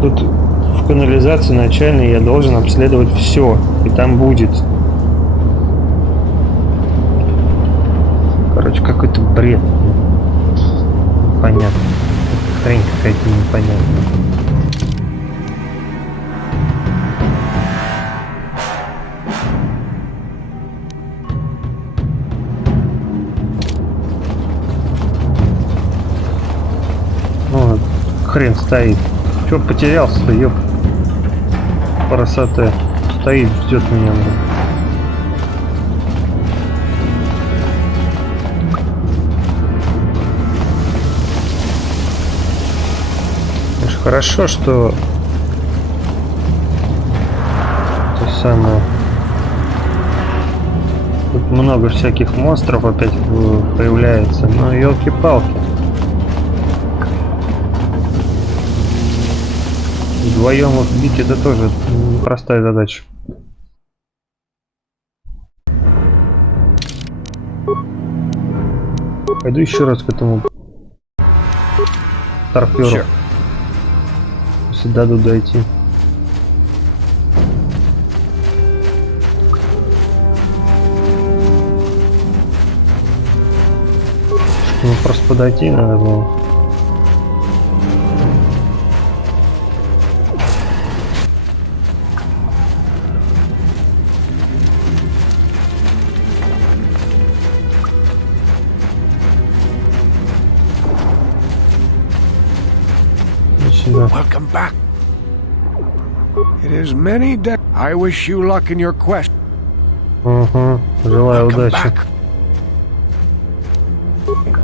тут в канализации начальной я должен обследовать все, и там будет. Короче, какой-то бред. Непонятно. Хрень какая-то непонятная. Хрен стоит. Чё потерялся-то, ёп. Красота. Стоит, ждет меня. Конечно, хорошо, что то самое. Тут много всяких монстров опять появляется, но ёлки-палки. Вдвоем их бить — это тоже непростая задача. Пойду еще раз к этому старперу, если дадут дойти. Ну, просто подойти надо было. Welcome back. It is many days. I wish you luck in your quest. Угу. Желаю удачи.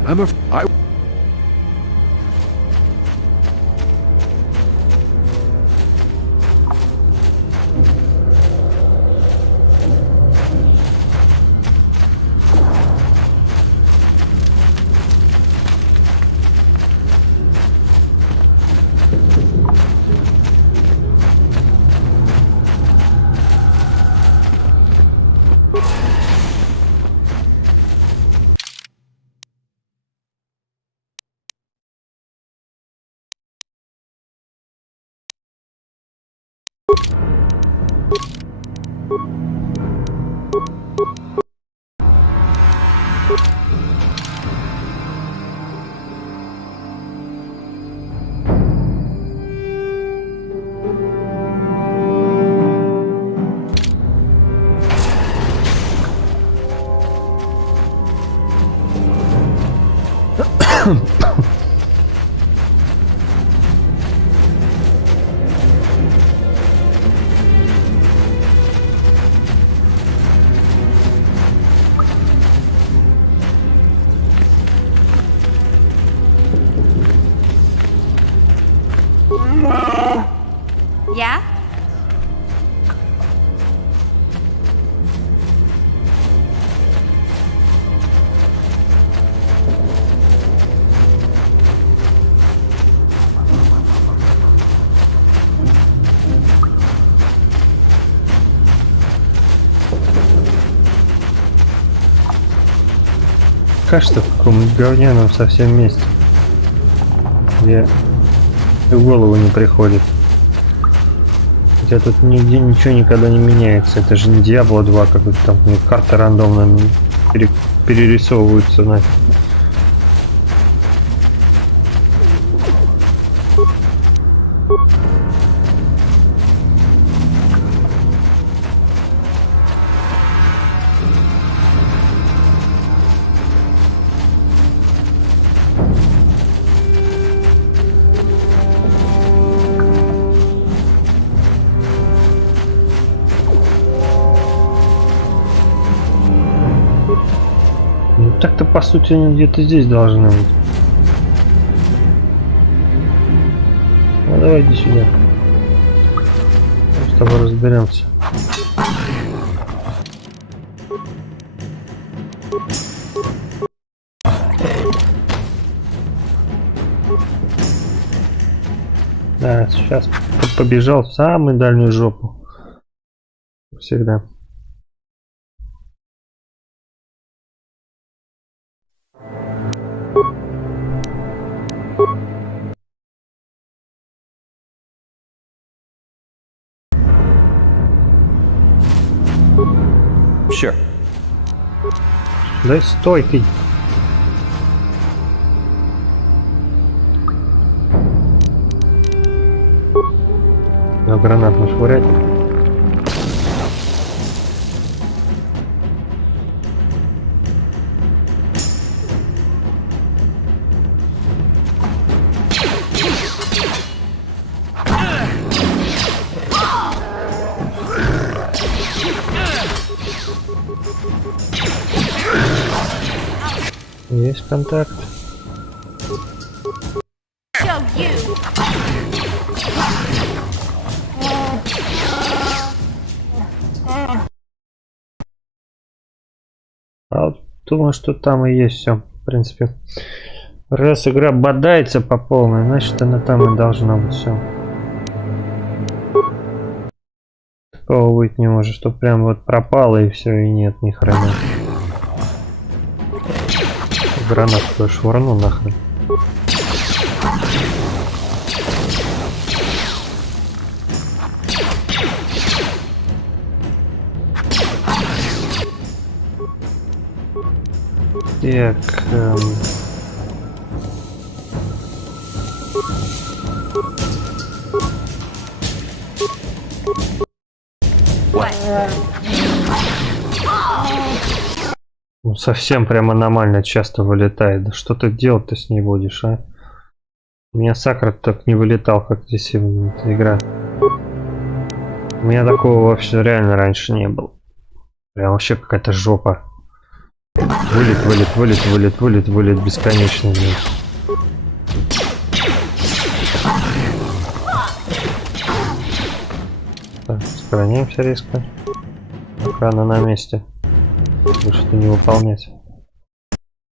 I Yeah? Кажется, в каком-нибудь говняном совсем месте, где в голову не приходит. Хотя тут нигде ничего никогда не меняется. Это же не Diablo 2, какой-то там карты рандомно перерисовываются на. Ну так-то по сути они где-то здесь должны быть. Ну давай иди сюда. Мы с тобой разберемся. Да, сейчас побежал в самую дальнюю жопу. Всегда. Sure. Да стой ты. На гранат нашвырять. Есть контакт. А вот думаю, что там и есть все, в принципе. Раз игра бодается по полной, значит она там и должна быть все. Такого быть не может, что прям вот пропало и все, и нет, ни хрена. Гранату швырну нахрен. Так, Ну, совсем прям аномально часто вылетает. Да что ты делать-то с ней будешь, а? У меня Сакра так не вылетал, как здесь эта игра. У меня такого вообще реально раньше не было. Прям вообще какая-то жопа. Вылет бесконечно. Блин. Так, сохраняемся резко. Охрана на месте. Больше-то не выполнять.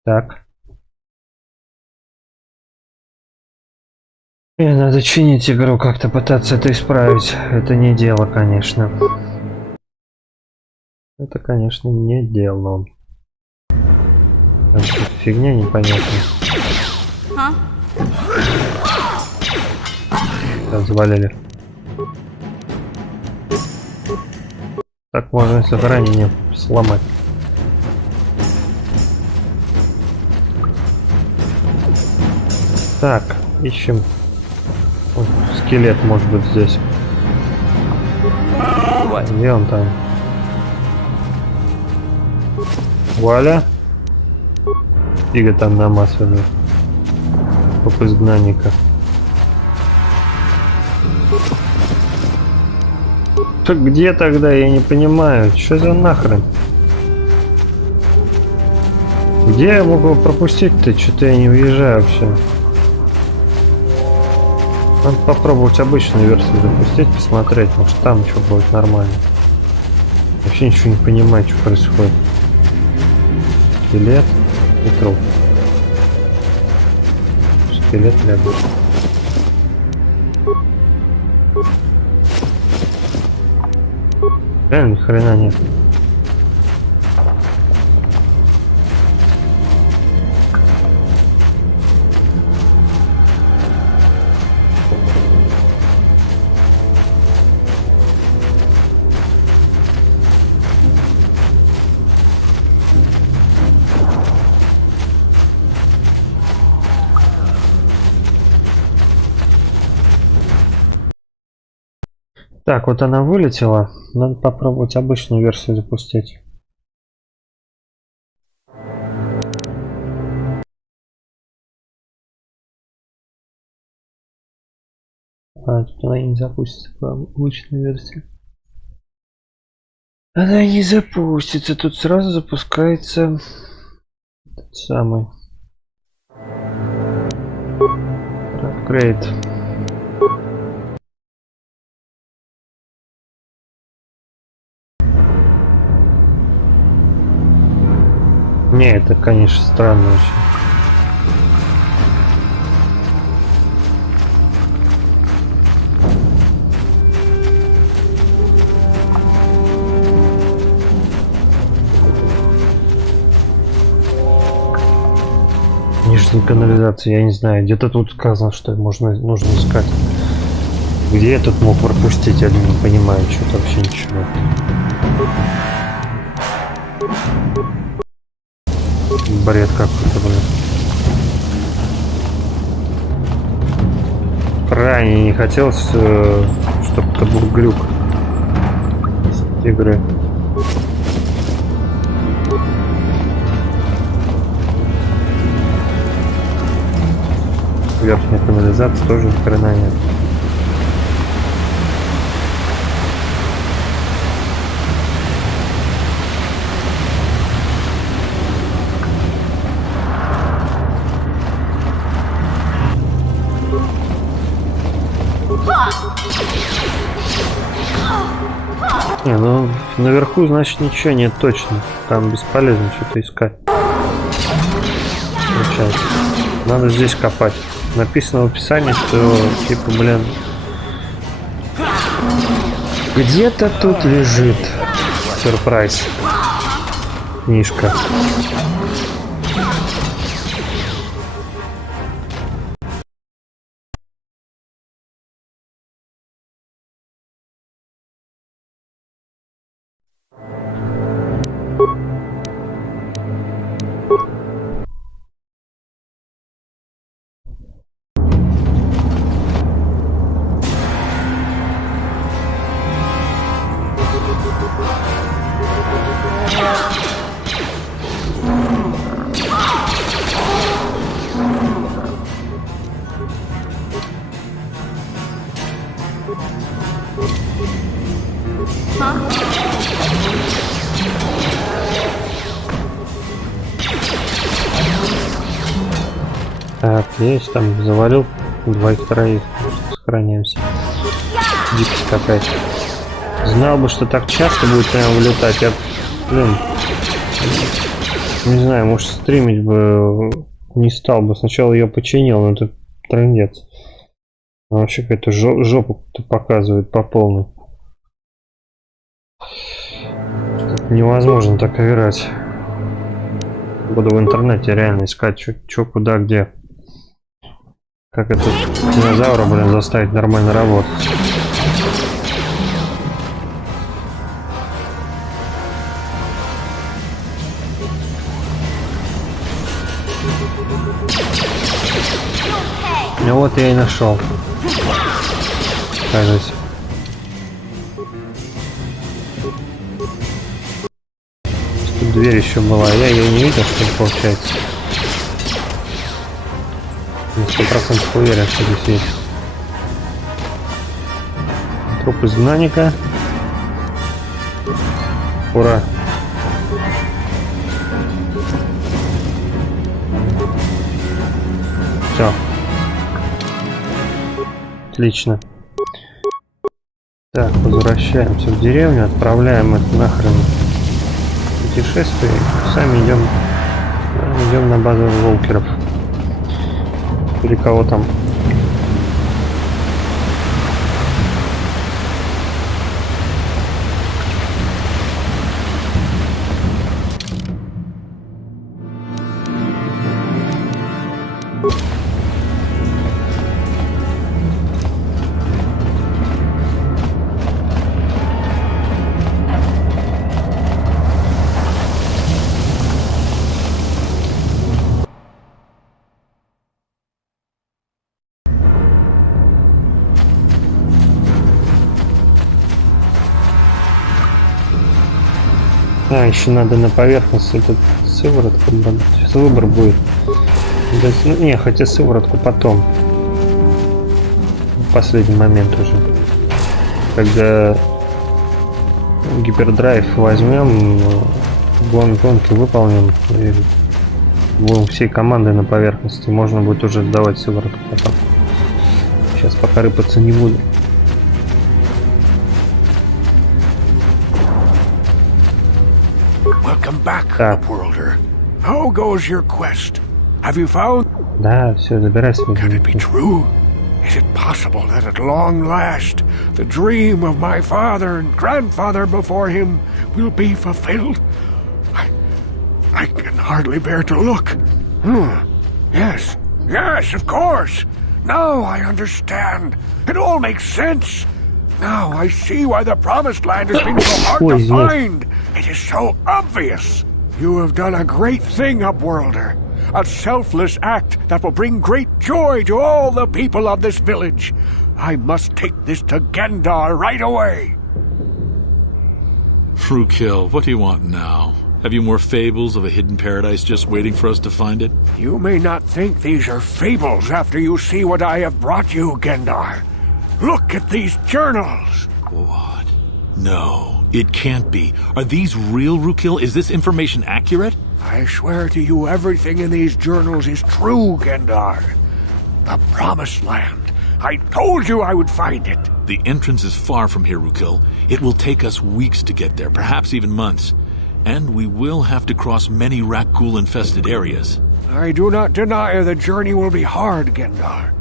Так. И надо чинить игру, как-то пытаться это исправить. Это не дело, конечно. Это, конечно, не дело. Фигня непонятная. Так, завалили. Так можно сохранение сломать. Так, ищем. Ой, скелет может быть здесь. Где он там? Вуаля. Фига там намазывает. Топ изгнанника. Так где тогда? Я не понимаю. Что за нахрен? Где я могу пропустить-то? Что-то я не въезжаю вообще. Надо попробовать обычную версию запустить, посмотреть, может там что будет нормально. Вообще ничего не понимаю, что происходит. Скелет и труп. Скелет рядом. Реально ни хрена нет. Так, вот она вылетела. Надо попробовать обычную версию запустить. А, тут она не запустится по обычной версии. Она не запустится. Тут сразу запускается этот самый апгрейд. Не, это, конечно, странно очень. Нижняя канализация, я не знаю, где-то тут сказано, что нужно искать. Где я тут мог пропустить, я не понимаю, что-то вообще ничего. Бред какой-то, блин. Крайне не хотелось, чтобы это был глюк из игры. Верхняя канализация тоже ни хрена нет. Не, ну наверху, значит, ничего нет точно. Там бесполезно что-то искать. Получается. Надо здесь копать. Написано в описании, что типа, блин, где-то тут лежит сюрприз. Книжка. Так, есть там, завалил двоих-троих. Сохраняемся. Дикость какая-то. Знал бы, что так часто будет прям вылетать. Я, блин, не знаю, может стримить бы не стал бы. Сначала ее починил, но это трындец. Вообще какая-то жопу показывает по полной. Тут невозможно так играть. Буду в интернете реально искать, что куда, где. Как этот динозавра, блин, заставить нормально работать. Ну вот я и нашел. Кажется. Тут дверь еще была, я ее не видел, что ли, получается. На 100% уверен, что здесь есть. Труп изгнанника. Ура! Все. Отлично. Так, возвращаемся в деревню, отправляем это нахрен путешествие. Сами идем на базу волкеров. Или кого там. А, еще надо на поверхность этот сыворотку брать. Сейчас выбор будет. Ну, не, хотя сыворотку потом. В последний момент уже. Когда гипердрайв возьмем, гонки выполним и будем всей командой на поверхности. Можно будет уже сдавать сыворотку потом. Сейчас пока рыпаться не буду. Welcome back, Upworlder. How goes your quest? Have you found? Да, все, забирайся. Can it be true? Is it possible that at long last the dream of my father and grandfather before him will be fulfilled? I can hardly bear to look. Yes, of course. Now I understand. It all makes sense. Now I see why the Promised Land has been so hard to find. It is so obvious. You have done a great thing, Upworlder. A selfless act that will bring great joy to all the people of this village. I must take this to Gendar right away. Frukill, what do you want now? Have you more fables of a hidden paradise just waiting for us to find it? You may not think these are fables after you see what I have brought you, Gendar. Look at these journals. What? No, it can't be. Are these real, Rukil? Is this information accurate? I swear to you everything in these journals is true, Gendar. The Promised Land. I told you I would find it. The entrance is far from here, Rukil. It will take us weeks to get there, perhaps even months. And we will have to cross many Rakghoul-infested areas. I do not deny the journey will be hard, Gendar.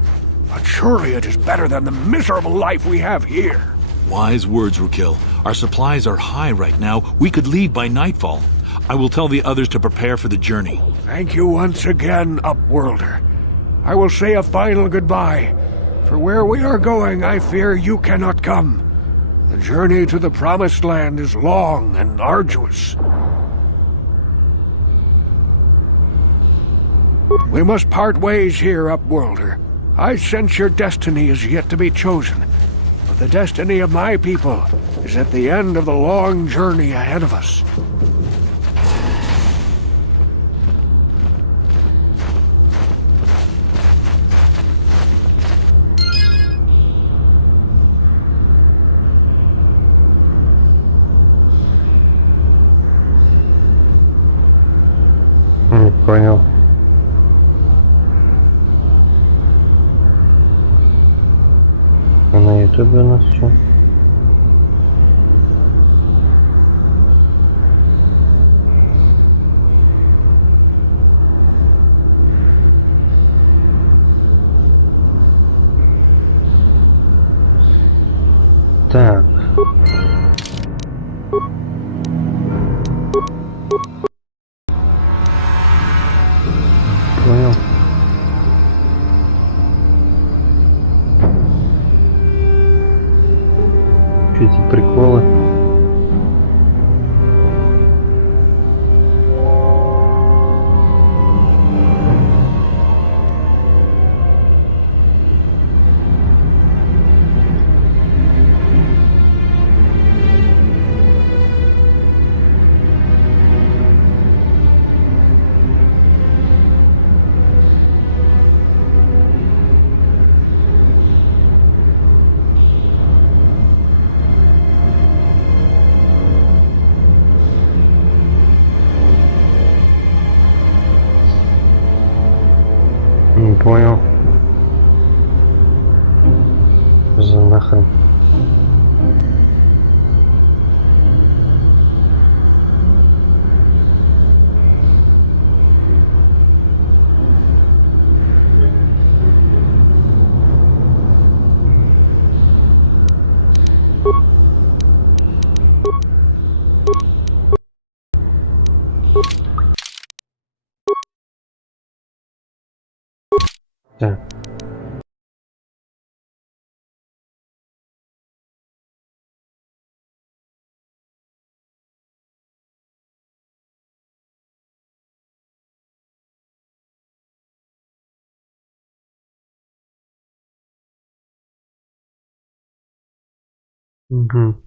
But surely it is better than the miserable life we have here. Wise words, Rukil. Our supplies are high right now. We could leave by nightfall. I will tell the others to prepare for the journey. Thank you once again, Upworlder. I will say a final goodbye. For where we are going, I fear you cannot come. The journey to the Promised Land is long and arduous. We must part ways here, Upworlder. I sense your destiny is yet to be chosen. But the destiny of my people is at the end of the long journey ahead of us. Понял. Это у нас что? Так. Понял. Что эти приколы? Не понял. За нахрен. Так. Угу.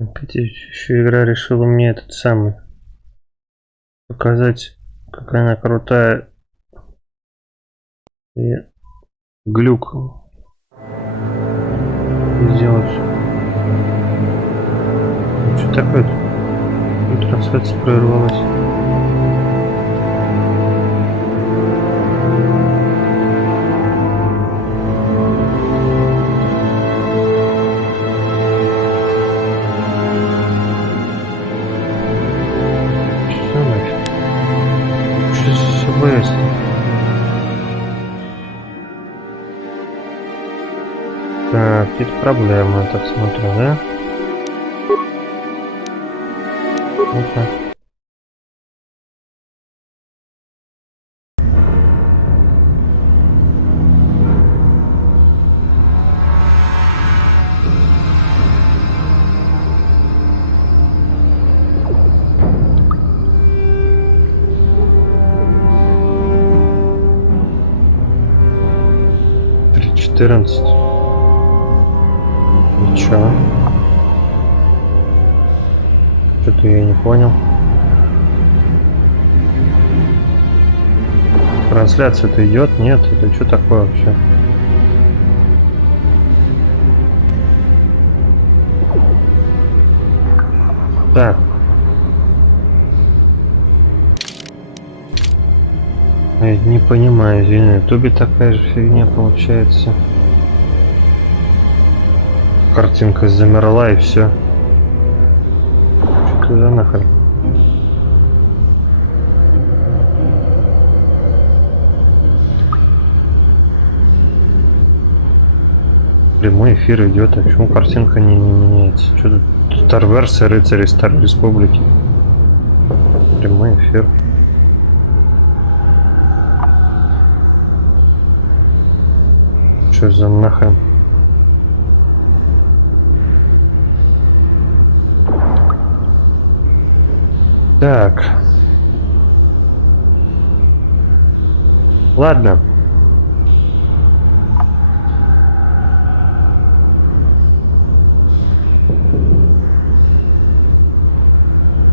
Опять еще игра решила мне этот самый показать, какая она крутая, и глюк сделать. Что такое-то? Трансляция прервалась. Так, какие-то проблемы, я так смотрю, да? Ну-ка. Три 14. Ничего. Что-то я не понял. Трансляция-то идет? Нет, это что такое вообще? Так. Я не понимаю, извини, на ютубе такая же фигня получается. Картинка замерла и все. Что за нахрен? Прямой эфир идет, а почему картинка не меняется? Что тут? Старверсы, рыцари Старой Республики. Прямой эфир. Что за нахрен? Так. Ладно.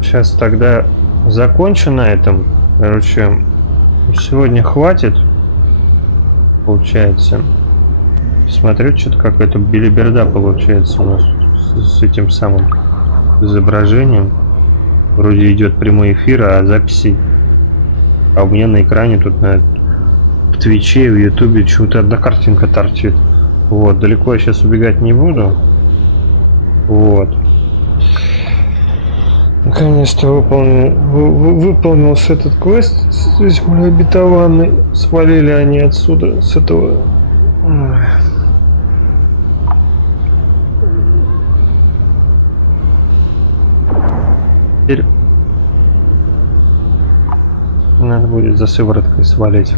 Сейчас тогда закончу на этом. Короче, сегодня хватит. Получается. Смотрю, что-то какая-то белиберда получается у нас с этим самым изображением. Вроде идет прямой эфир, а записи. А у меня на экране тут в Твиче, в Ютубе чего-то одна картинка торчит. Вот, далеко я сейчас убегать не буду. Вот. Наконец-то выполнился этот квест весьма обетованный. Свалили они отсюда, с этого. Теперь надо будет за сывороткой свалить.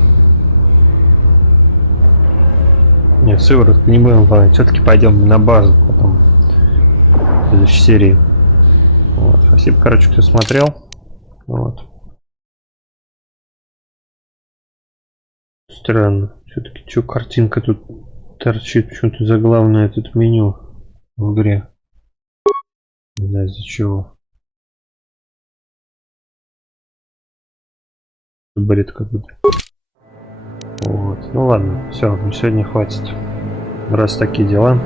Нет, сыворотку не будем выполнять. Все-таки пойдем на базу потом. В следующей серии. Вот. Спасибо, короче, кто смотрел. Вот. Странно. Все-таки что картинка тут торчит почему-то заглавное тут меню в игре. Не знаю из-за чего. Бред какой-то. Вот. Ну ладно, все, на сегодня хватит. Раз такие дела.